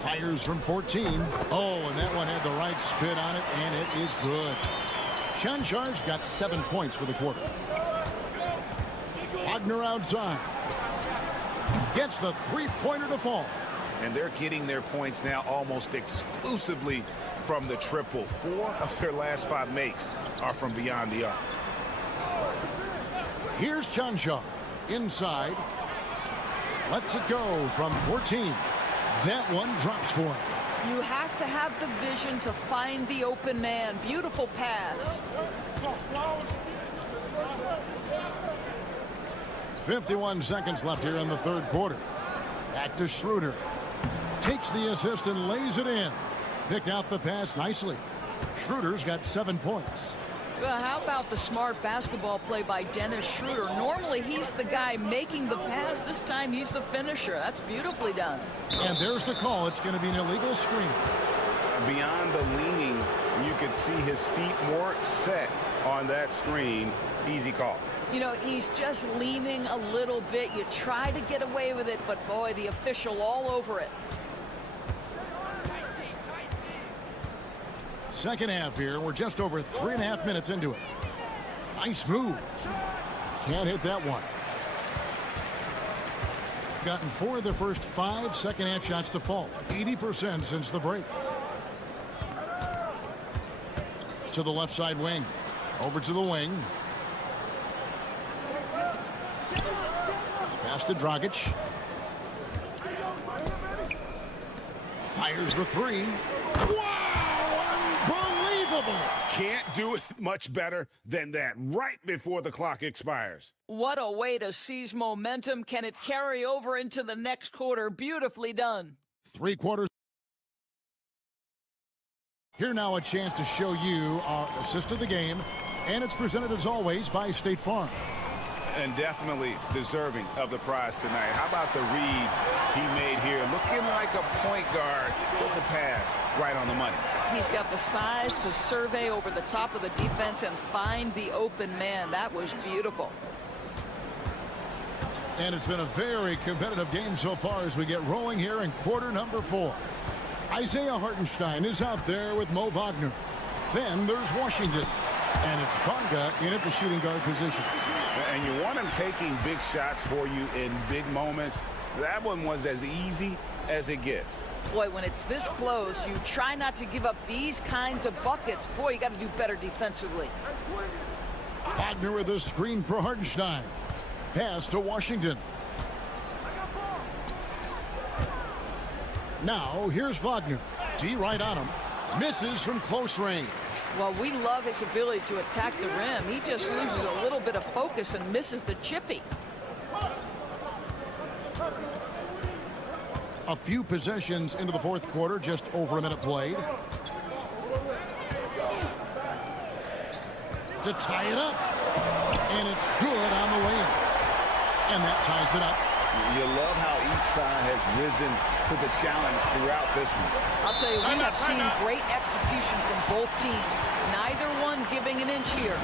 Fires from 14. Oh, and that one had the right spin on it, and it is good. Chanchar's got 7 points for the quarter. Wagner outside. Gets the 3-pointer to fall. And they're getting their points now almost exclusively from the triple. 4 of their last 5 makes are from beyond the arc. Here's Chanchar. Inside. Lets it go from 14. That one drops for him. You have to have the vision to find the open man. Beautiful pass. 51 seconds left here in the third quarter. Back to Schroeder. Takes the assist and lays it in. Picked out the pass nicely. Schroeder's got 7 points. Well, how about the smart basketball play by Dennis Schroeder? Normally, he's the guy making the pass. This time, he's the finisher. That's beautifully done. And there's the call. It's going to be an illegal screen. Beyond the leaning, you could see his feet more set on that screen. Easy call. You know, he's just leaning a little bit. You try to get away with it, but boy, the official all over it. Second half here. We're just over 3.5 minutes into it. Nice move. Can't hit that one. Gotten 4 of the first 5 second half shots to fall. 80% since the break. To the left side wing. Over to the wing. Pass to Dragic. Fires the 3. Can't do it much better than that right before the clock expires. What a way to seize momentum. Can it carry over into the next quarter? Beautifully done. 3 quarters. Here now a chance to show you our assist of the game. And it's presented as always by State Farm. And definitely deserving of the prize tonight. How about the read he made here? Looking like a point guard. Put the pass right on the money. He's got the size to survey over the top of the defense and find the open man. That was beautiful. And it's been a very competitive game so far as we get rolling here in quarter number 4. Isaiah Hartenstein is out there with Mo Wagner. Then there's Washington. And it's Bonga in at the shooting guard position. And you want him taking big shots for you in big moments. That one was as easy as it gets. Boy, when it's this close, you try not to give up these kinds of buckets. Boy, you got to do better defensively. Wagner with a screen for Hartenstein. Pass to Washington. Now, here's Wagner. D right on him. Misses from close range. Well, we love his ability to attack the rim. He just loses a little bit of focus and misses the chippy. A few possessions into the fourth quarter, just over a minute played. To tie it up. And it's good on the way in. And that ties it up. You love how each side has risen to the challenge throughout this one. I'll tell you, we have seen great execution from both teams. Neither one giving an inch here.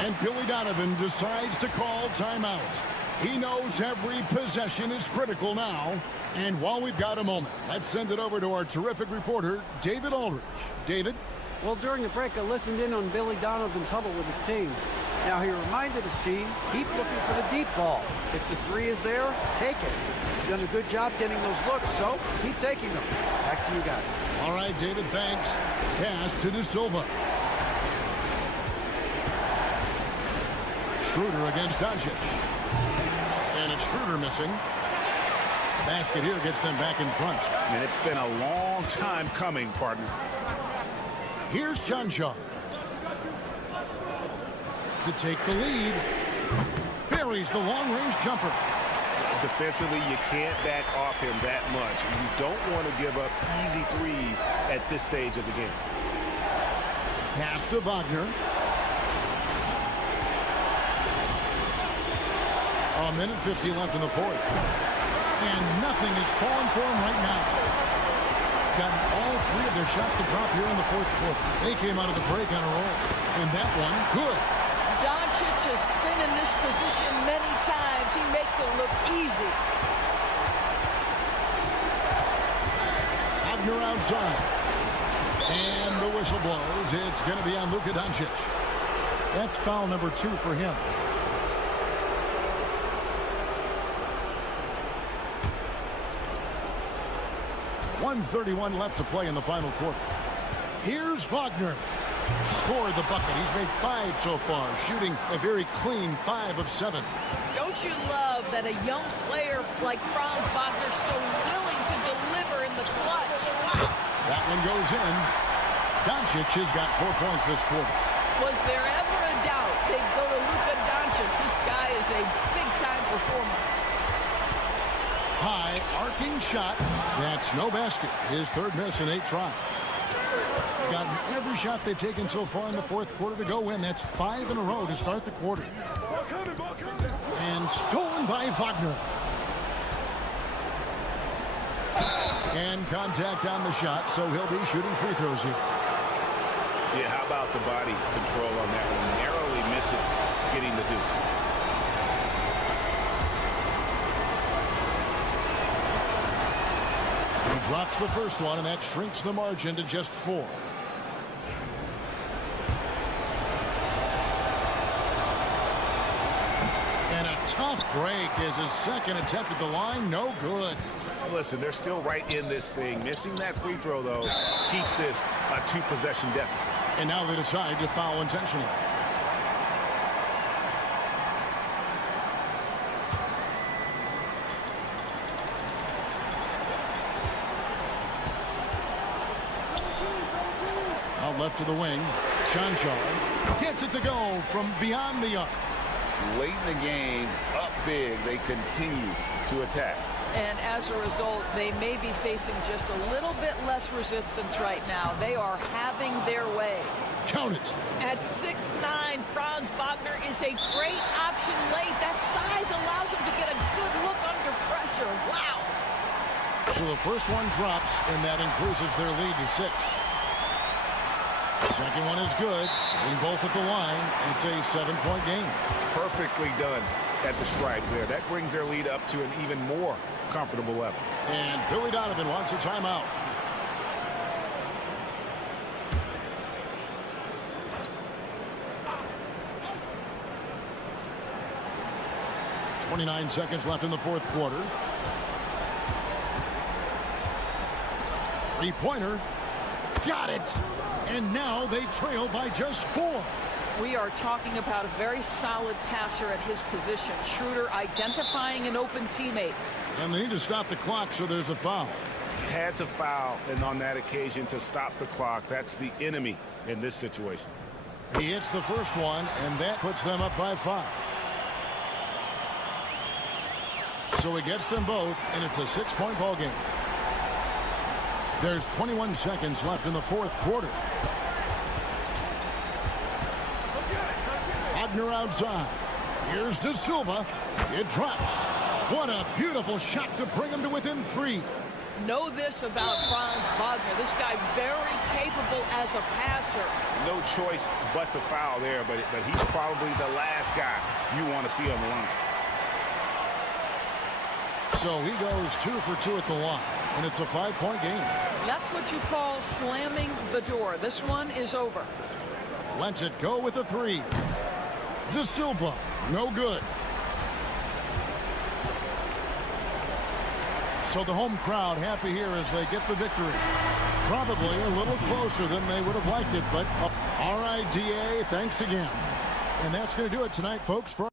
And Billy Donovan decides to call timeout. He knows every possession is critical now. And while we've got a moment, let's send it over to our terrific reporter, David Aldridge. David? Well, during the break, I listened in on Billy Donovan's huddle with his team. Now, he reminded his team, keep looking for the deep ball. If the three is there, take it. You've done a good job getting those looks, so keep taking them. Back to you guys. All right, David, thanks. Pass to De Silva. Schroeder against Doncic. And it's Schroeder missing. Basket here gets them back in front. And it's been a long time coming, partner. Here's John Shaw to take the lead. Buries the long-range jumper. Defensively, you can't back off him that much. You don't want to give up easy threes at this stage of the game. Pass to Wagner. A minute 50 left in the fourth. And nothing is falling for him right now. Gotten all three of their shots to drop here in the fourth quarter. They came out of the break on a roll. And that one, good. Doncic has been in this position many times. He makes it look easy. Wagner outside. And the whistle blows. It's going to be on Luka Doncic. That's foul number 2 for him. .131 left to play in the final quarter. Here's Wagner. Scored the bucket. He's made 5 so far, shooting a very clean 5 of 7. Don't you love that a young player like Franz Wagner's so willing to deliver in the clutch? Wow! That one goes in. Doncic has got 4 points this quarter. Was there ever a doubt they'd go to Luka Doncic? This guy is a big-time performer. High arcing shot. That's no basket. His third miss in 8 tries. Gotten every shot they've taken so far in the fourth quarter to go in. That's 5 in a row to start the quarter. And stolen by Wagner. And contact on the shot, so he'll be shooting free throws here. Yeah, how about the body control on that one? Narrowly misses getting the deuce. He drops the first one, and that shrinks the margin to just 4. And a tough break is his second attempt at the line. No good. Listen, they're still right in this thing. Missing that free throw, though, keeps this a 2-possession deficit. And now they decide to foul intentionally. Out left to the wing. Shaw gets it to go from beyond the arc. Late in the game, up big, they continue to attack. And as a result, they may be facing just a little bit less resistance right now. They are having their way. Count it. At 6'9", Franz Wagner is a great option late. That size allows him to get a good look under pressure. Wow. So the first one drops, and that increases their lead to 6. Second one is good. In both at the line, and it's a 7-point game. Perfectly done at the stripe there. That brings their lead up to an even more comfortable level. And Billy Donovan wants a timeout. .29 seconds left in the fourth quarter. Three-pointer. Got it. And now they trail by just 4. We are talking about a very solid passer at his position. Schroeder identifying an open teammate. And they need to stop the clock, so there's a foul. Had to foul, and on that occasion to stop the clock. That's the enemy in this situation. He hits the first one, and that puts them up by 5. So he gets them both, and it's a 6-point ball game. There's 21 seconds left in the fourth quarter. Wagner outside. Here's De Silva. It drops. What a beautiful shot to bring him to within 3. Know this about Franz Wagner. This guy very capable as a passer. No choice but to foul there, but he's probably the last guy you want to see on the line. So he goes 2 for 2 at the line, and it's a 5-point game. That's what you call slamming the door. This one is over. Lets it go with a 3. De Silva, no good. So the home crowd happy here as they get the victory. Probably a little closer than they would have liked it, but all right, DA, thanks again. And that's going to do it tonight, folks. For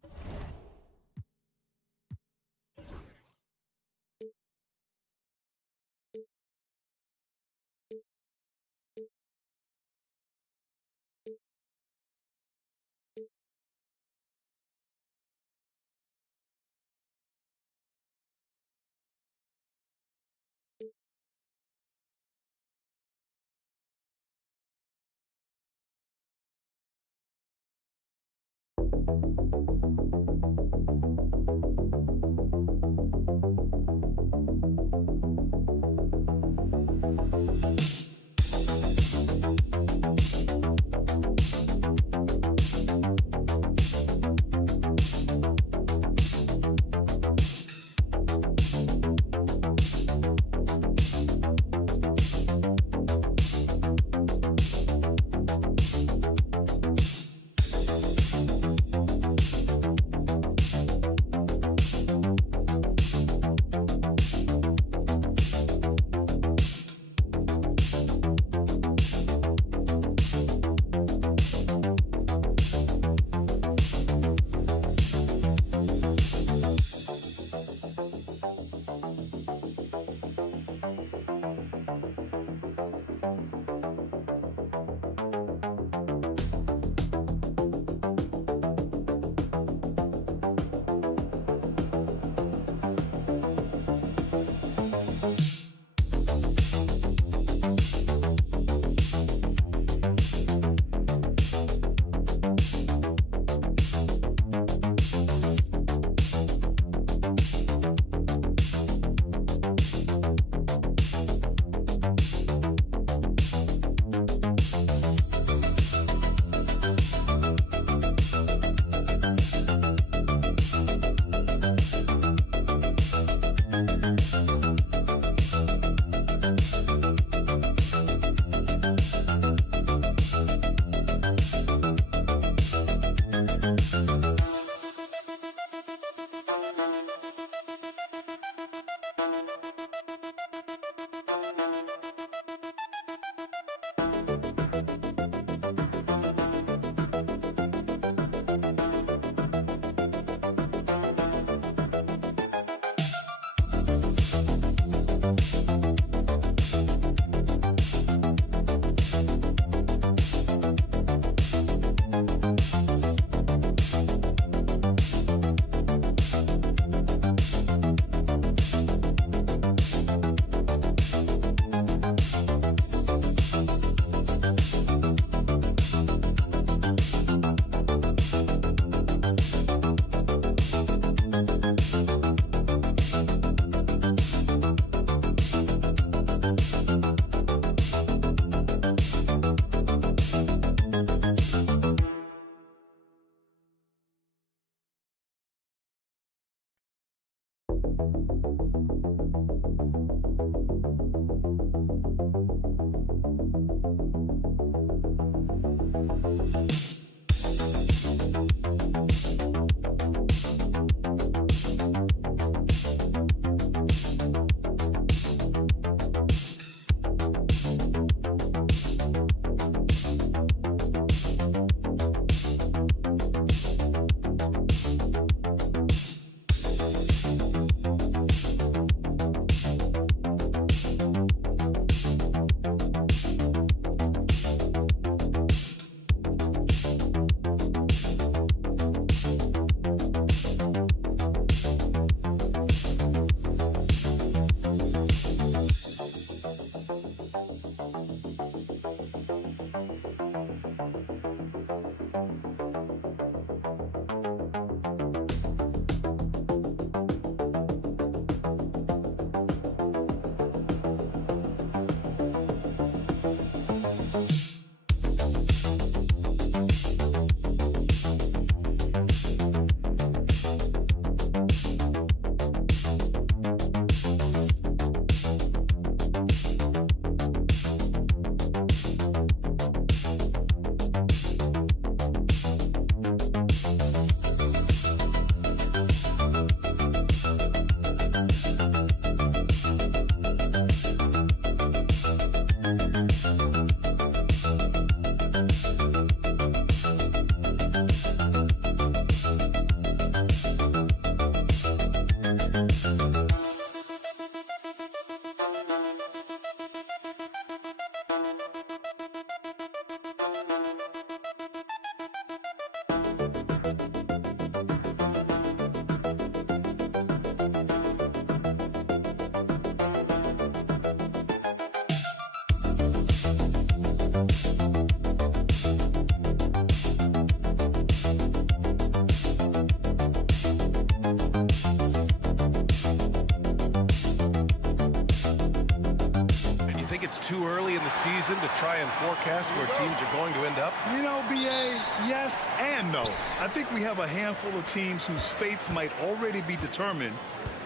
it's too early in the season to try and forecast where teams are going to end up? You know, BA, yes and no. I think we have a handful of teams whose fates might already be determined,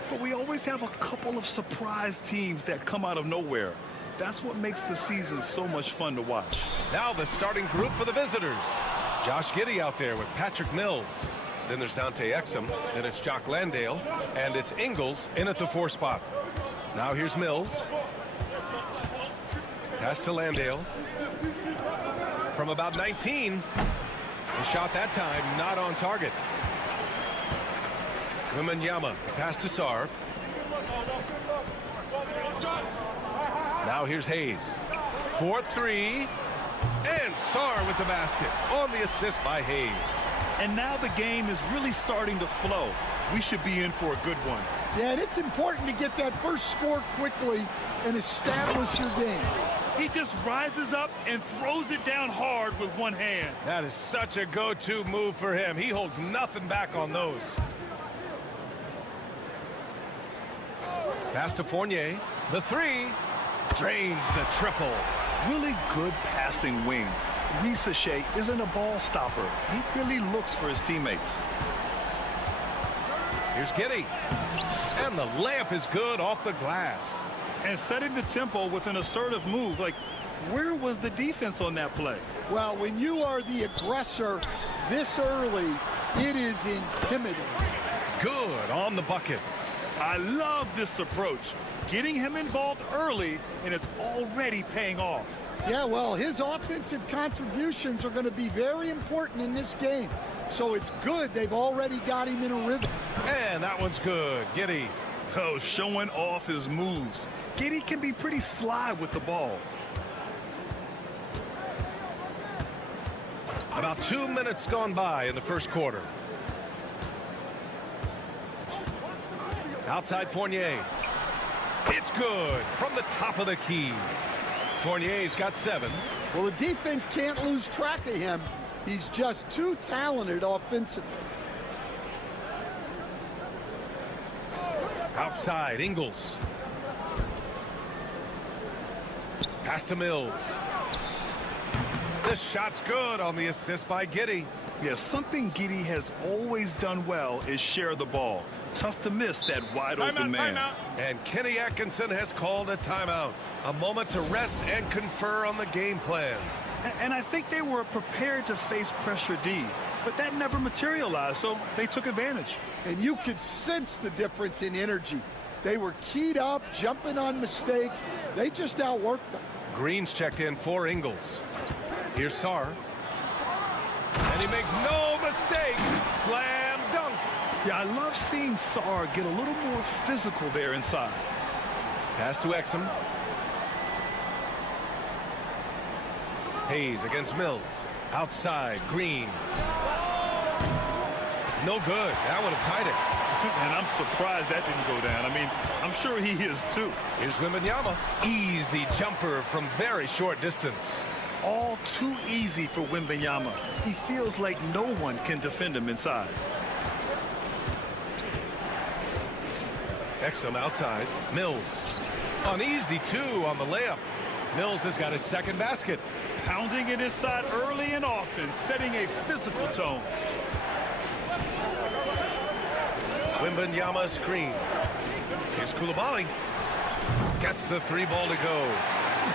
but we always have a couple of surprise teams that come out of nowhere. That's what makes the season so much fun to watch. Now the starting group for the visitors. Josh Giddey out there with Patrick Mills. Then there's Dante Exum. Then it's Jock Landale. And it's Ingles in at the 4 spot. Now here's Mills. Pass to Landale. From about 19. The shot that time not on target. Wembanyama, pass to Sarr. Now here's Hayes. 4-3. And Sarr with the basket on the assist by Hayes. And now the game is really starting to flow. We should be in for a good one. Yeah, and it's important to get that first score quickly and establish your game. He just rises up and throws it down hard with one hand. That is such a go-to move for him. He holds nothing back on those. Pass to Fournier. The 3. Drains the triple. Really good passing wing. Risache isn't a ball stopper. He really looks for his teammates. Here's Giddey. And the layup is good off the glass. And setting the tempo with an assertive move. Like, where was the defense on that play? Well, when you are the aggressor this early, it is intimidating. Good on the bucket. I love this approach. Getting him involved early, and it's already paying off. Yeah, well, his offensive contributions are going to be very important in this game. So it's good they've already got him in a rhythm. And that one's good. Giddey. Oh, showing off his moves. Giddey can be pretty sly with the ball. About 2 minutes gone by in the first quarter. Outside Fournier. It's good from the top of the key. Fournier's got 7. Well, the defense can't lose track of him. He's just too talented offensively. Outside, Ingles. Pass to Mills. This shot's good on the assist by Giddey. Yeah, something Giddey has always done well is share the ball. Tough to miss that wide open man. And Kenny Atkinson has called a timeout. A moment to rest and confer on the game plan. And I think they were prepared to face pressure D, but that never materialized, so they took advantage. And you could sense the difference in energy. They were keyed up, jumping on mistakes. They just outworked them. Green's checked in for Ingles. Here's Sarr. And he makes no mistake. Slam dunk. Yeah, I love seeing Sarr get a little more physical there inside. Pass to Exum. Hayes against Mills. Outside, Green. No good. That would have tied it. And I'm surprised that didn't go down. I mean, I'm sure he is too. Here's Wembanyama. Easy jumper from very short distance. All too easy for Wembanyama. He feels like no one can defend him inside. Exum outside. Mills. An easy 2 on the layup. Mills has got his second basket. Pounding it inside early and often, setting a physical tone. Wembanyama screen. Here's Coulibaly. Gets the 3 ball to go.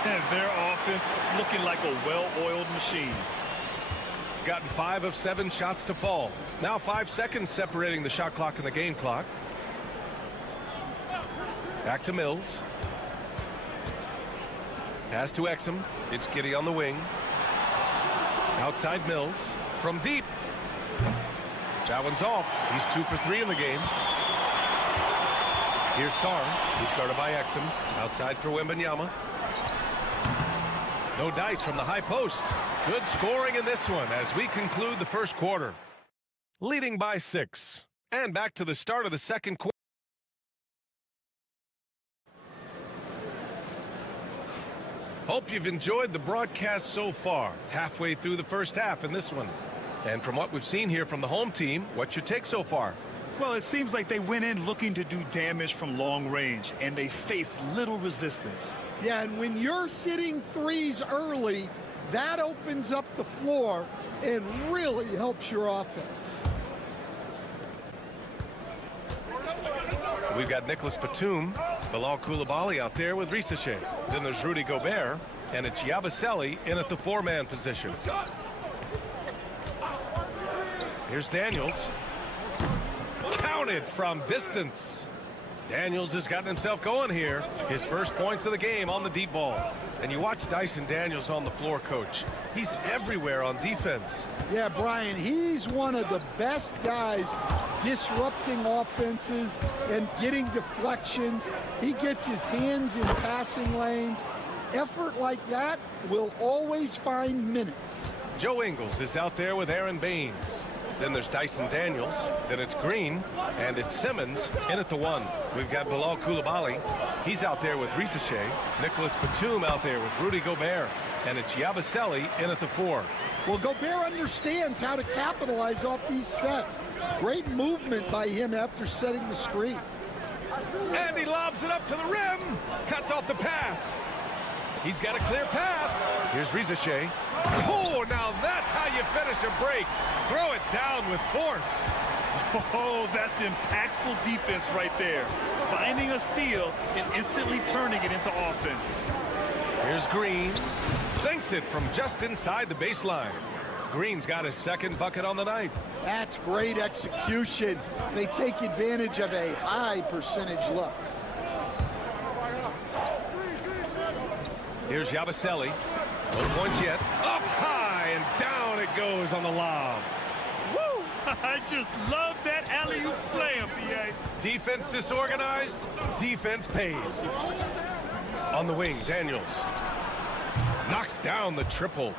And their offense looking like a well-oiled machine. Gotten 5 of 7 shots to fall. Now 5 seconds separating the shot clock and the game clock. Back to Mills. Pass to Exum. It's Giddey on the wing. Outside Mills. From deep. That one's off. He's 2 for 3 in the game. Here's Sarr. He's guarded by Exum. Outside for Wembanyama. No dice from the high post. Good scoring in this one as we conclude the first quarter. Leading by 6. And back to the start of the second quarter. Hope you've enjoyed the broadcast so far. Halfway through the first half in this one. And from what we've seen here from the home team, what's your take so far? Well, it seems like they went in looking to do damage from long range, and they faced little resistance. Yeah, and when you're hitting threes early, that opens up the floor and really helps your offense. We've got Nicholas Batum, Bilal Coulibaly out there with Risache. Then there's Rudy Gobert, and it's Yabusele in at the four-man position. Here's Daniels. Counted from distance. Daniels has gotten himself going here. His first points of the game on the deep ball. And you watch Dyson Daniels on the floor, Coach. He's everywhere on defense. Yeah, Brian, he's one of the best guys disrupting offenses and getting deflections. He gets his hands in passing lanes. Effort like that will always find minutes. Joe Ingles is out there with Aaron Baines. Then there's Dyson Daniels. Then it's Green. And it's Simmons in at the one. We've got Bilal Coulibaly. He's out there with Risache. Nicholas Batum out there with Rudy Gobert. And it's Yabusele in at the four. Well, Gobert understands how to capitalize off these sets. Great movement by him after setting the screen. And he lobs it up to the rim. Cuts off the pass. He's got a clear path. Here's Risache. Oh, now that's how you finish a break. Throw it down with force. Oh, that's impactful defense right there. Finding a steal and instantly turning it into offense. Here's Green. Sinks it from just inside the baseline. Green's got his second bucket on the night. That's great execution. They take advantage of a high percentage look. Here's Yabusele. No points yet. Up high and down it goes on the lob. Woo! I just love that alley-oop slam, B.A. Defense disorganized. Defense pays. On the wing, Daniels. Knocks down the triple.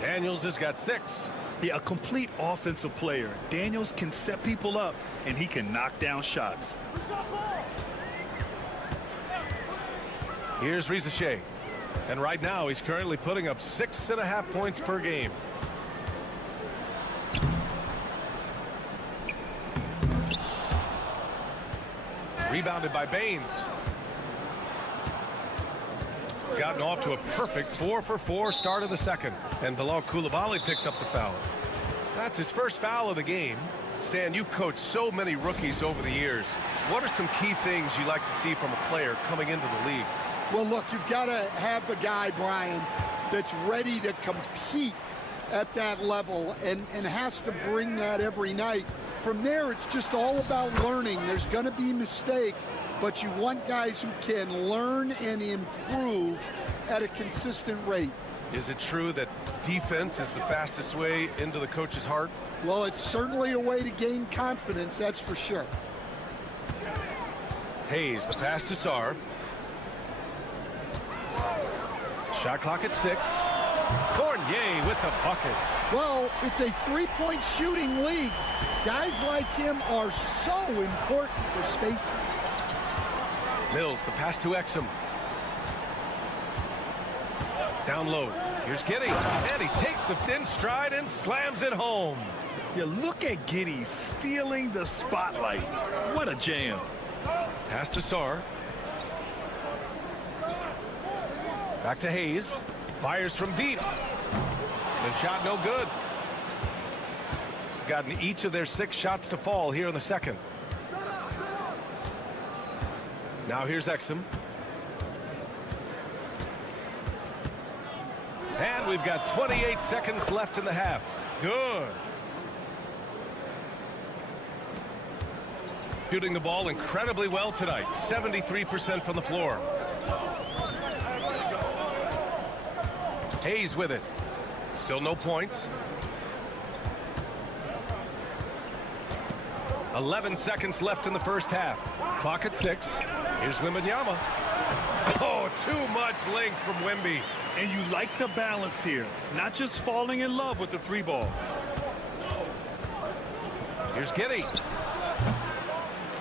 Daniels has got 6. Yeah, a complete offensive player. Daniels can set people up, and he can knock down shots. Here's Risache. And right now, he's currently putting up 6.5 points per game. Rebounded by Baines. Gotten off to a perfect 4-for-4 start of the second. And Bilal Coulibaly picks up the foul. That's his first foul of the game. Stan, you've coached so many rookies over the years. What are some key things you like to see from a player coming into the league? Well, look, you've got to have a guy, Brian, that's ready to compete at that level and has to bring that every night. From there, it's just all about learning. There's going to be mistakes, but you want guys who can learn and improve at a consistent rate. Is it true that defense is the fastest way into the coach's heart? Well, it's certainly a way to gain confidence, that's for sure. Hayes, the pass to Sarr. Shot clock at 6. Fournier with the bucket. Well, it's a three-point shooting league. Guys like him are so important for spacing. Mills, the pass to Exum. Down low. Here's Giddey. And he takes the thin stride and slams it home. Yeah, look at Giddey stealing the spotlight. What a jam. Pass to Sarr. Back to Hayes. Fires from deep. The shot no good. Gotten each of their 6 shots to fall here in the second. Now here's Exum. And we've got 28 seconds left in the half. Good. Shooting the ball incredibly well tonight. 73% from the floor. Hayes with it. Still no points. 11 seconds left in the first half. Clock at 6. Here's Wembanyama. Oh, too much length from Wemby. And you like the balance here. Not just falling in love with the 3-ball. Here's Giddey.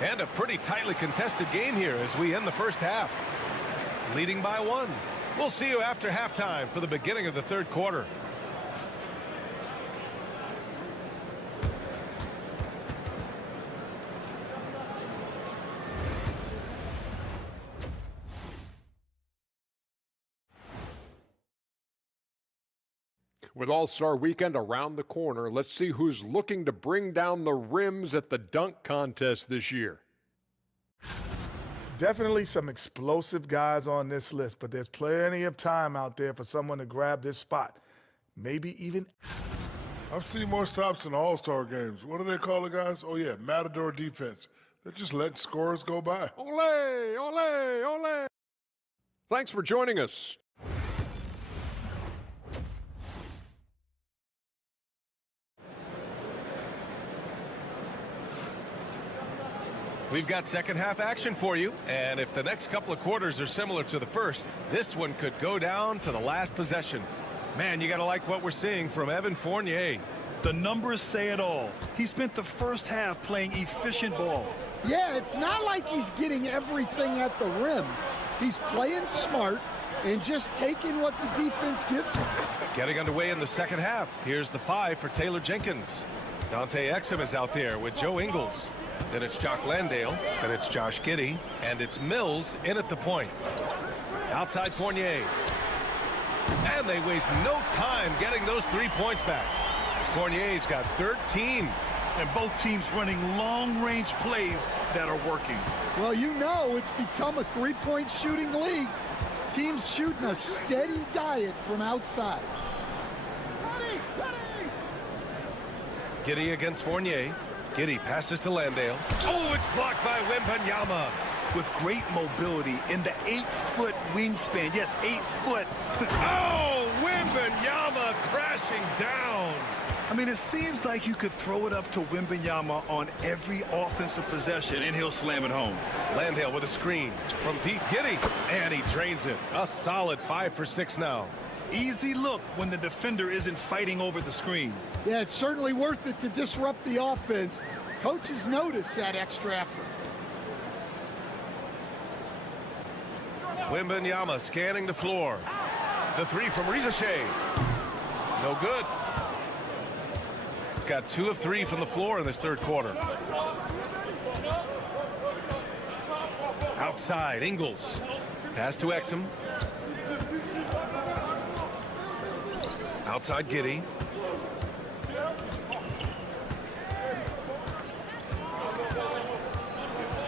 And a pretty tightly contested game here as we end the first half. Leading by 1. We'll see you after halftime for the beginning of the third quarter. With All-Star Weekend around the corner, let's see who's looking to bring down the rims at the dunk contest this year. Definitely some explosive guys on this list, but there's plenty of time out there for someone to grab this spot. Maybe even... I've seen more stops in All-Star games. What do they call it, guys? Oh, yeah, Matador defense. They're just letting scorers go by. Ole, ole, ole. Thanks for joining us. We've got second half action for you, and if the next couple of quarters are similar to the first, this one could go down to the last possession. Man, you got to like what we're seeing from Evan Fournier. The numbers say it all. He spent the first half playing efficient ball. Yeah, it's not like he's getting everything at the rim. He's playing smart and just taking what the defense gives him. Getting underway in the second half. Here's the 5 for Taylor Jenkins. Dante Exum is out there with Joe Ingles. Then it's Jock Landale. Then it's Josh Giddey. And it's Mills in at the point. Outside Fournier. And they waste no time getting those 3 points back. Fournier's got 13. And both teams running long-range plays that are working. Well, you know it's become a three-point shooting league. Teams shooting a steady diet from outside. Giddey against Fournier. Giddey passes to Landale. Oh, it's blocked by Wembanyama. With great mobility in the 8-foot wingspan. Yes, 8 foot. Oh, Wembanyama crashing down. I mean, it seems like you could throw it up to Wembanyama on every offensive possession, and he'll slam it home. Landale with a screen from deep. Giddey, and he drains it. A solid 5 for 6 now. Easy look when the defender isn't fighting over the screen. Yeah, it's certainly worth it to disrupt the offense. Coaches notice that extra effort. Wembanyama scanning the floor. The 3 from Rizashe. No good. Got 2 of 3 from the floor in this third quarter. Outside, Ingles. Pass to Exum. Outside, Giddey.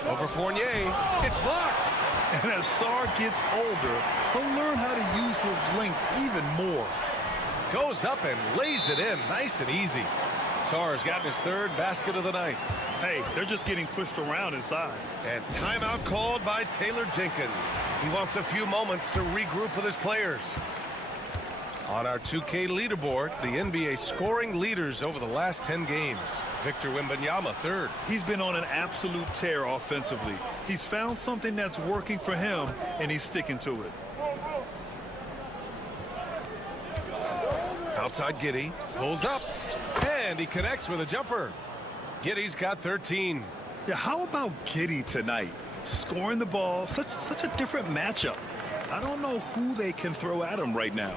Over Fournier. It's blocked. And as Sarr gets older, he'll learn how to use his length even more. Goes up and lays it in nice and easy. Sarr's gotten his 3rd basket of the night. Hey, they're just getting pushed around inside. And timeout called by Taylor Jenkins. He wants a few moments to regroup with his players. On our 2K leaderboard, the NBA scoring leaders over the last 10 games. Victor Wembanyama, 3rd. He's been on an absolute tear offensively. He's found something that's working for him, and he's sticking to it. Outside Giddey, pulls up, and he connects with a jumper. Giddey's got 13. Yeah, how about Giddey tonight? Scoring the ball, such a different matchup. I don't know who they can throw at him right now.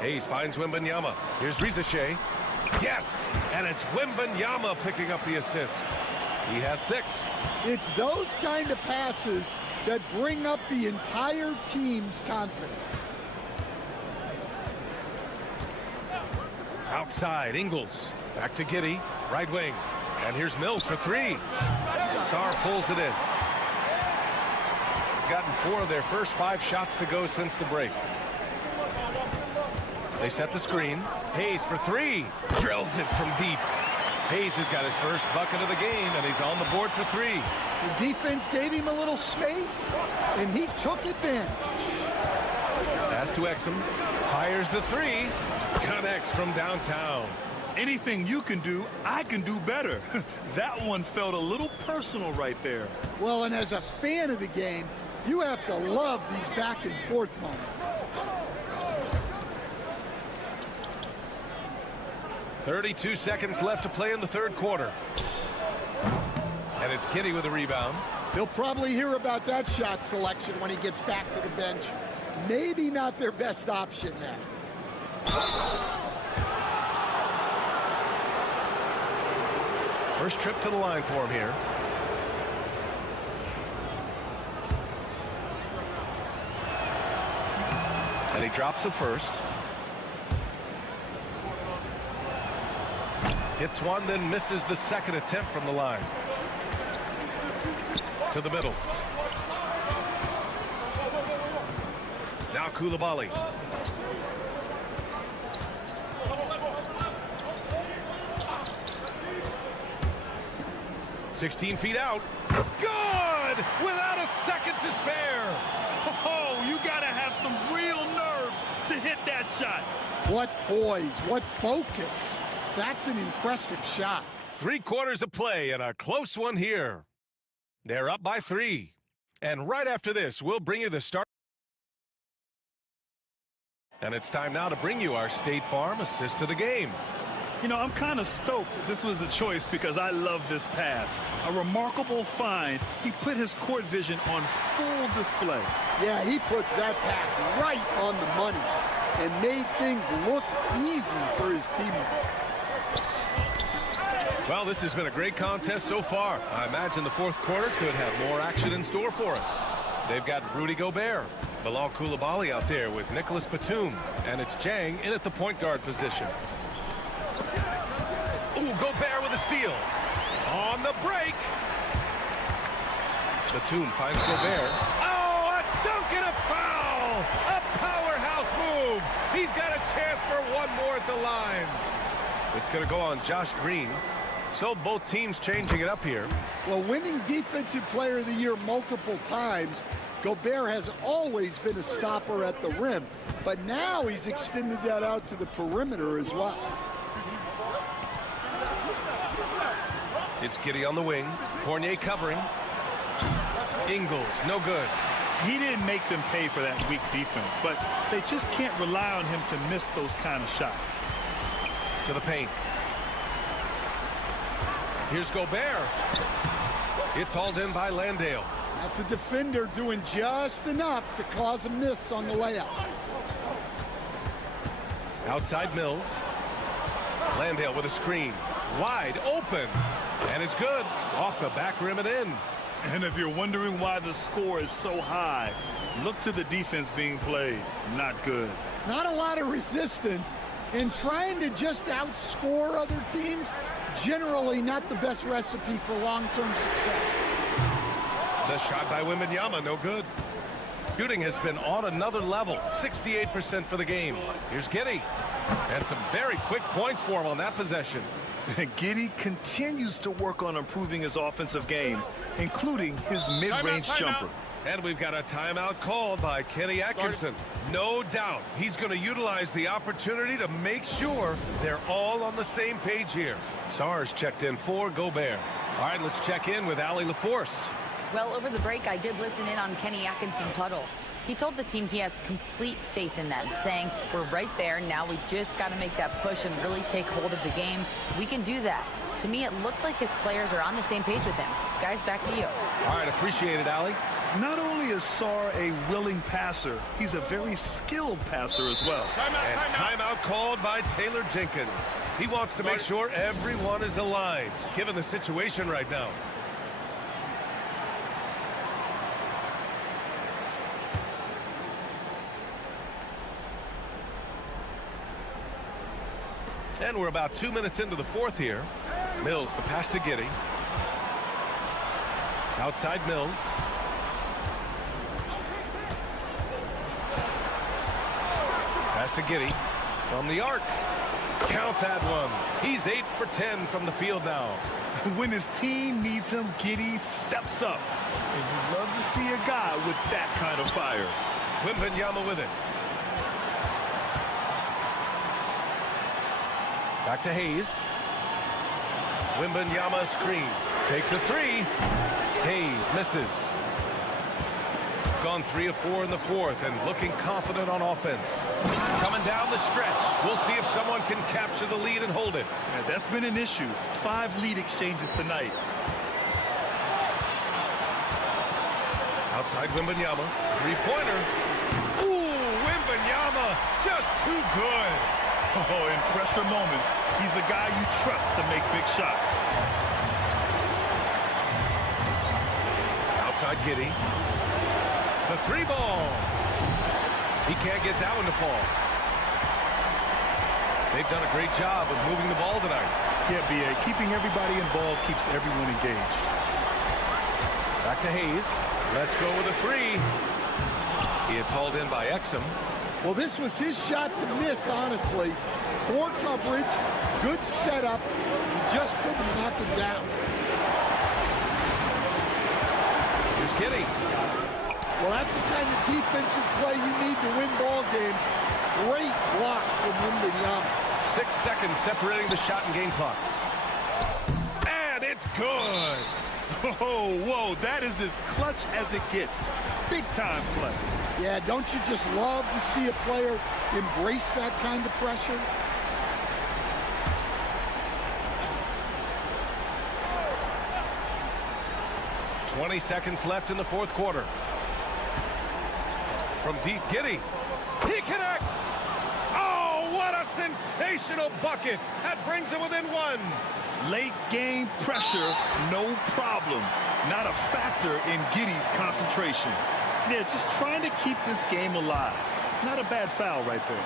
Hayes finds Wembanyama. Here's Rizashe. Yes! And it's Wembanyama picking up the assist. He has 6. It's those kind of passes that bring up the entire team's confidence. Outside, Ingles. Back to Giddey. Right wing. And here's Mills for 3. Sarr pulls it in. Gotten 4 of their first 5 shots to go since the break. They set the screen. Hayes for 3. Drills it from deep. Hayes has got his first bucket of the game, and he's on the board for 3. The defense gave him a little space, and he took advantage. Pass to Exum. Fires the 3. Connects from downtown. Anything you can do, I can do better. That one felt a little personal right there. Well, and as a fan of the game, you have to love these back and forth moments. 32 seconds left to play in the third quarter. And it's Giddey with a rebound. He'll probably hear about that shot selection when he gets back to the bench. Maybe not their best option now. First trip to the line for him here. And he drops the first. Hits one, then misses the second attempt from the line. To the middle. Now Koulibaly. "16 feet out. Good! Without a second to spare. Oh, you got to have some real nerves to hit that shot. What poise, what focus. That's an impressive shot. 3/4 of play and a close one here. They're up by 3. And right after this, we'll bring you the start. And it's time now to bring you our State Farm assist to the game. You know, I'm kind of stoked that this was a choice because I love this pass. A remarkable find. He put his court vision on full display. Yeah, he puts that pass right on the money and made things look easy for his teammate. Well, this has been a great contest so far. I imagine the fourth quarter could have more action in store for us. They've got Rudy Gobert, Bilal Koulibaly out there with Nicholas Batum, and it's Jang in at the point guard position. Ooh, Gobert with a steal. On the break. Batum finds Gobert. Oh, a dunk and a foul! A powerhouse move! He's got a chance for one more at the line. It's going to go on Josh Green. So both teams changing it up here. Well, winning Defensive Player of the Year multiple times, Gobert has always been a stopper at the rim, but now he's extended that out to the perimeter as well. It's Giddey on the wing. Fournier covering. Ingles, no good. He didn't make them pay for that weak defense, but they just can't rely on him to miss those kind of shots. To the paint. Here's Gobert. It's hauled in by Landale. That's a defender doing just enough to cause a miss on the layup. Outside Mills. Landale with a screen. Wide open. And it's good. Off the back rim and in. And if you're wondering why the score is so high, look to the defense being played. Not good. Not a lot of resistance. And trying to just outscore other teams, generally not the best recipe for long-term success. The shot by Wembanyama, no good. Shooting has been on another level, 68% for the game. Here's Giddey. And some very quick points for him on that possession. Giddey continues to work on improving his offensive game, including his mid-range jumper. And we've got a timeout called by Kenny Atkinson. No doubt he's going to utilize the opportunity to make sure they're all on the same page here. Sarge checked in for Gobert. All right, let's check in with Allie LaForce. Well, over the break, I did listen in on Kenny Atkinson's huddle. He told the team he has complete faith in them, saying, we're right there. Now we just got to make that push and really take hold of the game. We can do that. To me, it looked like his players are on the same page with him. Guys, back to you. All right, appreciate it, Allie. Not only is Sarr a willing passer, he's a very skilled passer as well. Timeout called by Taylor Jenkins. He wants to make sure everyone is aligned, given the situation right now. And we're about 2 minutes into the fourth here. Mills, the pass to Giddey. Outside Mills. Pass to Giddey from the arc. Count that one. He's 8 for 10 from the field now. When his team needs him, Giddey steps up. And you love to see a guy with that kind of fire. Wembanyama with it. Back to Hayes. Wembanyama screen. Takes a three. Hayes misses. Gone 3 of 4 in the fourth and looking confident on offense. Coming down the stretch. We'll see if someone can capture the lead and hold it. Yeah, that's been an issue. 5 lead exchanges tonight. Outside Wembanyama. Three-pointer. Ooh, Wembanyama. Just too good. Oh, in pressure moments, he's a guy you trust to make big shots. Outside Giddey. The three ball. He can't get that one to fall. They've done a great job of moving the ball tonight. Yeah, B.A. Keeping everybody involved keeps everyone engaged. Back to Hayes. Let's go with a three. He gets hauled in by Exum. Well, this was his shot to miss, honestly. Poor coverage, good setup. He just couldn't knock it down. Here's Giddy. Well, that's the kind of defensive play you need to win ball games. Great block from Wembanyama. 6 seconds separating the shot and game clocks. And it's good. Oh, whoa, that is as clutch as it gets. Big time play. Yeah, don't you just love to see a player embrace that kind of pressure? "20 seconds left in the fourth quarter. From deep, Giddy. He connects! Oh, what a sensational bucket! That brings him within one. Late game pressure, no problem. Not a factor in Giddy's concentration. Yeah, just trying to keep this game alive. Not a bad foul right there.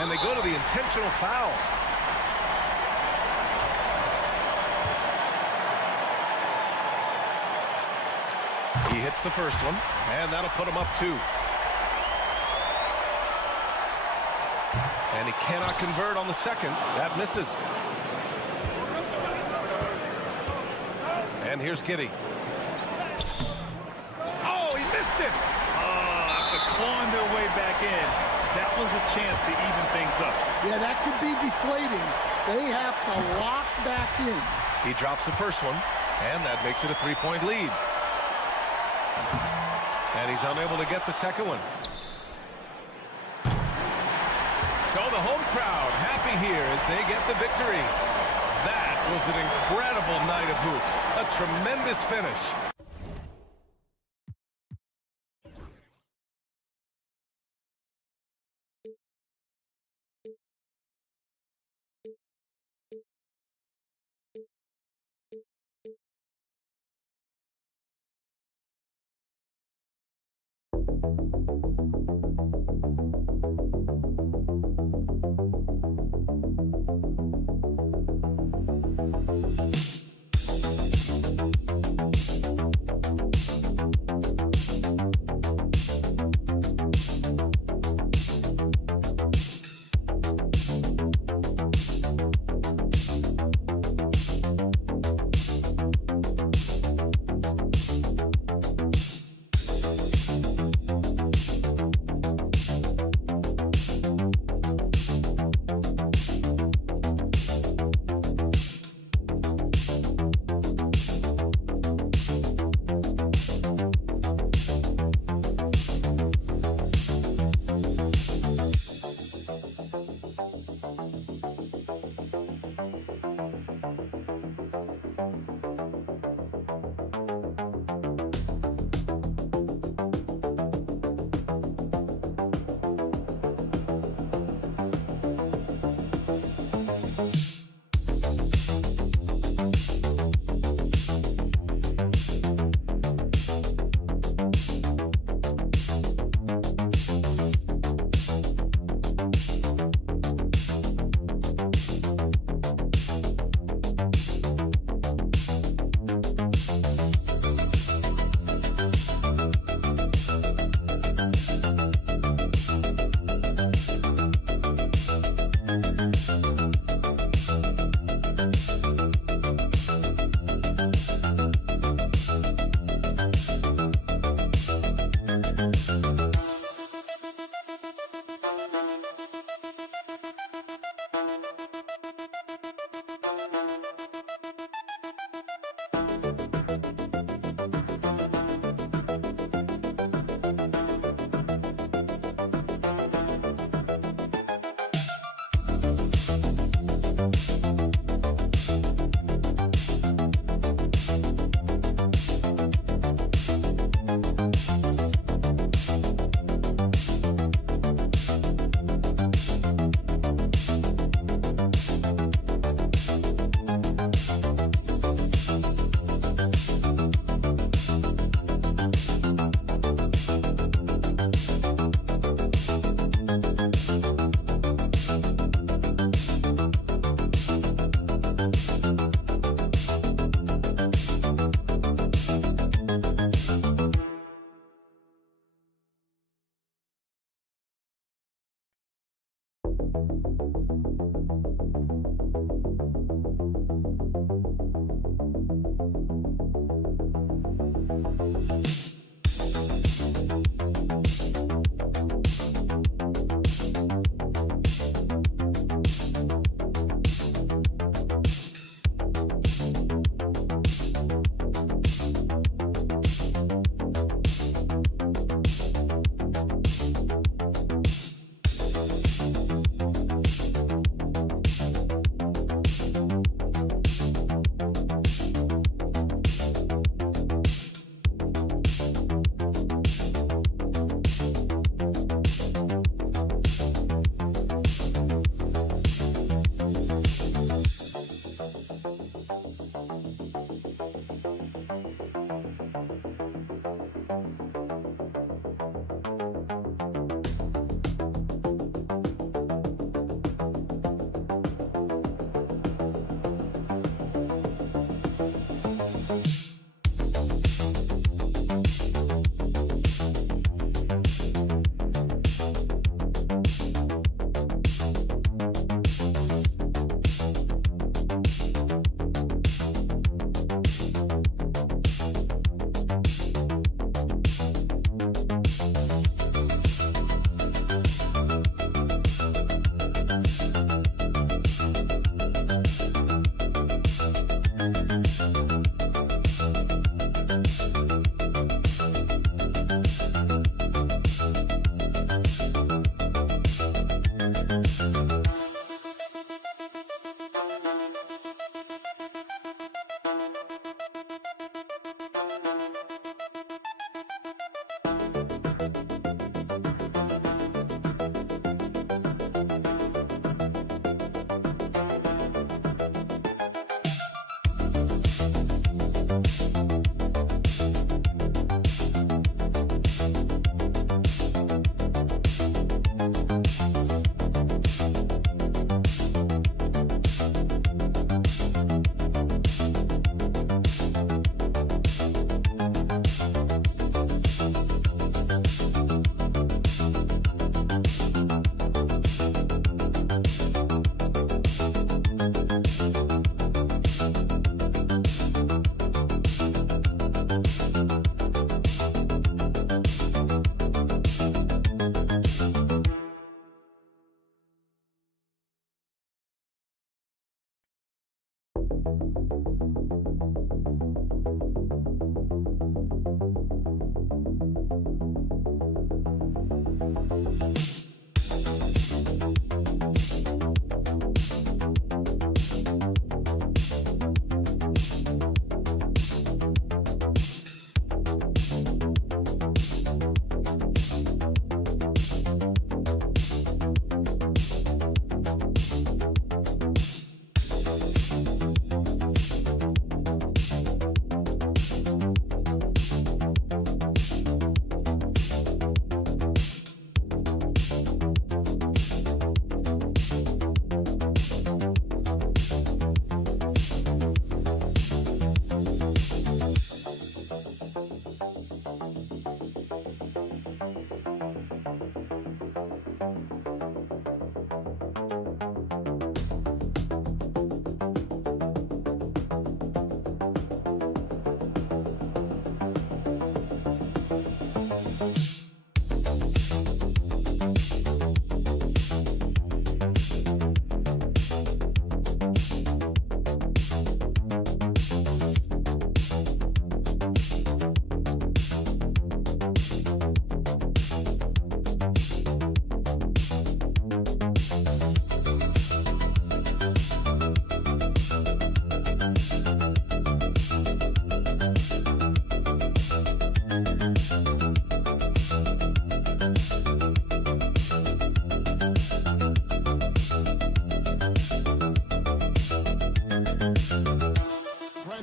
And they go to the intentional foul. He hits the first one, and that'll put him up 2. And he cannot convert on the second. That misses. And here's Giddy. Oh, he missed it! After clawing their way back in, that was a chance to even things up. Yeah, that could be deflating. They have to lock back in. He drops the first one, and that makes it a 3-point lead. And he's unable to get the second one. So the home crowd happy here as they get the victory. That was an incredible night of hoops. A tremendous finish.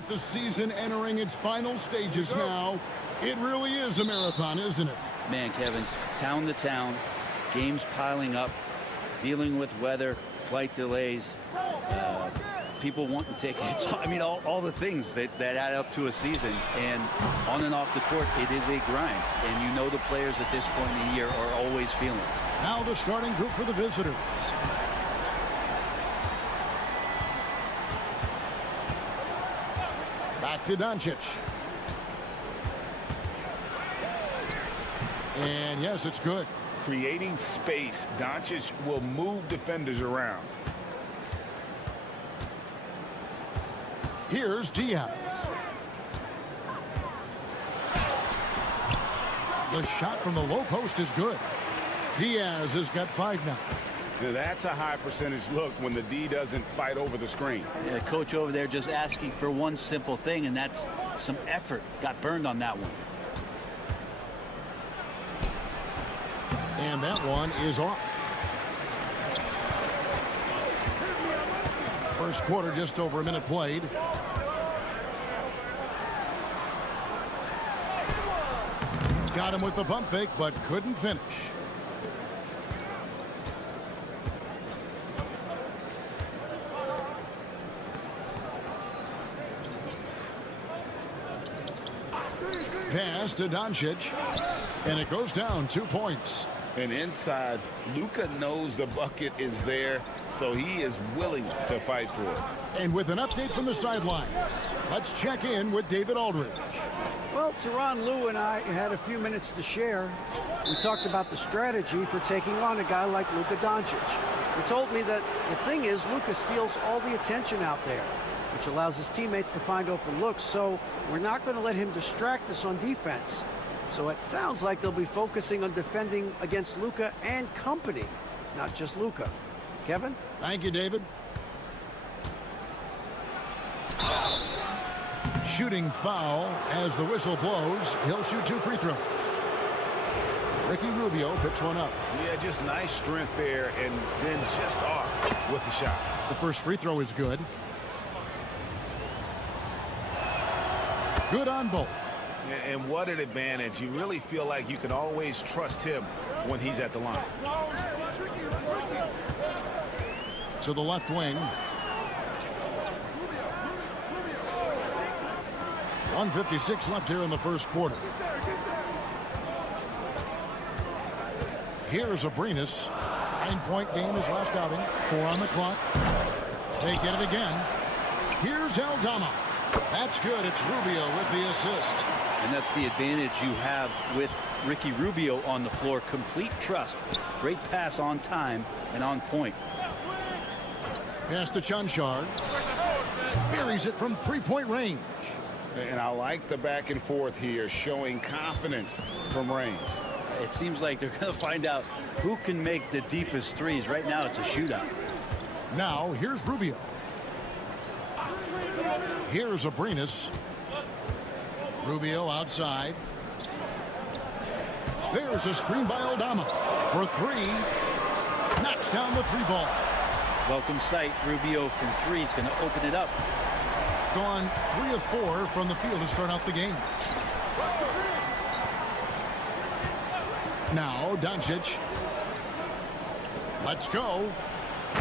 The season entering its final stages now. It really is a marathon, isn't it? Man, Kevin, town to town, games piling up, dealing with weather, flight delays, people wanting tickets. I mean, all the things that add up to a season. And on and off the court, it is a grind. And you know the players at this point in the year are always feeling it. Now the starting group for the visitors. Back to Doncic. And yes, it's good. Creating space, Doncic will move defenders around. Here's Diaz. The shot from the low post is good. Diaz has got 5 now. Now that's a high percentage look when the D doesn't fight over the screen. Yeah, coach over there just asking for one simple thing, and that's some effort. Got burned on that one. And that one is off. First quarter, just over a minute played. Got him with the pump fake, but couldn't finish. Pass to Doncic, and it goes down 2 points. And inside, Luka knows the bucket is there, so he is willing to fight for it. And with an update from the sidelines, let's check in with David Aldridge. Well, Tyronn Lue and I had a few minutes to share. We talked about the strategy for taking on a guy like Luka Doncic. He told me that the thing is Luka steals all the attention out there, which allows his teammates to find open looks, so we're not going to let him distract us on defense. So it sounds like they'll be focusing on defending against Luka and company, not just Luka. Kevin? Thank you, David. Shooting foul as the whistle blows. He'll shoot 2 free throws. Ricky Rubio picks one up. Yeah, just nice strength there, and then just off with the shot. The first free throw is good. Good on both. And what an advantage. You really feel like you can always trust him when he's at the line. To the left wing. 1:56 left here in the first quarter. Here's Abrinas. 9-point game his last outing. 4 on the clock. They get it again. Here's Aldama. That's good. It's Rubio with the assist. And that's the advantage you have with Ricky Rubio on the floor. Complete trust. Great pass on time and on point. Pass to Chanchard. Buries it from 3-point range. And I like the back and forth here, showing confidence from range. It seems like they're going to find out who can make the deepest threes. Right now, it's a shootout. Now, here's Rubio. Here's Abrinas. Rubio outside. There's a screen by Aldama for 3. Knocks down the 3 ball. Welcome sight. Rubio from 3 is going to open it up. Gone 3 of 4 from the field to start out the game. Now Doncic. Let's go.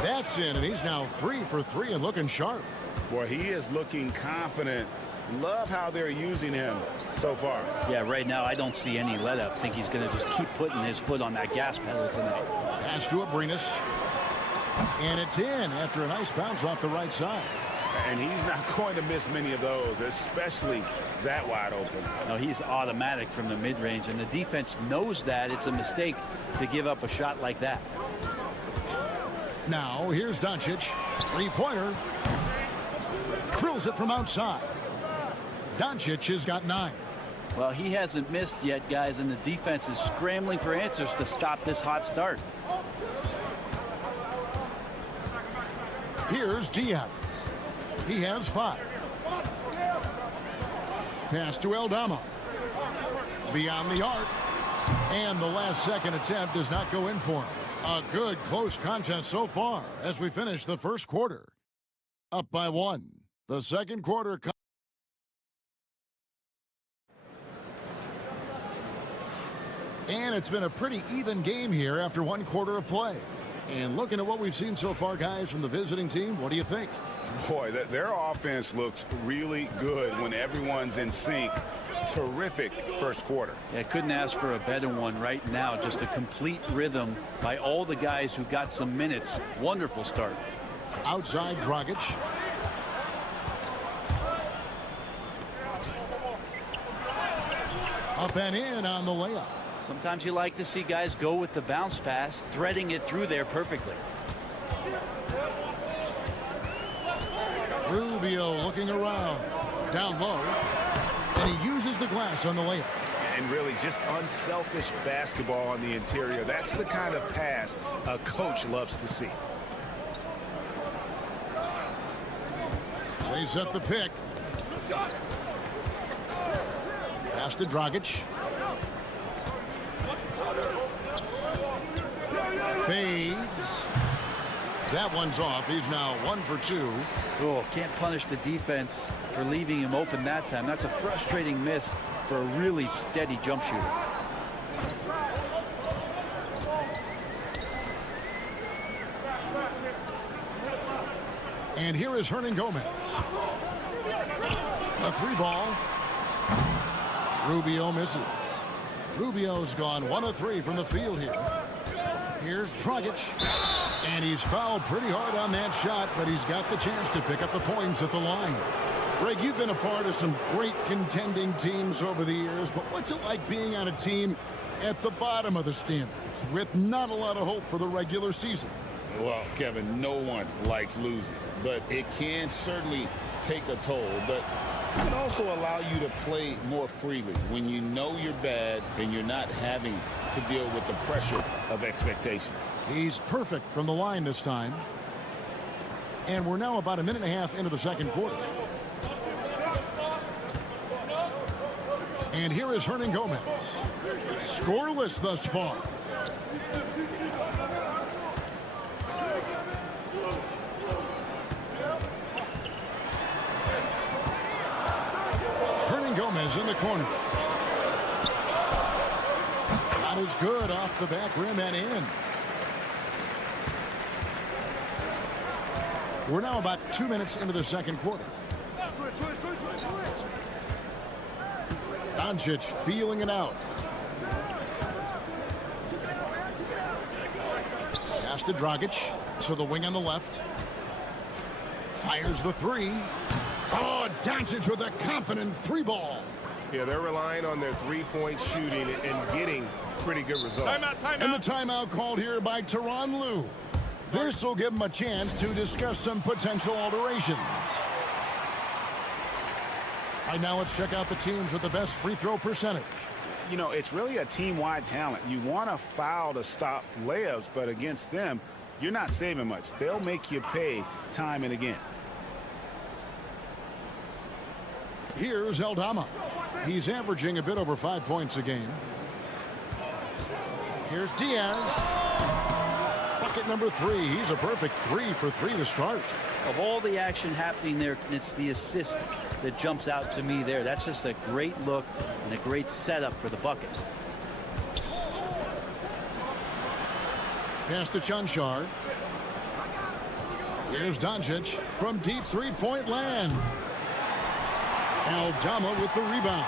That's in, and he's now 3 for 3 and looking sharp. Boy, he is looking confident. Love how they're using him so far. Yeah, right now I don't see any let up. I think he's going to just keep putting his foot on that gas pedal tonight. Pass to Abrinas. And it's in after a nice bounce off the right side. And he's not going to miss many of those, especially that wide open. No, he's automatic from the mid-range, and the defense knows that. It's a mistake to give up a shot like that. Now, here's Doncic. 3-pointer. Drills it from outside. Doncic has got 9. Well, he hasn't missed yet, guys, and the defense is scrambling for answers to stop this hot start. Here's Diaz. He has 5. Pass to Aldama. Beyond the arc. And the last second attempt does not go in for him. A good close contest so far as we finish the first quarter. Up by 1. The second quarter. And it's been a pretty even game here after 1 quarter of play. And looking at what we've seen so far, guys, from the visiting team, what do you think? Boy, their offense looks really good when everyone's in sync. Terrific first quarter. Yeah, couldn't ask for a better one right now. Just a complete rhythm by all the guys who got some minutes. Wonderful start. Outside Dragic. Up and in on the layup. Sometimes you like to see guys go with the bounce pass, threading it through there perfectly. Rubio looking around. Down low. And he uses the glass on the layup. And really just unselfish basketball on the interior. That's the kind of pass a coach loves to see. They set the pick. Pass to Dragic. Fades. That one's off. He's now 1 for 2. Oh, can't punish the defense for leaving him open that time. That's a frustrating miss for a really steady jump shooter. And here is Hernan Gomez. A 3-ball. Rubio misses. Rubio's gone 1 of 3 from the field here. Here's Dragic. And he's fouled pretty hard on that shot, but he's got the chance to pick up the points at the line. Greg, you've been a part of some great contending teams over the years, but what's it like being on a team at the bottom of the standings with not a lot of hope for the regular season? Well, Kevin, no one likes losing, but it can certainly take a toll. But it can also allow you to play more freely when you know you're bad and you're not having to deal with the pressure of expectations. He's perfect from the line this time. And we're now about a minute and a half into the second quarter. And here is Hernan Gomez. Scoreless thus far. Hernan Gomez in the corner. Shot is good off the back rim and in. We're now about 2 minutes into the second quarter. Doncic feeling it out. Pass to Dragic. So the wing on the left. Fires the 3. Oh, Doncic with a confident 3-ball. Yeah, they're relying on their three-point shooting and getting pretty good results. Timeout. And the timeout called here by Tyronn Lue. This will give him a chance to discuss some potential alterations. All right, now let's check out the teams with the best free throw percentage. You know, it's really a team-wide talent. You want to foul to stop layups, but against them, you're not saving much. They'll make you pay time and again. Here's Aldama. He's averaging a bit over 5 points a game. Here's Diaz. Bucket number 3. He's a perfect 3 for 3 to start. Of all the action happening there, it's the assist that jumps out to me there. That's just a great look and a great setup for the bucket. Pass to Chanchar. Here's Doncic from deep three-point land. Aldama with the rebound.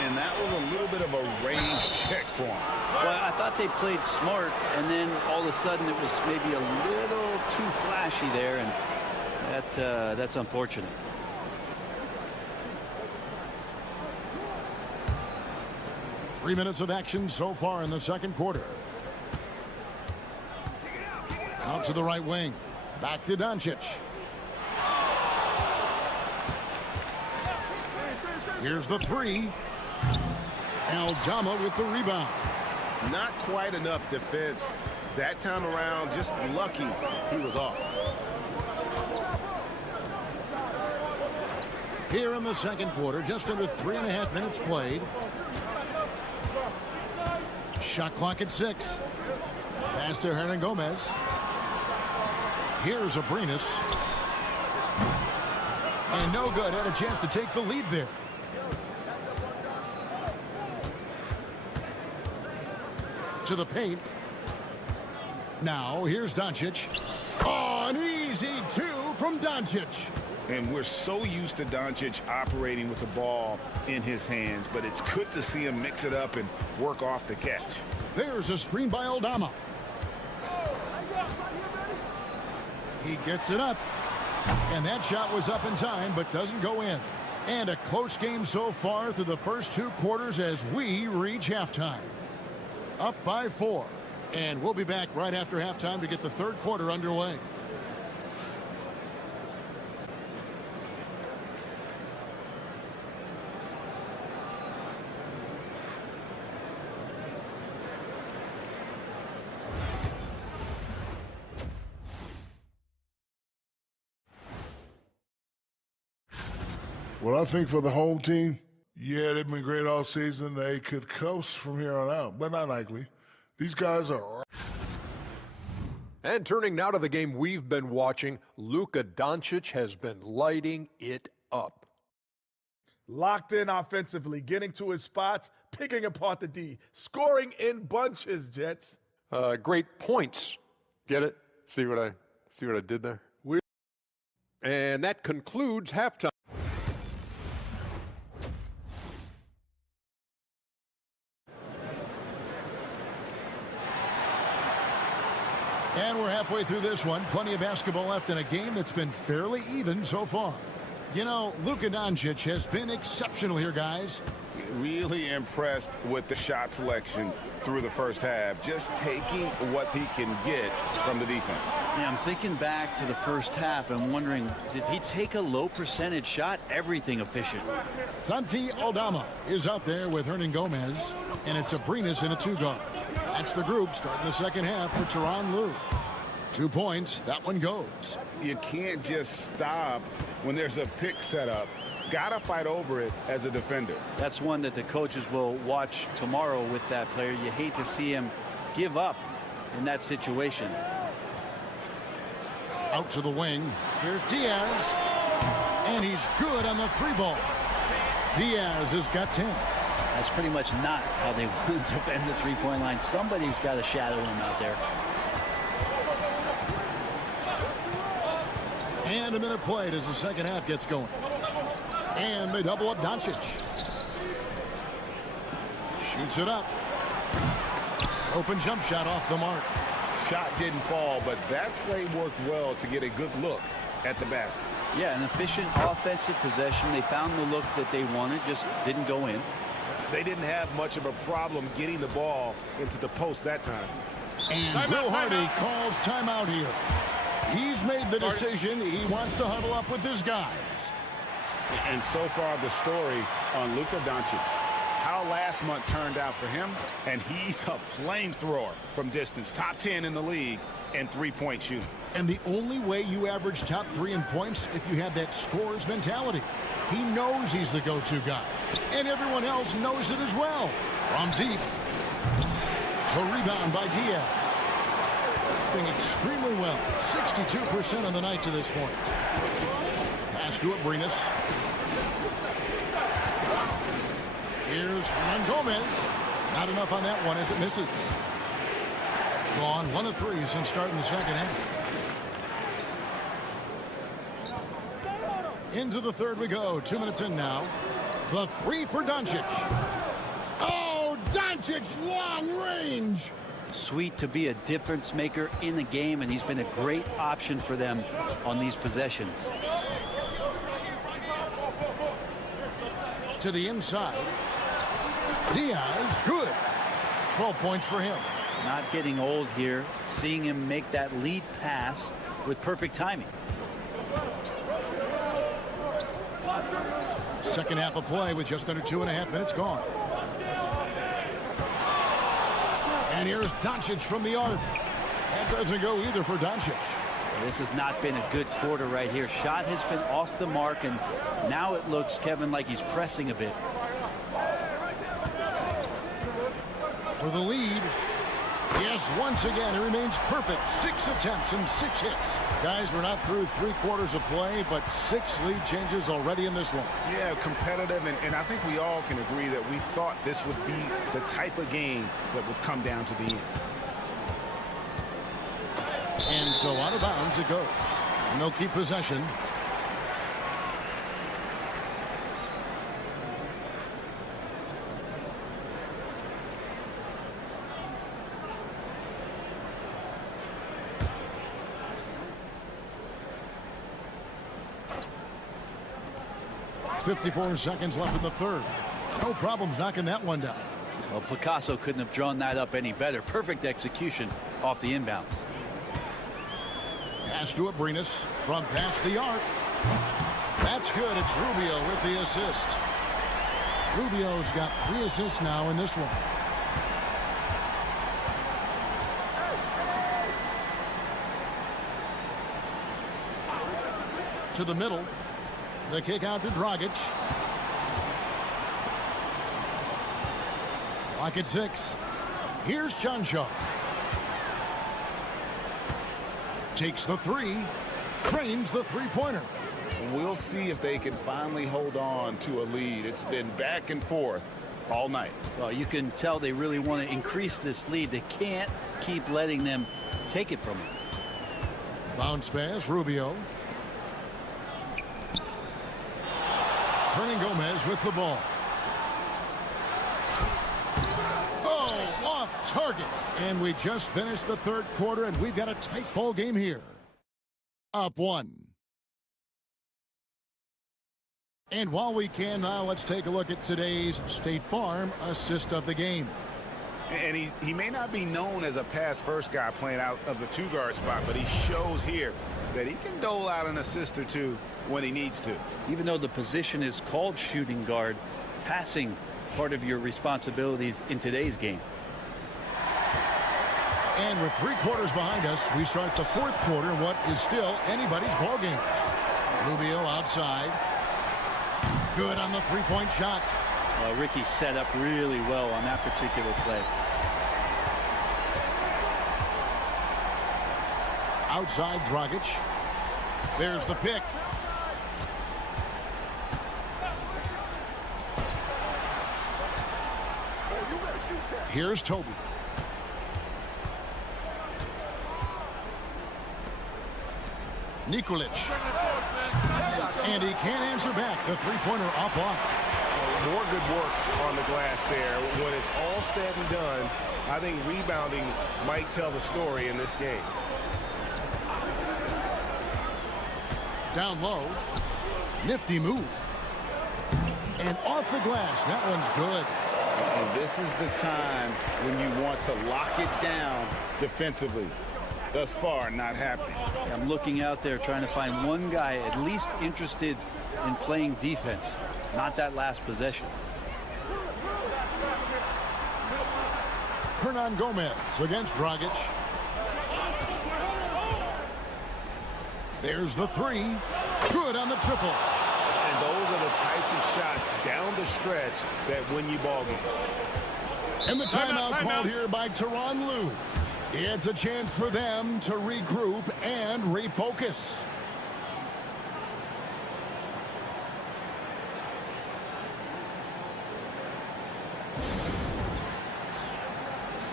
And that was a little bit of a range check for him. Well, I thought they played smart, and then all of a sudden it was maybe a little too flashy there, and that's unfortunate. 3 minutes of action so far in the second quarter. Out to the right wing. Back to Doncic. Here's the 3. Aldama with the rebound. Not quite enough defense that time around. Just lucky he was off. Here in the second quarter, just under 3.5 minutes played. Shot clock at 6. Pass to Hernan Gomez. Here's Abrinas. And no good. Had a chance to take the lead there. To the paint. Now, here's Doncic. Oh, an easy two from Doncic. And we're so used to Doncic operating with the ball in his hands, but it's good to see him mix it up and work off the catch. There's a screen by Aldama. He gets it up. And that shot was up in time, but doesn't go in. And a close game so far through the first 2 quarters as we reach halftime. Up by 4. And we'll be back right after halftime to get the 3rd quarter underway. Well, I think for the home team, yeah, they've been great all season. They could coast from here on out, but not likely. These guys are... And turning now to the game we've been watching, Luka Doncic has been lighting it up. Locked in offensively, getting to his spots, picking apart the D, scoring in bunches, Jets. Great points. Get it? See what I did there? And that concludes halftime. And we're halfway through this one. Plenty of basketball left in a game that's been fairly even so far. You know, Luka Doncic has been exceptional here, guys. Really impressed with the shot selection through the first half. Just taking what he can get from the defense. Yeah, I'm thinking back to the first half and wondering, did he take a low percentage shot? Everything efficient. Santi Aldama is out there with Hernan Gomez, and it's Abrinas in a 2-guard. That's the group starting the second half for Tyronn Lue. 2 points, that one goes. You can't just stop when there's a pick set up. Gotta fight over it as a defender. That's one that the coaches will watch tomorrow with that player. You hate to see him give up in that situation. Out to the wing. Here's Diaz. And he's good on the 3-ball. Diaz has got 10. That's pretty much not how they want to defend the 3-point line. Somebody's got to shadow him out there. And a minute played as the second half gets going. And they double up Doncic. Shoots it up. Open jump shot off the mark. Shot didn't fall, but that play worked well to get a good look at the basket. Yeah, an efficient offensive possession. They found the look that they wanted, just didn't go in. They didn't have much of a problem getting the ball into the post that time. And Will Hardy calls timeout here. He's made the decision. He wants to huddle up with his guys. And so far, the story on Luka Doncic. How last month turned out for him, and he's a flamethrower from distance. Top 10 in the league in 3-point shooting. And the only way you average top 3 in points if you have that scorer's mentality. He knows he's the go-to guy. And everyone else knows it as well. From deep. The rebound by Diaz. Doing extremely well. 62% on the night to this point. Pass to Abrinas. Here's Hernan Gomez. Not enough on that one as it misses. Gone 1 of 3 since starting the second half. Into the third we go. 2 minutes in now. The 3 for Doncic. Oh, Doncic long range. Sweet to be a difference maker in the game, and he's been a great option for them on these possessions. To the inside. Diaz, good. 12 points for him. Not getting old here. Seeing him make that lead pass with perfect timing. Second half of play with just under 2.5 minutes gone. And here's Doncic from the arc. That doesn't go either for Doncic. This has not been a good quarter right here. Shot has been off the mark, and now it looks, Kevin, like he's pressing a bit. For the lead. Yes, once again, it remains perfect. 6 attempts and 6 hits. Guys, we're not through 3 quarters of play, but 6 lead changes already in this one. Yeah, competitive, and I think we all can agree that we thought this would be the type of game that would come down to the end. So out of bounds it goes. And they'll keep possession. .54 seconds left in the third. No problems knocking that one down. Well, Picasso couldn't have drawn that up any better. Perfect execution off the inbounds. Pass to Abrinas from past the arc. That's good. It's Rubio with the assist. Rubio's got 3 assists now in this one. To the middle. The kick out to Dragic. Clock at 6. Here's Chanshaw. Takes the 3. Cranes the three-pointer. We'll see if they can finally hold on to a lead. It's been back and forth all night. Well, you can tell they really want to increase this lead. They can't keep letting them take it from them. Bounce pass, Rubio. Hernangomez with the ball. Oh, off target. And we just finished the third quarter, and we've got a tight ball game here. Up 1. And while we can now, let's take a look at today's State Farm assist of the game. And he may not be known as a pass-first guy playing out of the 2-guard spot, but he shows here that he can dole out an assist or two when he needs to. Even though the position is called shooting guard, passing part of your responsibilities in today's game. And with 3 quarters behind us, we start the fourth quarter, what is still anybody's ball game. Rubio outside. Good on the three-point shot. Ricky set up really well on that particular play. Outside Dragic. There's the pick. Here's Toby. Nikolic. And he can't answer back. The three-pointer offline. More good work on the glass there. When it's all said and done, I think rebounding might tell the story in this game. Down low. Nifty move. And off the glass. That one's good. And this is the time when you want to lock it down defensively. Thus far, not happening. I'm looking out there trying to find one guy at least interested in playing defense, not that last possession. Hernangomez against Dragic. There's the 3. Good on the triple. And those are the types of shots down the stretch that win you ball game. And the timeout called here by Tyronn Lue. It's a chance for them to regroup and refocus.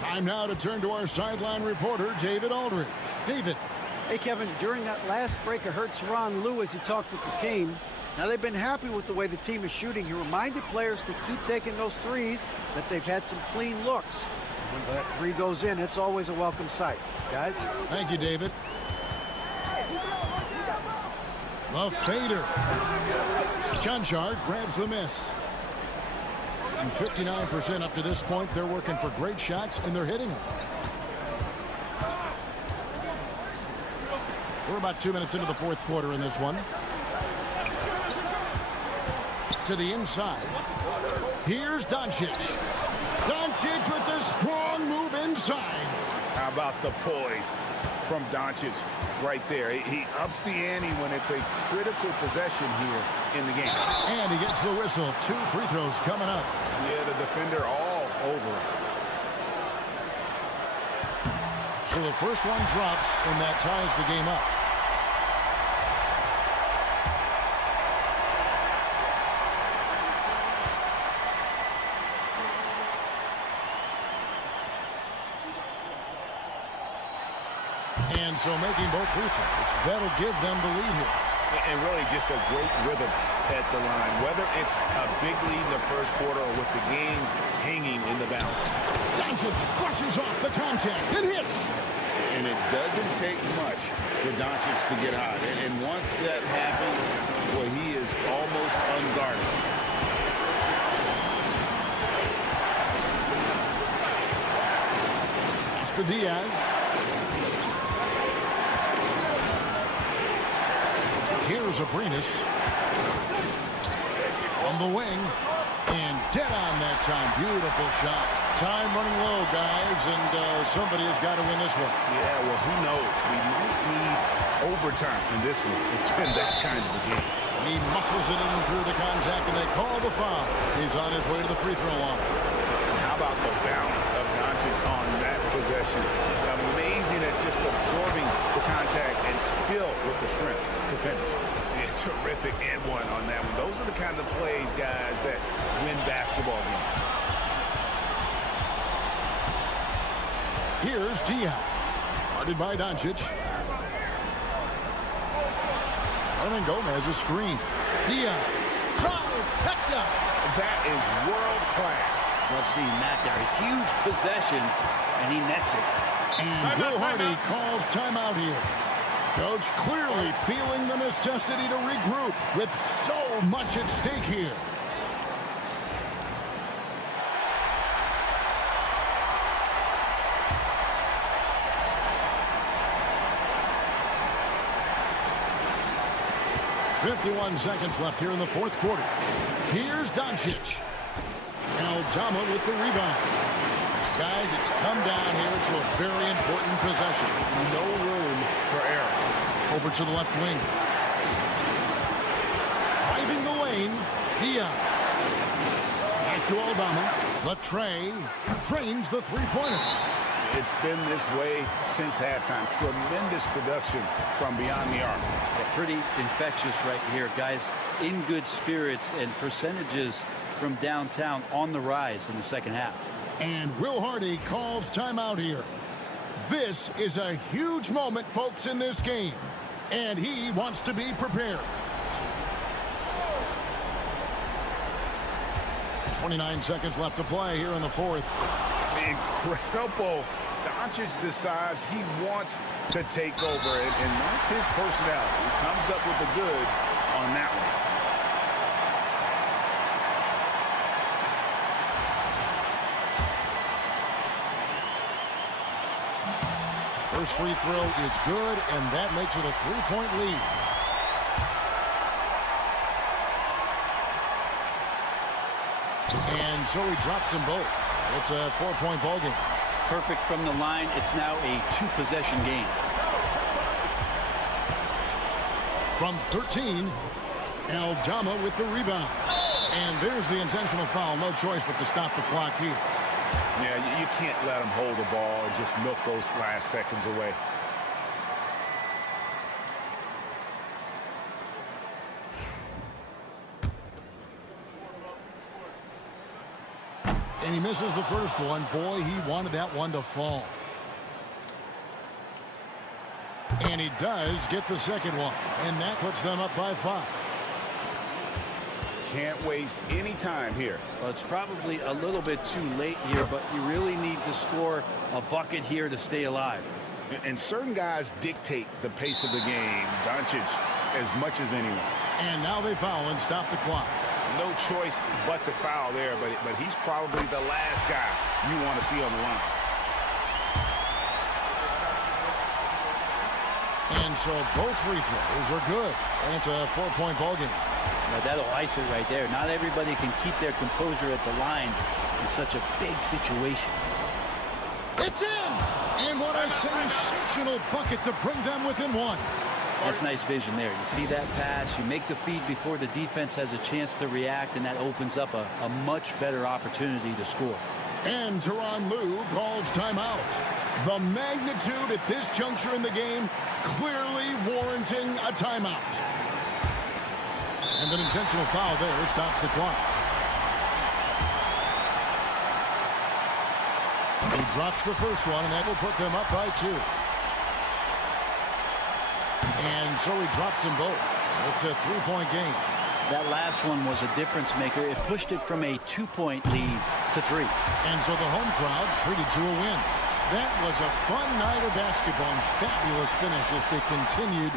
Time now to turn to our sideline reporter, David Aldridge. David. Hey, Kevin, during that last break, I heard Tyronn Lue as he talked with the team. Now, they've been happy with the way the team is shooting. He reminded players to keep taking those threes, that they've had some clean looks. When that 3 goes in, it's always a welcome sight. Guys? Thank you, David. The fader. Chanshaw grabs the miss. And 59% up to this point. They're working for great shots, and they're hitting them. We're about 2 minutes into the fourth quarter in this one. To the inside. Here's Doncic. Doncic with the strong move inside. How about the poise from Doncic right there? He ups the ante when it's a critical possession here in the game. And he gets the whistle. 2 free throws coming up. Yeah, the defender all over it. So the first one drops, and that ties the game up. And so making both free throws, that'll give them the lead here. And really just a great rhythm at the line, whether it's a big lead in the first quarter or with the game hanging in the balance. Doncic brushes off the contact and hits. And it doesn't take much for Doncic to get hot. And once that happens, well, he is almost unguarded. To Diaz. Here's Abrinas. On the wing. And dead on that time. Beautiful shot. Time running low, guys. And somebody has got to win this one. Yeah, well, who knows? We might need overtime in this one. It's been that kind of a game. He muscles it in through the contact, and they call the foul. He's on his way to the free throw line. And how about the balance of Doncic on that possession? Amazing at just absorbing the contact and still with the strength to finish. Yeah, terrific and one on that one. Those are the kind of plays, guys, that win basketball games. Here's Diaz. Guarded by Doncic. Hernan Gomez a screen. Diaz. Trifecta. That is world class. Love seeing that there. A huge possession, and he nets it. And Will Hardy calls timeout here. Coach clearly feeling the necessity to regroup with so much at stake here. .51 seconds left here in the fourth quarter. Here's Doncic. Aldama with the rebound. Guys, it's come down here to a very important possession. No room for error. Over to the left wing. Driving the lane, Diaz. Back to Aldama. Latre drains the three-pointer. It's been this way since halftime. Tremendous production from beyond the arc. Yeah, pretty infectious right here, guys. In good spirits and percentages from downtown on the rise in the second half. And Will Hardy calls timeout here. This is a huge moment, folks, in this game. And he wants to be prepared. 29 seconds left to play here in the fourth. Incredible. Doncic decides he wants to take over, and that's his personality. He comes up with the goods on that one. First free throw is good, and that makes it a three-point lead. And so he drops them both. It's a four-point ball game. Perfect from the line. It's now a two-possession game. From 13, Aldama with the rebound. And there's the intentional foul. No choice but to stop the clock here. Yeah, you can't let him hold the ball and just milk those last seconds away. And he misses the first one. Boy, he wanted that one to fall. And he does get the second one. And that puts them up by 5. Can't waste any time here. Well, it's probably a little bit too late here, but you really need to score a bucket here to stay alive. And certain guys dictate the pace of the game. Doncic as much as anyone. And now they foul and stop the clock. No choice but to foul there, but he's probably the last guy you want to see on the line. And so both free throws are good. And it's a 4-point ball game. Now that'll ice it right there. Not everybody can keep their composure at the line in such a big situation. It's in! And what a sensational bucket to bring them within 1. That's nice vision there. You see that pass, you make the feed before the defense has a chance to react, and that opens up a much better opportunity to score. And Tyronn Lue calls timeout. The magnitude at this juncture in the game clearly warranting a timeout. And an intentional foul there stops the clock. He drops the first one, and that will put them up by 2. And so he drops them both. It's a 3-point game. That last one was a difference maker. It pushed it from a 2-point lead to 3. And so the home crowd treated to a win. That was a fun night of basketball and fabulous finish as they continued